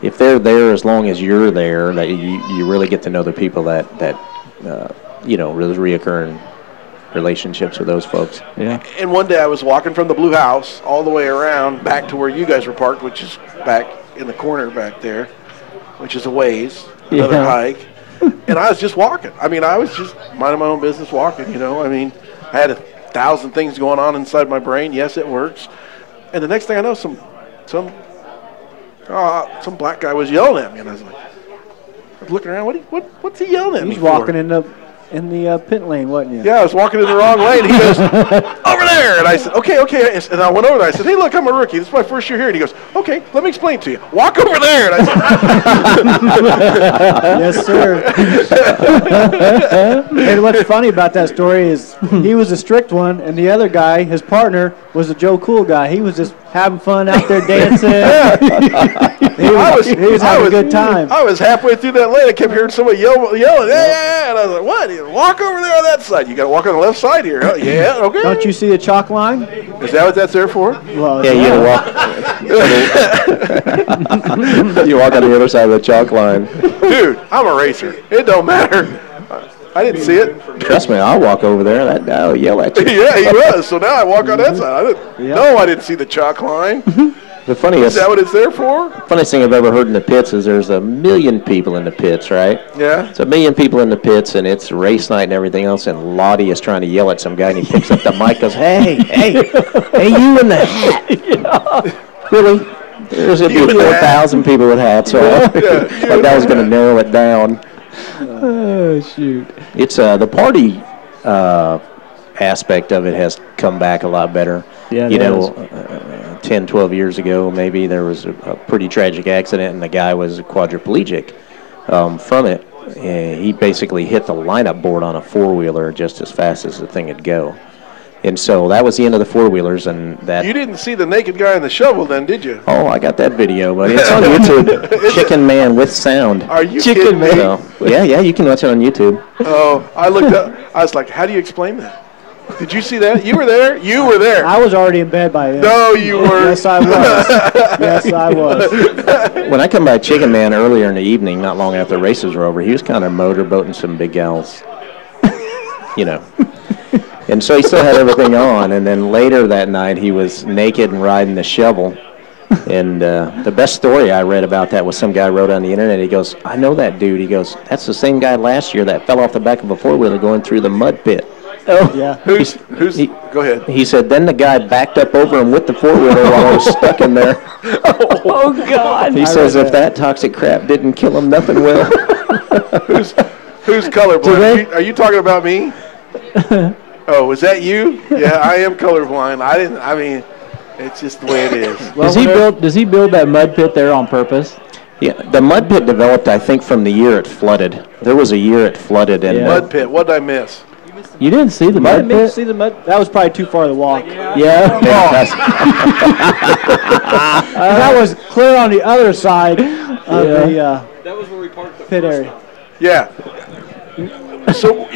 if they're there as long as you're there, that you really get to know the people that you know, those reoccurring relationships with those folks. Yeah. And one day I was walking from the Blue House all the way around back to where you guys were parked, which is back in the corner back there, which is a ways, another Yeah. hike. And I was just walking. I mean, I was just minding my own business walking, you know. I mean, I had 1,000 things going on inside my brain. Yes, it works. And the next thing I know, some black guy was yelling at me, and I was like, I was looking around. What's he yelling at me He's for? walking in the pit lane, wasn't you? Yeah, I was walking in the wrong lane. He goes, over there. And I said, okay. And I went over there. I said, hey, look, I'm a rookie. This is my first year here. And he goes, okay, let me explain to you. Walk over there. And I said, Yes, sir. And what's funny about that story is he was a strict one, and the other guy, his partner, was a Joe Cool guy. He was just having fun out there dancing. He was having a good time. I was halfway through that lane. I kept hearing somebody yelling, yeah. And I was like, what? Walk over there on that side. You got to walk on the left side here. Huh? Yeah, okay. Don't you see the chalk line? Is that what that's there for? Well, Yeah, you got to walk. You walk on the other side of the chalk line. Dude, I'm a racer. It don't matter. I didn't see it. Trust me, I'll walk over there. I'll yell at you. Yeah, he was. So now I walk on that side. I didn't see the chalk line. The funniest. Is that what it's there for? Funniest thing I've ever heard in the pits is there's 1 million people in the pits, right? Yeah. It's 1 million people in the pits, and it's race night and everything else, and Lottie is trying to yell at some guy, and he picks up the mic and goes, hey, you in the hat. Really? There's going to be 4,000 people with hats, so that guy was going to narrow it down. Oh, shoot. It's the party aspect of it has come back a lot better. Yeah, you know, 10, 12 years ago, maybe there was a pretty tragic accident, and the guy was quadriplegic from it. He basically hit the lineup board on a four-wheeler just as fast as the thing would go. And so that was the end of the four-wheelers, and that. You didn't see the naked guy in the shovel, then, did you? Oh, I got that video, but it's on YouTube. Chicken Man with sound. Are you kidding me? So, yeah, you can watch it on YouTube. Oh, I looked up. I was like, how do you explain that? Did you see that? You were there? You were there. I was already in bed by then. No, you weren't. Yes, I was. Yes, I was. When I come by Chicken Man earlier in the evening, not long after the races were over, he was kind of motorboating some big gals. You know. And so he still had everything on, and then later that night he was naked and riding the shovel. And the best story I read about that was some guy wrote on the internet. He goes, I know that dude. He goes, that's the same guy last year that fell off the back of a four-wheeler going through the mud pit. Oh, yeah. Go ahead. He said, then the guy backed up over him with the four-wheeler while I was stuck in there. Oh, God. He says if that toxic crap didn't kill him, nothing will. Who's colorblind? Are you talking about me? Oh, was that you? Yeah, I am colorblind. I mean, it's just the way it is. Does he build that mud pit there on purpose? Yeah, the mud pit developed, I think, from the year it flooded. There was a year it flooded. And mud pit. What did I miss? You didn't see the mud pit? See the mud? That was probably too far to walk. Yeah. That was clear on the other side of the that was where we parked the pit area. Yeah. So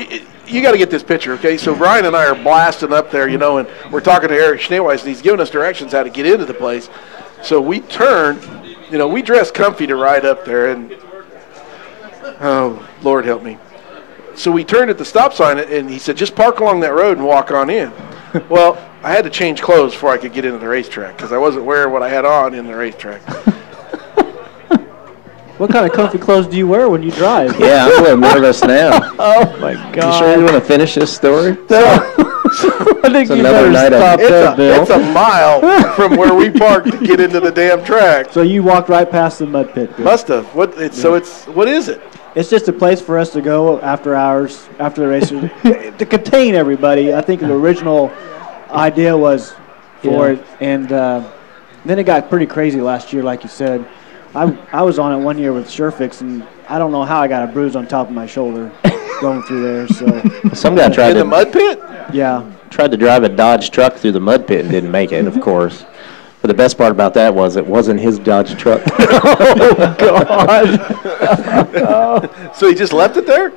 you got to get this picture, okay? So Brian and I are blasting up there, you know, and we're talking to Eric Schneeweiss, and he's giving us directions how to get into the place. So we turn, you know, we dress comfy to ride up there, and oh, Lord help me. So we turned at the stop sign, and he said, just park along that road and walk on in. Well, I had to change clothes before I could get into the racetrack because I wasn't wearing what I had on in the racetrack. What kind of comfy clothes do you wear when you drive? Yeah, I'm a little nervous now. Oh, my God. You sure you want to finish this story? I think you better stop that, Bill. It's a mile from where we parked to get into the damn track. So you walked right past the mud pit. Bill. Must have. What is it? It's just a place for us to go after hours, after the races, to contain everybody. I think the original idea was for it, and then it got pretty crazy last year, like you said. I was on it one year with Surefix, and I don't know how I got a bruise on top of my shoulder going through there. So some guy tried the mud pit. Yeah, tried to drive a Dodge truck through the mud pit and didn't make it, of course. But the best part about that was it wasn't his Dodge truck. Oh, God. So he just left it there?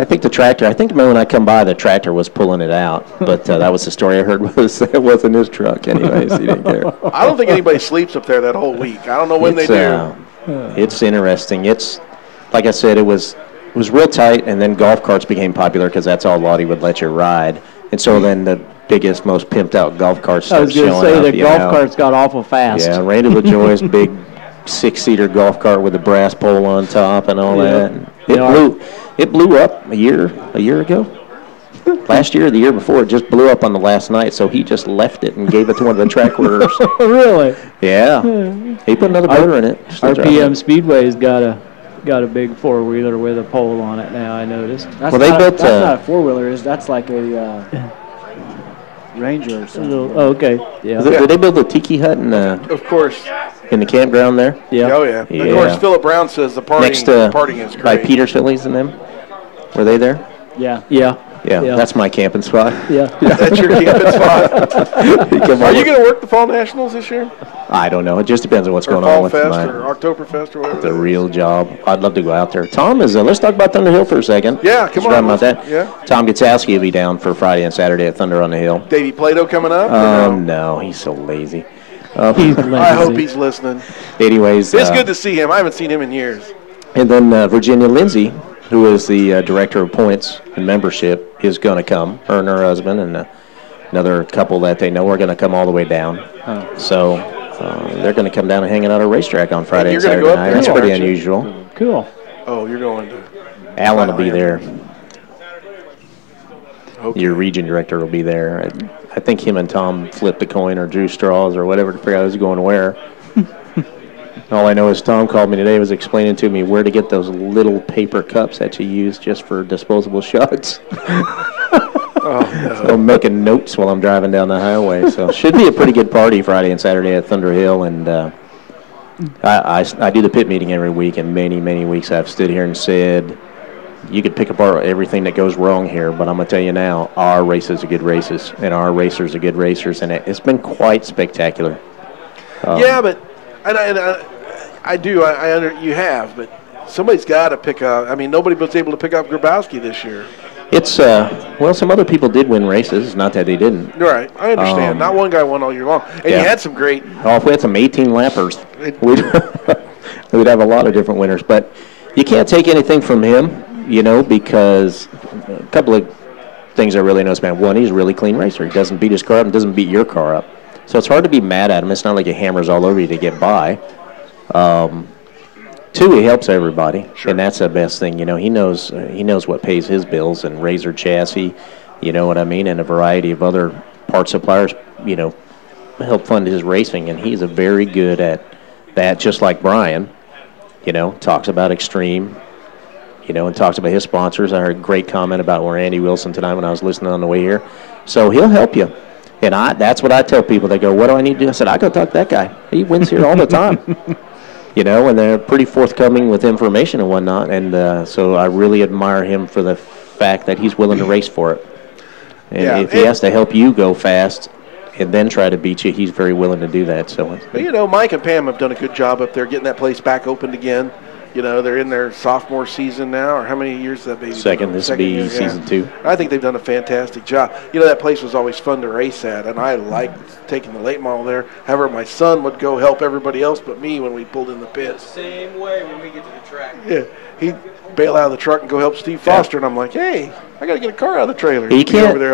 I think the tractor, when I come by, the tractor was pulling it out. But that was the story I heard, was it wasn't his truck anyways. He didn't care. I don't think anybody sleeps up there that whole week. I don't know when they do. It's interesting. It's, like I said, it was real tight, and then golf carts became popular because that's all Lottie would let you ride. And so then the biggest, most pimped out golf carts started showing up. I was going to say the golf carts got awful fast. Yeah, Randy LaJoy's big 6-seater golf cart with a brass pole on top and all that. And it blew up a year ago. Last year or the year before, it just blew up on the last night, so he just left it and gave it to one of the track workers. Really? Yeah. He put another motor in it. RPM Speedway's got a big 4-wheeler with a pole on it now, I noticed. That's that's not a 4-wheeler, that's like a Ranger or something. Oh, okay. Yeah. Did they build a tiki hut of course. In the campground there? Yeah. Oh, yeah. Of course, Philip Brown says the partying is great. By Peter Phillies and them? Were they there? Yeah. Yeah. Yeah, that's my camping spot. Yeah. That's your camping spot. Are you going to work the Fall Nationals this year? I don't know. It just depends on what's going Fall on with Fest my or Oktoberfest or whatever. the real job. I'd love to go out there. Tom is. Let's talk about Thunder Hill for a second. Yeah, come on. About that. Yeah. Tom Gutowski will be down for Friday and Saturday at Thunder on the Hill. Davey Plato coming up? No, he's so lazy. He's lazy. I hope he's listening. Anyways, it's good to see him. I haven't seen him in years. And then Virginia Lindsay, who is the director of points and membership, is going to come. Her and her husband and another couple that they know are going to come all the way down. Oh. So they're going to come down and hang out at a racetrack on Friday and Saturday night. That's pretty unusual. Cool. Oh, you're going to. Alan will be there. Okay. Your region director will be there. I think him and Tom flipped a coin or drew straws or whatever to figure out who's going where. All I know is Tom called me today, was explaining to me where to get those little paper cups that you use just for disposable shots. So I'm making notes while I'm driving down the highway. So should be a pretty good party Friday and Saturday at Thunder Hill. And I do the pit meeting every week, and many, many weeks I've stood here and said, you could pick apart everything that goes wrong here, but I'm going to tell you now, our races are good races, and our racers are good racers, and it's been quite spectacular. Yeah, but you have, but somebody's got to pick up. I mean, nobody was able to pick up Grabowski this year. It's, some other people did win races, not that they didn't. Right, I understand. Not one guy won all year long. And you had some great. Oh, if we had some 18-lappers, we'd have a lot of different winners. But you can't take anything from him, because a couple of things I really noticed, man. One, he's a really clean racer. He doesn't beat his car up and doesn't beat your car up. So it's hard to be mad at him. It's not like he hammers all over you to get by. Two, he helps everybody, and that's the best thing. He knows what pays his bills, and Razor chassis, you know what I mean, and a variety of other part suppliers, help fund his racing, and he's a very good at that. Just like Brian, talks about Extreme, and talks about his sponsors. I heard a great comment about Randy Wilson tonight when I was listening on the way here. So he'll help you. And that's what I tell people. They go, what do I need to do? I said, I go talk to that guy. He wins here all the time. And they're pretty forthcoming with information and whatnot. And so I really admire him for the fact that he's willing to race for it. And if he has to help you go fast and then try to beat you, he's very willing to do that. So, Mike and Pam have done a good job up there getting that place back opened again. They're in their sophomore season now, or how many years has that baby? Second. This will be season 2. I think they've done a fantastic job. That place was always fun to race at, and I liked taking the late model there. However, my son would go help everybody else but me when we pulled in the pits. Same way when we get to the track. Yeah, he'd bail out of the truck and go help Steve Foster, and I'm like, hey, I got to get a car out of the trailer. You can't, what I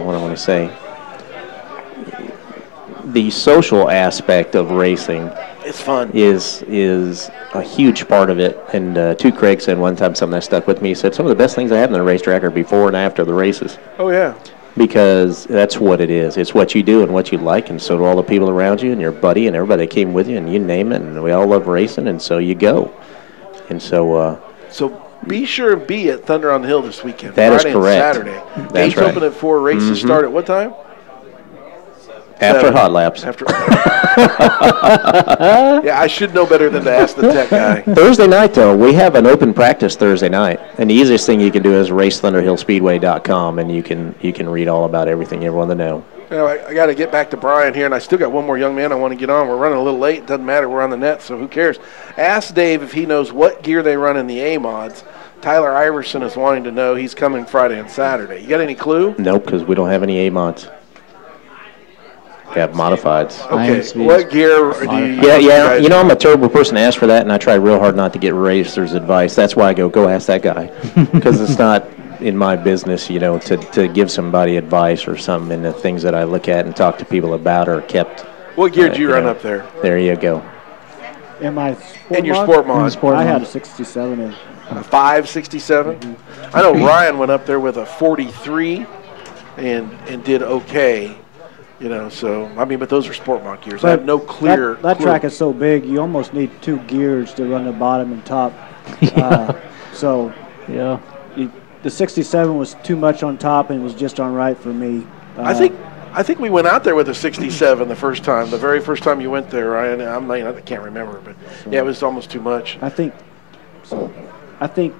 want to say, the social aspect of racing, it's fun, is a huge part of it. And Craig said one time something that stuck with me. He said, some of the best things I have in the racetrack are before and after the races. Oh, yeah. Because that's what it is. It's what you do and what you like, and so do all the people around you and your buddy and everybody that came with you, and you name it, and we all love racing, and so you go. And so... so be sure and be at Thunder on the Hill this weekend. That Friday is correct. And Saturday. That's Gates right. open at 4, races start at what time? After hot laps. Yeah, I should know better than to ask the tech guy. Thursday night, though, we have an open practice Thursday night. And the easiest thing you can do is racethunderhillspeedway.com, and you can read all about everything you want to know. You know, I got to get back to Brian here, and I still got one more young man I want to get on. We're running a little late. Doesn't matter. We're on the net, so who cares? Ask Dave if he knows what gear they run in the A-mods. Tyler Iverson is wanting to know. He's coming Friday and Saturday. You got any clue? Nope, because we don't have any A-mods. We have modifieds. Okay, what gear do you use? Yeah. You know, I'm a terrible person to ask for that, and I try real hard not to get racers' advice. That's why I go ask that guy, because it's not in my business, you know, to give somebody advice or something. And the things that I look at and talk to people about are kept. What gear do you run up there? There you go. In my sport in your mod? sport mod. I had a 67 in. A 567? I know Ryan went up there with a 43 and did okay. You know, so, I mean, but those are sport mod gears. I have no clear That clue. track is so big, you almost need 2 gears to run the bottom and top. So, yeah. The 67 was too much on top and was just on right for me. I think we went out there with a 67 the first time, the very first time you went there, Ryan. I can't remember, but yeah, it was almost too much. I think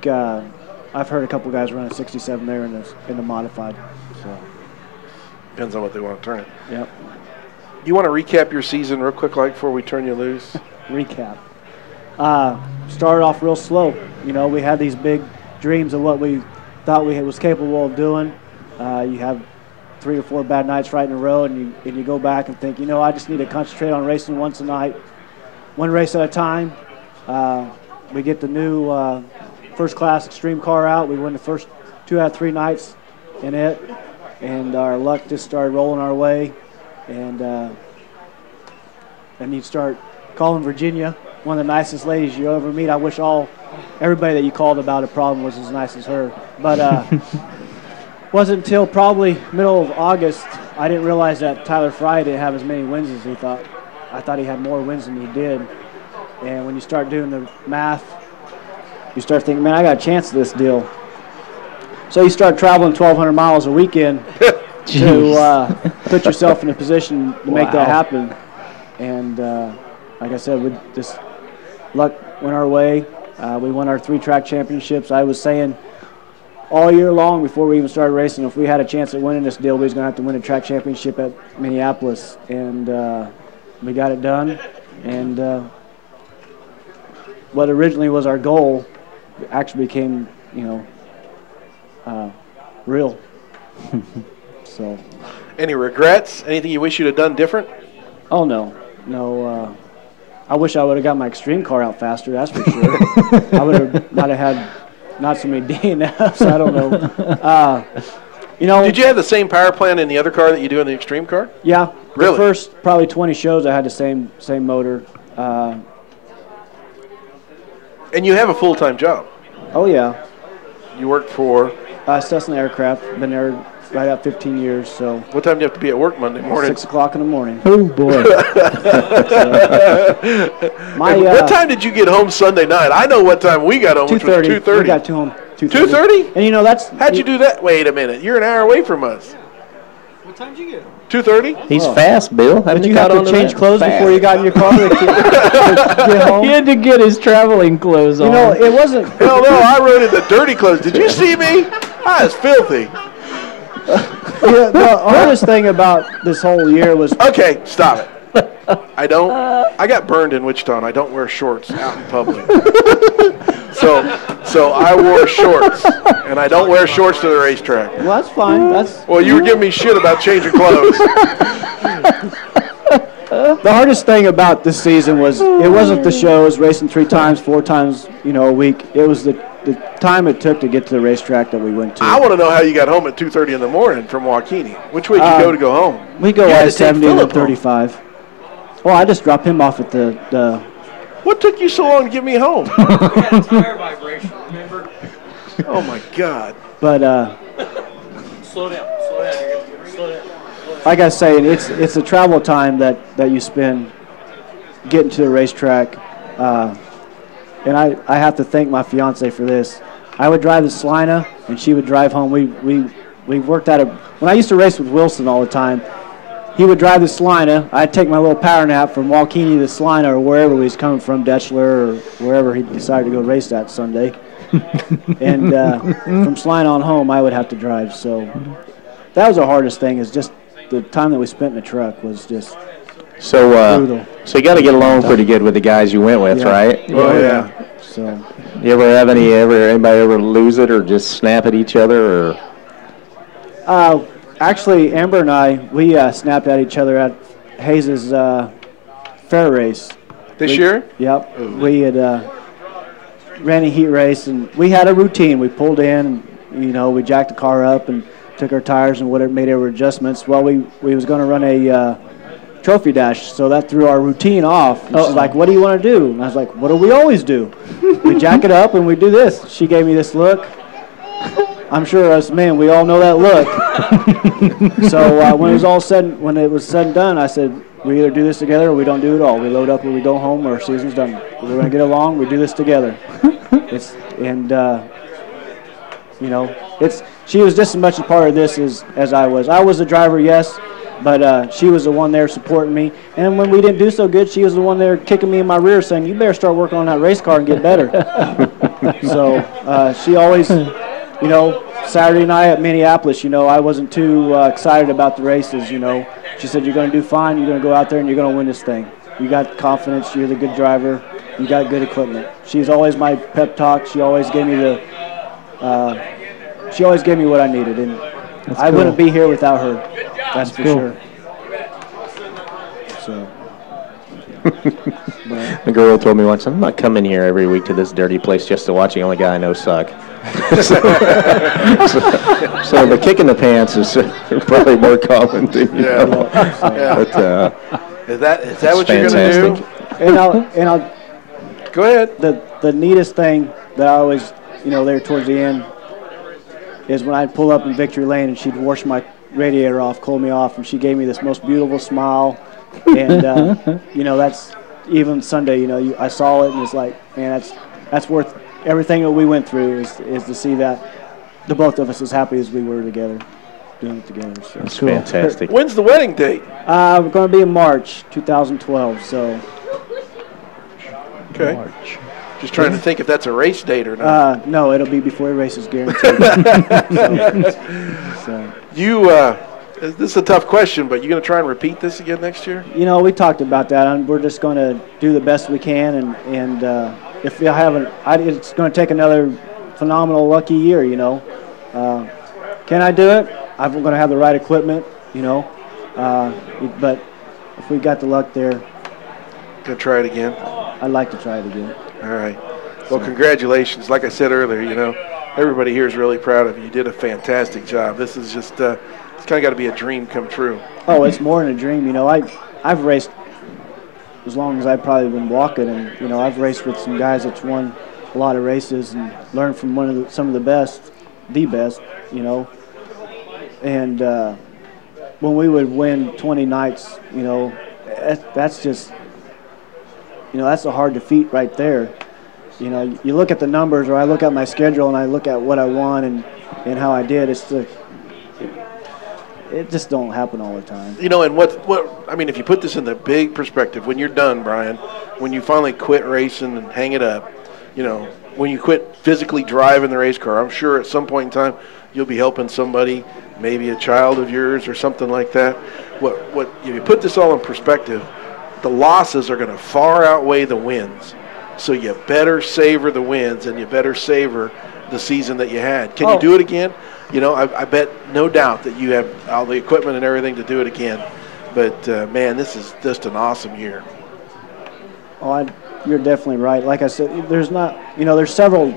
I've heard a couple guys run a 67 there in the modified. So depends on what they want to turn it. Yep. You want to recap your season real quick, like before we turn you loose? Recap. Started off real slow. You know, we had these big dreams of what we thought we was capable of doing. You have 3 or 4 bad nights right in a row, and you go back and think, you know, I just need to concentrate on racing once a night, one race at a time. We get the new first class extreme car out. We win the first 2 out of 3 nights in it, and our luck just started rolling our way. And you start calling Virginia one of the nicest ladies you ever meet. I wish everybody that you called about a problem was as nice as her. But wasn't until probably middle of August I didn't realize that Tyler Fry didn't have as many wins as he thought. I thought he had more wins than he did. And when you start doing the math, you start thinking, man, I got a chance at this deal. So you start traveling 1,200 miles a weekend to put yourself in a position to make that happen. And like I said, with this luck went our way. We won our 3 track championships. I was saying all year long before we even started racing, if we had a chance at winning this deal, we was going to have to win a track championship at Minneapolis. And we got it done. And what originally was our goal actually became, you know, real. So. Any regrets? Anything you wish you'd have done different? Oh, no. I wish I would have got my extreme car out faster, that's for sure. I might have had not so many DNFs, I don't know. You know. Did you have the same power plant in the other car that you do in the extreme car? Yeah. Really? The first probably 20 shows I had the same motor. And you have a full-time job? Oh, yeah. You work for? Cessna Aircraft. Been there right up 15 years. So. What time do you have to be at work Monday morning? 6 o'clock in the morning. Oh, boy. What time did you get home Sunday night? I know what time we got home, which was 2:30. We got home 2:30. 2:30? And you know that's. How'd you do that? Wait a minute. You're an hour away from us. What time did you get? 2:30. He's fast, Bill. Did you have to change clothes before you got in your car to get home? He had to get his traveling clothes on. You know, it wasn't. Hell no, I rode in the dirty clothes. Did you see me? I was filthy. Yeah, the hardest thing about this whole year was. Okay, stop it. I got burned in Wichita, and I don't wear shorts out in public. So I wore shorts, and I don't wear shorts to the racetrack. Well, that's fine. Well, you were giving me shit about changing clothes. The hardest thing about this season was it wasn't the shows, racing 3 times, 4 times, a week. It was the time it took to get to the racetrack that we went to. I want to know how you got home at 2:30 in the morning from Waukene. Which way did you go home? We go I-70 and 35. Well, I just dropped him off at the. What took you so long to get me home? We had tire vibration, remember? Oh my God! But Slow down. Like I was saying, it's a travel time that you spend getting to the racetrack, and I have to thank my fiance for this. I would drive to Salina, and she would drive home. We worked out when I used to race with Wilson all the time. He would drive to Salina. I'd take my little power nap from Waukene to Salina or wherever he was coming from, Detchler or wherever he decided to go race that Sunday. And from Salina on home, I would have to drive. So that was the hardest thing, is just the time that we spent in the truck was just So, brutal. so you got to get along pretty good with the guys you went with, Yeah. right? Oh, yeah. So, You ever have anybody ever lose it or just snap at each other, or? Actually, Amber and I, we snapped at each other at Hayes's fair race. This year? Yep. We had ran a heat race, and we had a routine. We pulled in, and, we jacked the car up and took our tires and whatever, made our adjustments. Well, we was going to run a trophy dash, so that threw our routine off. And she's like, "What do you want to do?" And I was like, "What do we always do? We jack it up and we do this." She gave me this look. I'm sure us men, we all know that look. So when it was said and done, I said, "We either do this together or we don't do it at all. We load up and we go home, or our season's done. We're going to get along. We do this together." She was just as much a part of this as I was. I was the driver, yes, but she was the one there supporting me. And when we didn't do so good, she was the one there kicking me in my rear, saying, "You better start working on that race car and get better." So she always. Saturday night at Minneapolis, I wasn't too excited about the races, She said, "You're going to do fine. You're going to go out there and you're going to win this thing. You got confidence. You're the good driver. You got good equipment." She's always my pep talk. She always gave me what I needed, and I wouldn't be here without her. That's for sure. So. The girl told me once, "I'm not coming here every week to this dirty place just to watch the only guy I know suck." so the kick in the pants is probably more common than you know. But, is that what you're going to do? And I'll go ahead. The neatest thing that I always, there towards the end is when I'd pull up in Victory Lane and she'd wash my radiator off, cool me off, and she gave me this most beautiful smile. And, that's even Sunday, I saw it and it's like, man, that's worth everything that we went through is to see that the both of us as happy as we were together, doing it together. So. That's cool. Fantastic. When's the wedding date? We're going to be in March 2012, so. Okay. March. Just trying to think if that's a race date or not. No, it'll be before the race is guaranteed. So. This is a tough question, but you going to try and repeat this again next year? We talked about that, and we're just going to do the best we can, and if I haven't, it's going to take another phenomenal, lucky year. Can I do it? I'm going to have the right equipment. But if we got the luck there, going to try it again. I'd like to try it again. All right. Well, congratulations. Like I said earlier, everybody here is really proud of you. You did a fantastic job. This is just. It's kind of got to be a dream come true. Oh, it's more than a dream. I've raced as long as I've probably been walking, and I've raced with some guys that's won a lot of races and learned from some of the best, And when we would win 20 nights, that's just, that's a hard defeat right there. You look at the numbers, or I look at my schedule and I look at what I won and how I did. It just don't happen all the time. And if you put this in the big perspective, when you're done, Brian, when you finally quit racing and hang it up, when you quit physically driving the race car, I'm sure at some point in time you'll be helping somebody, maybe a child of yours or something like that. If you put this all in perspective, the losses are going to far outweigh the wins. So you better savor the wins and you better savor the season that you had. Can you do it again? I bet no doubt that you have all the equipment and everything to do it again. But, man, this is just an awesome year. Oh, you're definitely right. Like I said, there's several,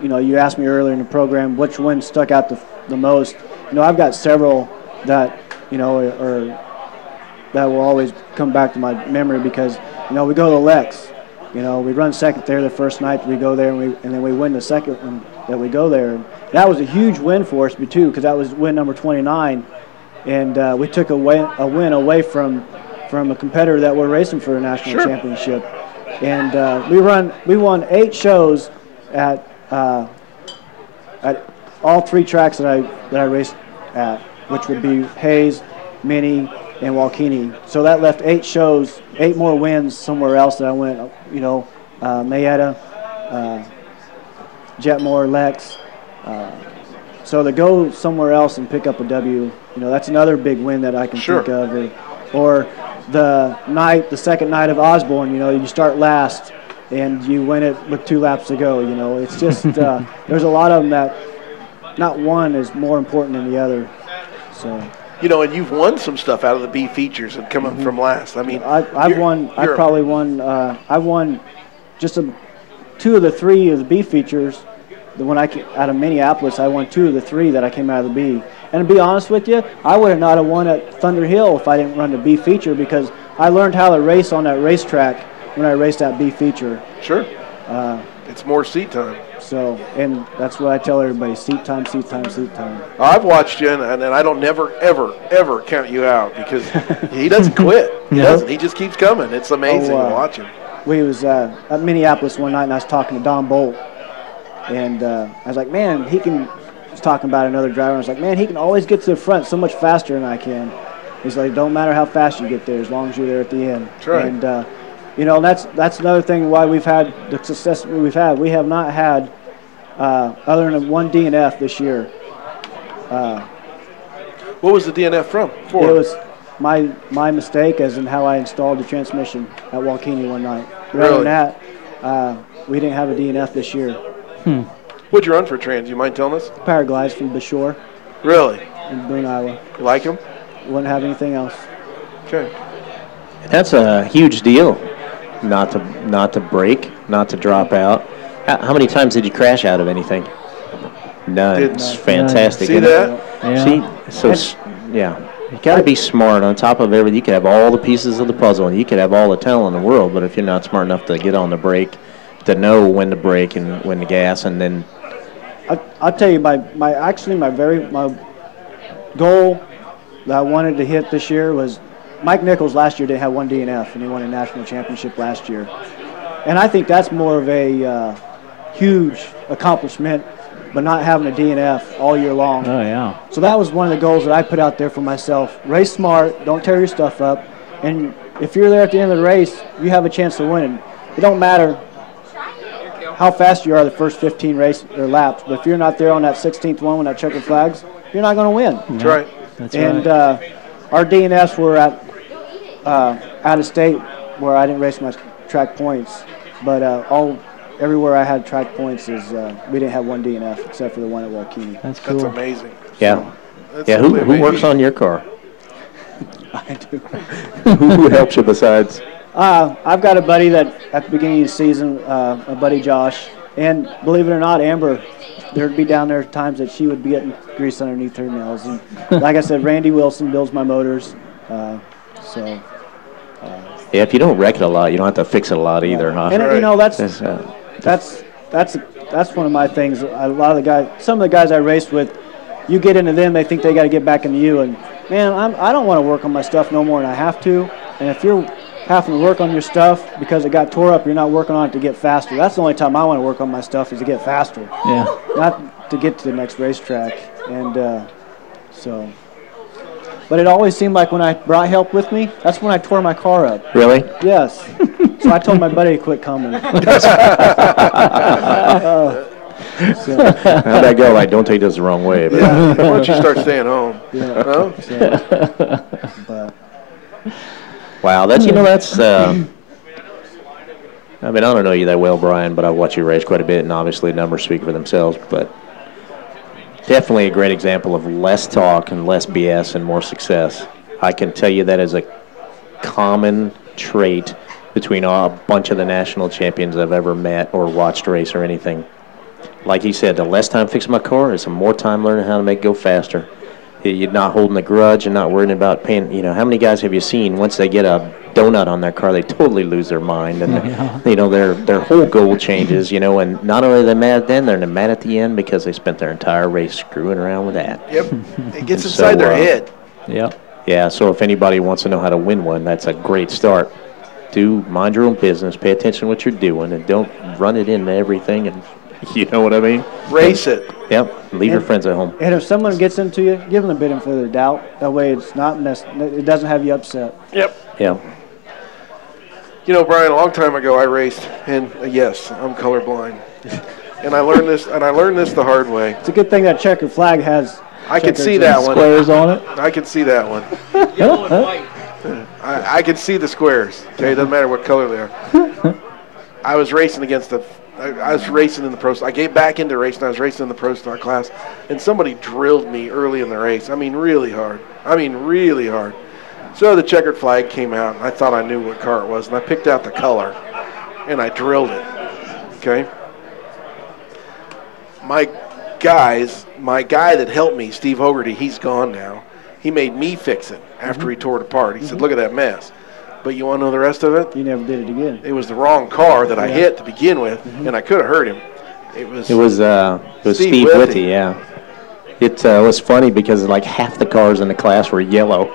you asked me earlier in the program which one stuck out the most. I've got several that, that will always come back to my memory because, we go to Lex. We run second there the first night. We go there and then we win the second one that we go there. And that was a huge win for us too, because that was win number 29, and we took a win away from a competitor that we're racing for a national championship. And we won 8 shows at all 3 tracks that I raced at, which would be Hayes, Mini, and Walkini. So that left 8 shows, 8 more wins somewhere else that I went, Mayetta, Jetmore, Lex. So to go somewhere else and pick up a W, that's another big win that I can think of. Or the second night of Osborne, you start last and you win it with 2 laps to go. It's just there's a lot of them that not one is more important than the other. So. And you've won some stuff out of the B features and coming from last. I mean, I've won. I've won just 2 of the 3 of the B features. When I came out of Minneapolis, I won 2 of the 3 that I came out of the B. And to be honest with you, I would have not have won at Thunder Hill if I didn't run the B feature, because I learned how to race on that racetrack when I raced that B feature. Sure. It's more seat time. So, and that's what I tell everybody: seat time, seat time, seat time. I've watched you, and I don't never, ever count you out, because he doesn't quit. He doesn't. He just keeps coming. It's amazing to watch him. We was at Minneapolis one night, and I was talking to Don Bolt, and I was like, man, he was talking about another driver. I was like, man, he can always get to the front so much faster than I can. He's like, don't matter how fast you get there, as long as you're there at the end. That's right. And that's another thing why we've had the success we've had. We have not had, other than 1 DNF this year. What was the DNF from? It was my mistake, as in how I installed the transmission at Walkini one night. Rather than that, we didn't have a DNF this year. What'd you run for trans? You mind telling us? Paraglides from Bashore. Really? In Boone, Iowa. You like them? Wouldn't have anything else. Okay. That's a huge deal. Not to break, not to drop out. How many times did you crash out of anything? None. It's fantastic. See that? Yeah. Yeah. You got to be smart. On top of everything, you could have all the pieces of the puzzle, and you could have all the talent in the world, but if you're not smart enough to get on the brake, to know when to brake and when to gas, and then. I'll tell you, my goal that I wanted to hit this year was, Mike Nichols last year didn't have 1 DNF, and he won a national championship last year. And I think that's more of a huge accomplishment, but not having a DNF all year long. Oh, yeah. So that was one of the goals that I put out there for myself. Race smart, don't tear your stuff up, and if you're there at the end of the race, you have a chance to win. It don't matter how fast you are the first 15 laps, but if you're not there on that 16th one when that checkered flags, you're not going to win. That's right. And our DNFs were at out of state, where I didn't race my track points, but everywhere I had track points is we didn't have 1 DNF except for the one at Walkini. That's cool. That's amazing. Yeah. That's Who works on your car? I do. Who helps you besides? I've got a buddy that at the beginning of the season, my buddy Josh, and believe it or not, Amber, there'd be down there times that she would be getting grease underneath her nails. And like I said, Randy Wilson builds my motors. Yeah, if you don't wreck it a lot, you don't have to fix it a lot either, huh? And that's one of my things. Some of the guys I race with, you get into them, they think they got to get back into you, and man, I don't want to work on my stuff no more than I have to. And if you're having to work on your stuff because it got tore up, you're not working on it to get faster. That's the only time I want to work on my stuff, is to get faster. Yeah. Not to get to the next racetrack. And but it always seemed like when I brought help with me, that's when I tore my car up. Really? Yes. So I told my buddy to quit coming. How'd that go? Like, don't take this the wrong way. But. Yeah. Why don't you start staying home? Yeah. No? Wow, that's. I mean, I don't know you that well, Brian, but I watch you race quite a bit, and obviously numbers speak for themselves. But definitely a great example of less talk and less BS and more success. I can tell you that is a common trait between a bunch of the national champions I've ever met or watched race or anything. Like he said, the less time fixing my car is the more time learning how to make it go faster. You're not holding a grudge. You're not worrying about paying. How many guys have you seen, once they get a donut on their car, they totally lose their mind, and their whole goal changes. And not only are they mad then, they're mad at the end because they spent their entire race screwing around with that. Yep, it gets inside their head. Yep. Yeah. So if anybody wants to know how to win one, that's a great start. Mind your own business, pay attention to what you're doing, and don't run it into everything. And you know what I mean? Race it. Yep. Leave your friends at home. And if someone gets into you, give them a bit of further doubt. That way it's not it doesn't have you upset. Yep. Yeah. Brian, a long time ago I raced, and yes, I'm colorblind. And I learned this the hard way. It's a good thing that checkered flag has. I can see that one. Squares on it. I can see that one. I can see the squares. Okay, it doesn't matter what color they are. I was racing against I was racing in the pro. I came back into racing. I was racing in the pro stock class, and somebody drilled me early in the race. I mean, really hard. So the checkered flag came out, and I thought I knew what car it was, and I picked out the color, and I drilled it. Okay. My guy that helped me, Steve Hogarty, he's gone now. He made me fix it after he tore it apart. He said, "Look at that mess." But you want to know the rest of it? You never did it again. It was the wrong car that I hit to begin with, and I could have hurt him. It was Steve Whitty, yeah. It was funny because like half the cars in the class were yellow.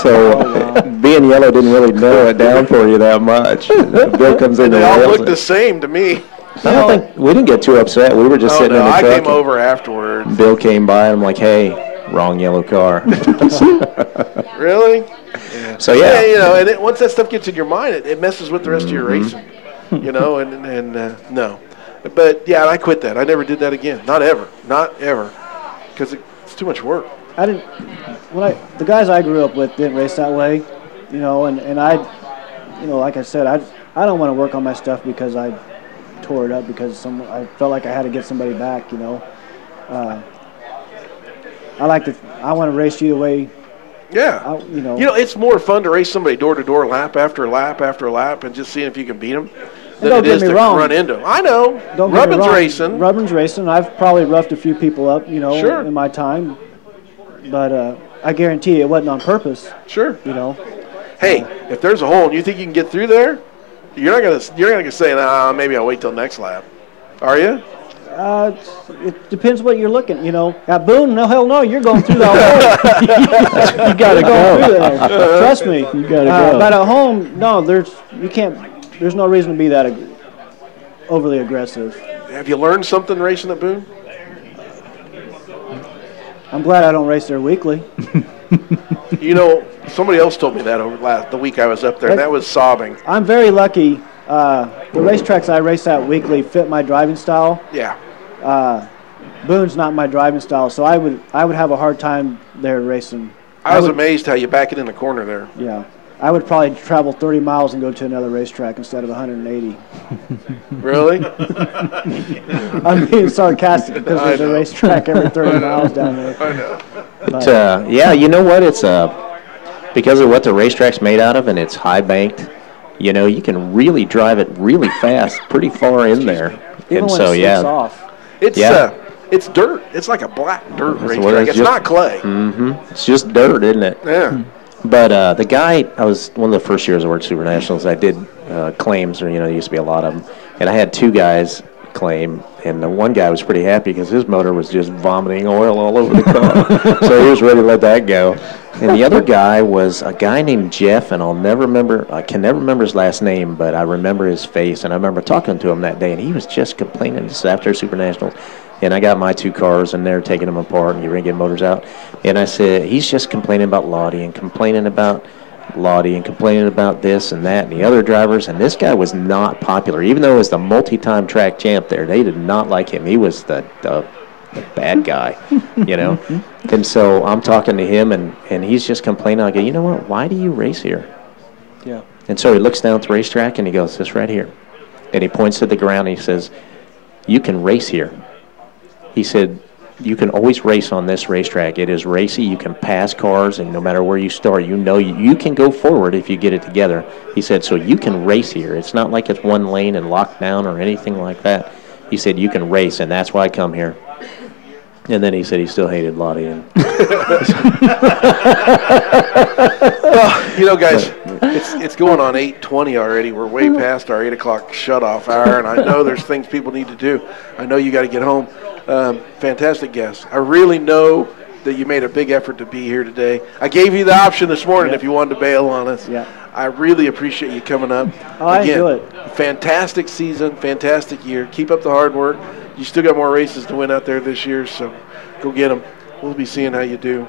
So being yellow didn't really narrow it down for you that much. Bill comes in and they all looked the same to me. I don't think we didn't get too upset. We were just sitting in the truck. I came over afterwards. Bill came by and I'm like, "Hey, wrong yellow car." Really? Yeah. So yeah, you know, and once that stuff gets in your mind, it messes with the rest of your racing. You know, and no, but yeah, I quit that. I never did that again. Not ever, because it's too much work. I didn't. The guys I grew up with didn't race that way, you know, and I, you know, like I said, I don't want to work on my stuff because I tore it up because I felt like I had to get somebody back, you know. I want to race you the way. Yeah. You know, it's more fun to race somebody door to door, lap after lap after lap, and just seeing if you can beat them than it is to run into them. I know. Rubbin's racing. Rubbin's racing. I've probably roughed a few people up, you know, in my time. But I guarantee you it wasn't on purpose. Sure. You know. Hey, if there's a hole and you think you can get through there, you're not gonna say, "Nah, maybe I'll wait till next lap." Are you? It depends what you're looking, you know. At Boone, no, hell no, you're going through that hole. You gotta go. Trust me. You gotta go. But at home, no, there's no reason to be that overly aggressive. Have you learned something racing at Boone? I'm glad I don't race there weekly. You know, somebody else told me that over the week I was up there, and that was sobbing. I'm very lucky. The racetracks I race at weekly fit my driving style. Yeah. Boone's not my driving style, so I would have a hard time there racing. I was amazed how you back it in the corner there. Yeah. I would probably travel 30 miles and go to another racetrack instead of 180. Really? I'm being sarcastic because there's a racetrack every 30 miles down there. I know. But, yeah, you know what? It's because of what the racetrack's made out of, and it's high banked. You know, you can really drive it really fast, pretty far in there. Even and when so, it yeah, off. It's dirt. It's like a black dirt racetrack. It's not clay. Mm-hmm. It's just dirt, isn't it? Yeah. But the guy, I was one of the first years I worked Super Nationals. I did claims, or there used to be a lot of them, and I had two guys claim, and the one guy was pretty happy because his motor was just vomiting oil all over the car, so he was ready to let that go. And the other guy was a guy named Jeff, and I can never remember his last name, but I remember his face, and I remember talking to him that day, and he was just complaining. This is after Super Nationals. And I got my two cars, and they're taking them apart, and you're going to get motors out. And I said, he's just complaining about Lottie and complaining about this and that and the other drivers. And this guy was not popular. Even though he was the multi-time track champ there, they did not like him. He was the bad guy, you know. And so I'm talking to him, and he's just complaining. I go, you know what, why do you race here? Yeah. And so he looks down at the racetrack, and he goes, this right here. And he points to the ground, and he says, you can race here. He said, you can always race on this racetrack. It is racy. You can pass cars, and no matter where you start, you can go forward if you get it together. He said, so you can race here. It's not like it's one lane and locked down or anything like that. He said, you can race, and that's why I come here. And then he said he still hated Lottie. And well, you know, guys, it's going on 8:20 already. We're way past our 8 o'clock shut-off hour, and I know there's things people need to do. I know you got to get home. Fantastic guest. I really know that you made a big effort to be here today. I gave you the option this morning if you wanted to bail on us. Yeah. I really appreciate you coming up. Oh, I enjoy it. Fantastic season, fantastic year. Keep up the hard work. You still got more races to win out there this year, so go get them. We'll be seeing how you do.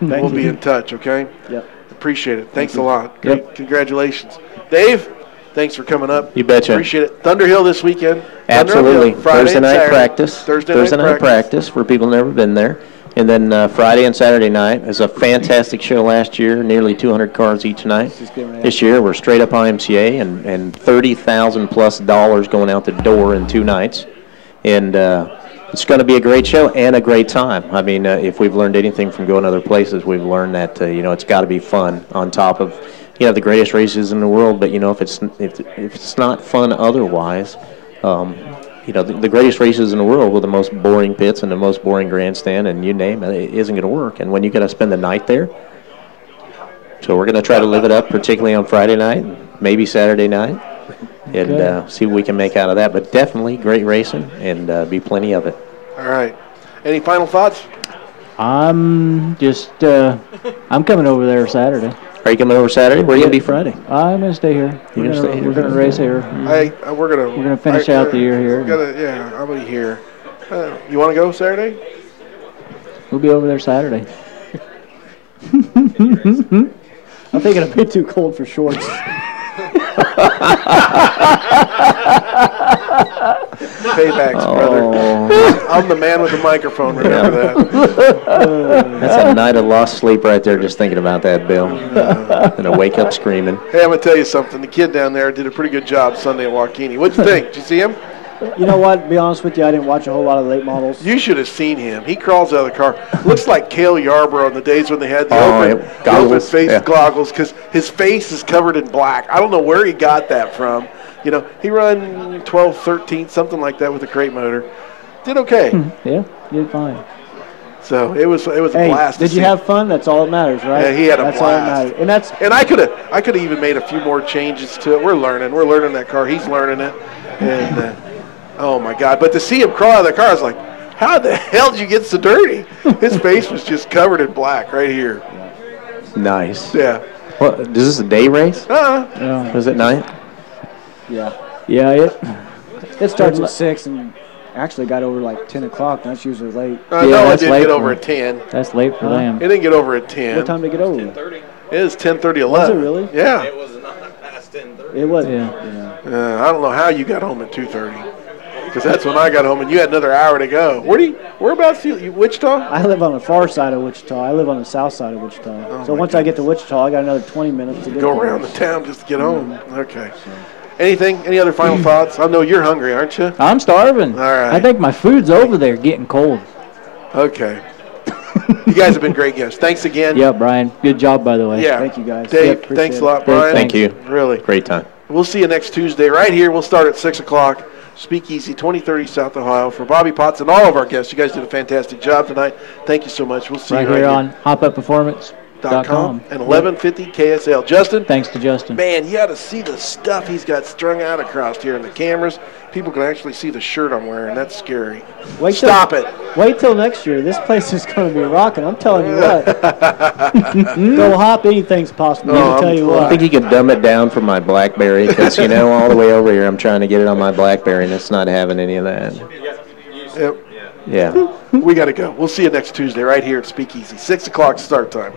We'll be in touch, okay? Yep. Appreciate it. Thanks a lot. Great. Congratulations. Dave? thanks for coming up. You betcha. Appreciate it. Thunderhill this weekend. Absolutely. Thunderhill, Friday Thursday and night Saturday. practice. Thursday night practice for people who've never been there. And then Friday and Saturday night is a fantastic show last year, nearly 200 cars each night. This year we're straight up IMCA and $30,000+ going out the door in 2 nights. And it's going to be a great show and a great time. I mean, if we've learned anything from going other places, we've learned that, it's got to be fun on top of, the greatest races in the world. But, if it's not fun otherwise, the greatest races in the world with the most boring pits and the most boring grandstand and you name it, it isn't going to work. And when you got to spend the night there, so we're going to try to live it up, particularly on Friday night and maybe Saturday night, and see what we can make out of that. But definitely great racing and be plenty of it. All right. Any final thoughts? I'm coming over there Saturday. Are you coming over Saturday? Where are you going to be Friday? I'm going to stay here. We're going to race here. We're going to finish out the year here. I'll be here. You want to go Saturday? We'll be over there Saturday. I think it'll be too cold for shorts. Paybacks, brother. I'm the man with the microphone. Remember that. That's a night of lost sleep right there just thinking about that, Bill. And I wake up screaming. Hey, I'm going to tell you something. The kid down there did a pretty good job Sunday at Waukene. What'd you think? Did you see him? You know what? To be honest with you, I didn't watch a whole lot of late models. You should have seen him. He crawls out of the car. Looks like Cale Yarborough in the days when they had the open face goggles, because his face is covered in black. I don't know where he got that from. He run 12, 13, something like that with a crate motor. Did okay. Yeah, did fine. So it was a blast. Did you have fun? That's all that matters, right? Yeah, he had a blast. That's all that matters. And I could have even made a few more changes to it. We're learning that car. He's learning it, and oh my God! But to see him crawl out of the car, I was like, how the hell did you get so dirty? His face was just covered in black right here. Nice. Yeah. What? Is this a day race? Yeah. Was it night? Yeah. Yeah. It starts at 6 and actually got over like 10 o'clock. That's usually late. No, it didn't get over at 10. That's late for them. It didn't get over at 10. What time did it get over? 10:30. It is 10:30, 11. Was it really? Yeah. It was not past 10:30. It was. Yeah. I don't know how you got home at 2:30. Because that's when I got home, and you had another hour to go. Whereabouts you Wichita? I live on the far side of Wichita. I live on the south side of Wichita. So once I get to Wichita, I got another 20 minutes to get go there. around the town just to get home. Okay. Any other final thoughts? I know you're hungry, aren't you? I'm starving. All right. I think my food's over there getting cold. Okay. You guys have been great guests. Thanks again. Yeah, Brian. Good job, by the way. Yeah. Thank you, guys. Dave, thanks a lot, Brian. Thank you. Really. Great time. We'll see you next Tuesday right here. We'll start at 6 o'clock. Speakeasy, 2030 South Ohio. For Bobby Potts and all of our guests, you guys did a fantastic job tonight. Thank you so much. We'll see you right here on HopUpPerformance.com and 1150 KSL. Justin? Thanks to Justin. Man, you ought to see the stuff he's got strung out across here in the cameras. People can actually see the shirt I'm wearing. That's scary. Stop it. Wait till next year. This place is going to be rocking. I'm telling you what. Go hop, anything's possible. I'll tell you what. I think you could dumb it down for my BlackBerry because, all the way over here I'm trying to get it on my BlackBerry and it's not having any of that. Yep. Yeah. We got to go. We'll see you next Tuesday right here at Speakeasy. 6 o'clock start time.